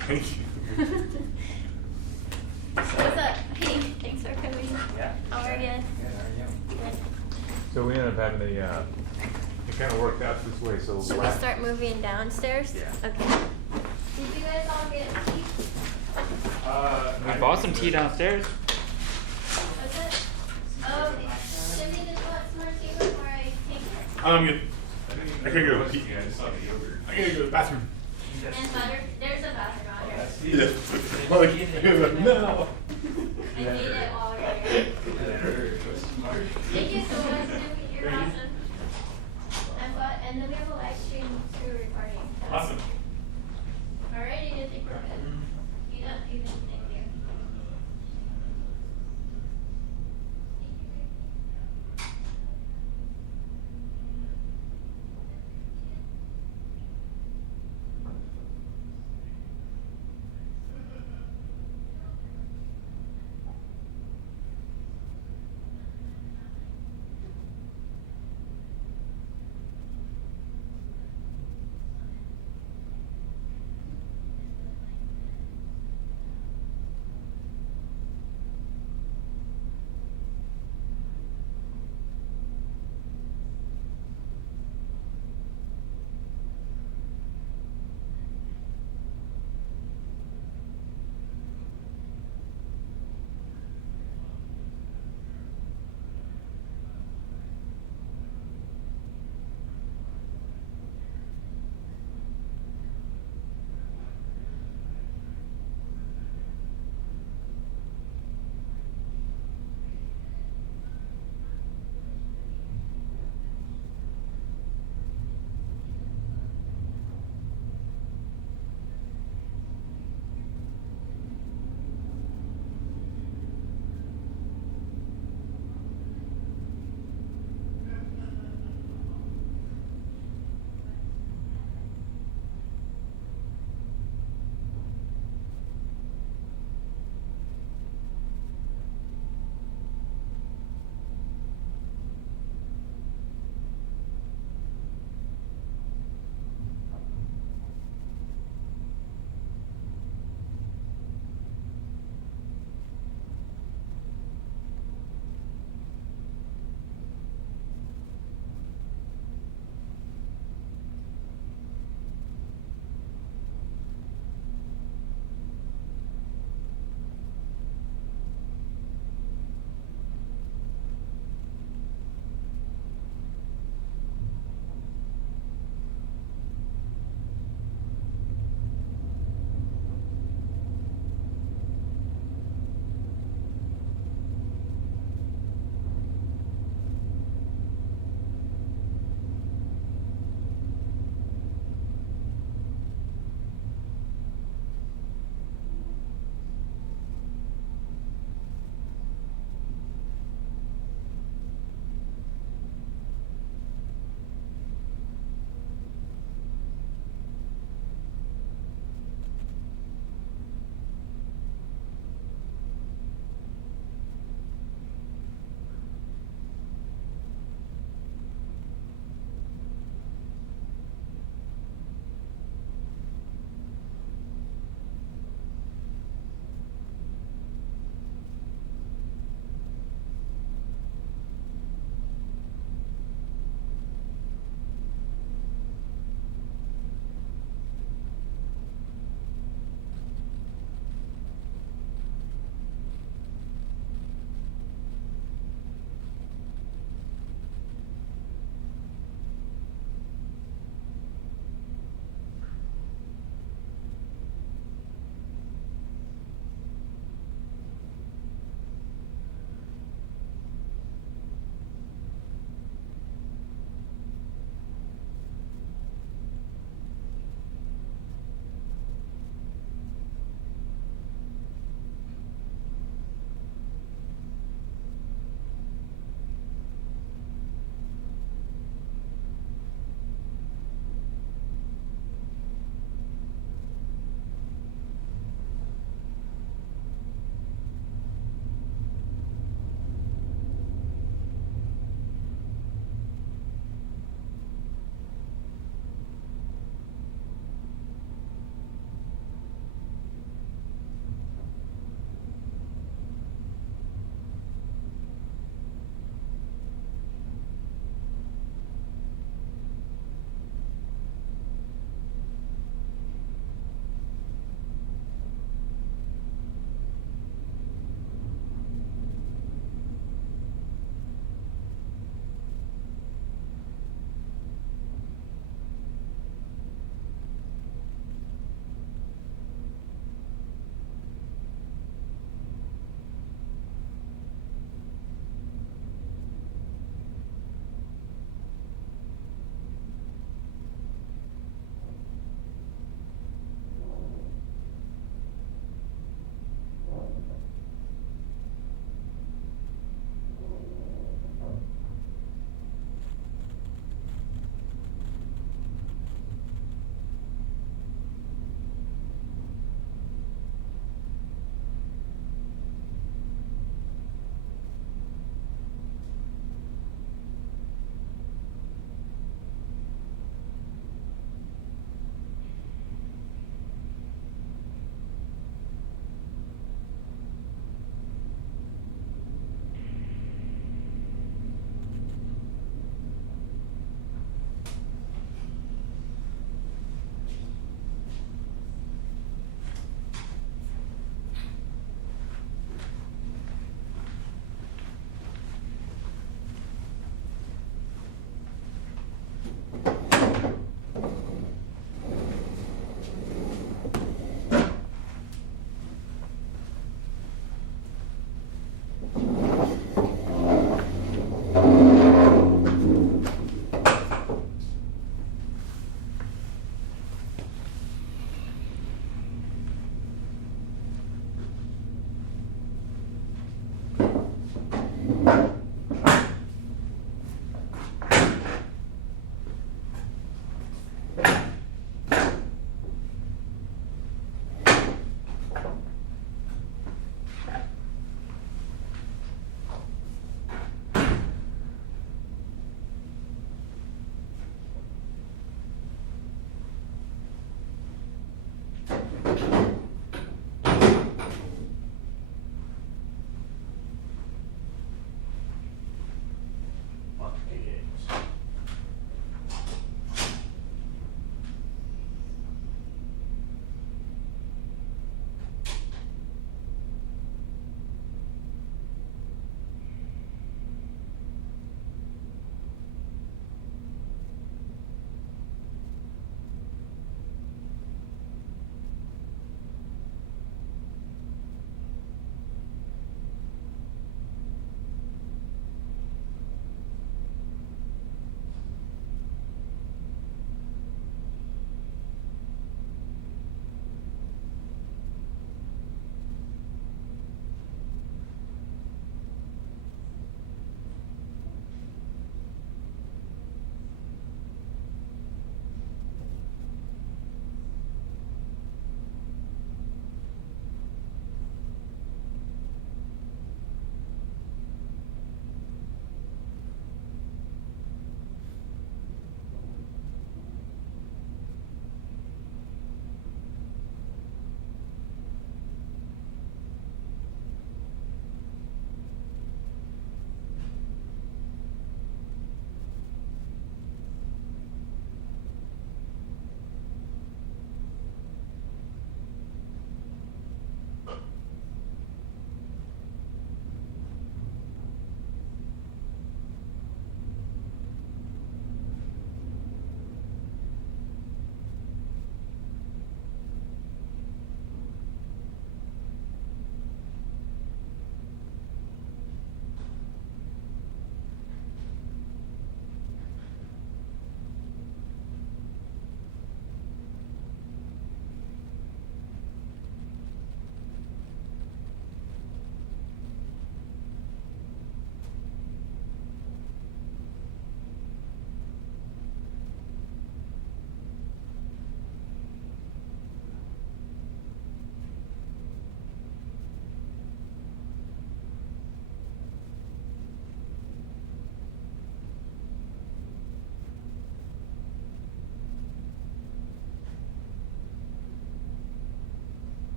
Thank you. What's up? Hey, thanks for coming. Yeah. How are you? Good. So we ended up having the, it kind of worked out this way. So Should we start moving downstairs? Yeah. Okay. Did you guys all get tea? We bought some tea downstairs. What's it? Oh, Jimmy, did you want some more tea before I take it? I'm good. I can't go to the I gotta go to the bathroom. And butter? There's a bathroom out here. Yeah. Like, no. I made it all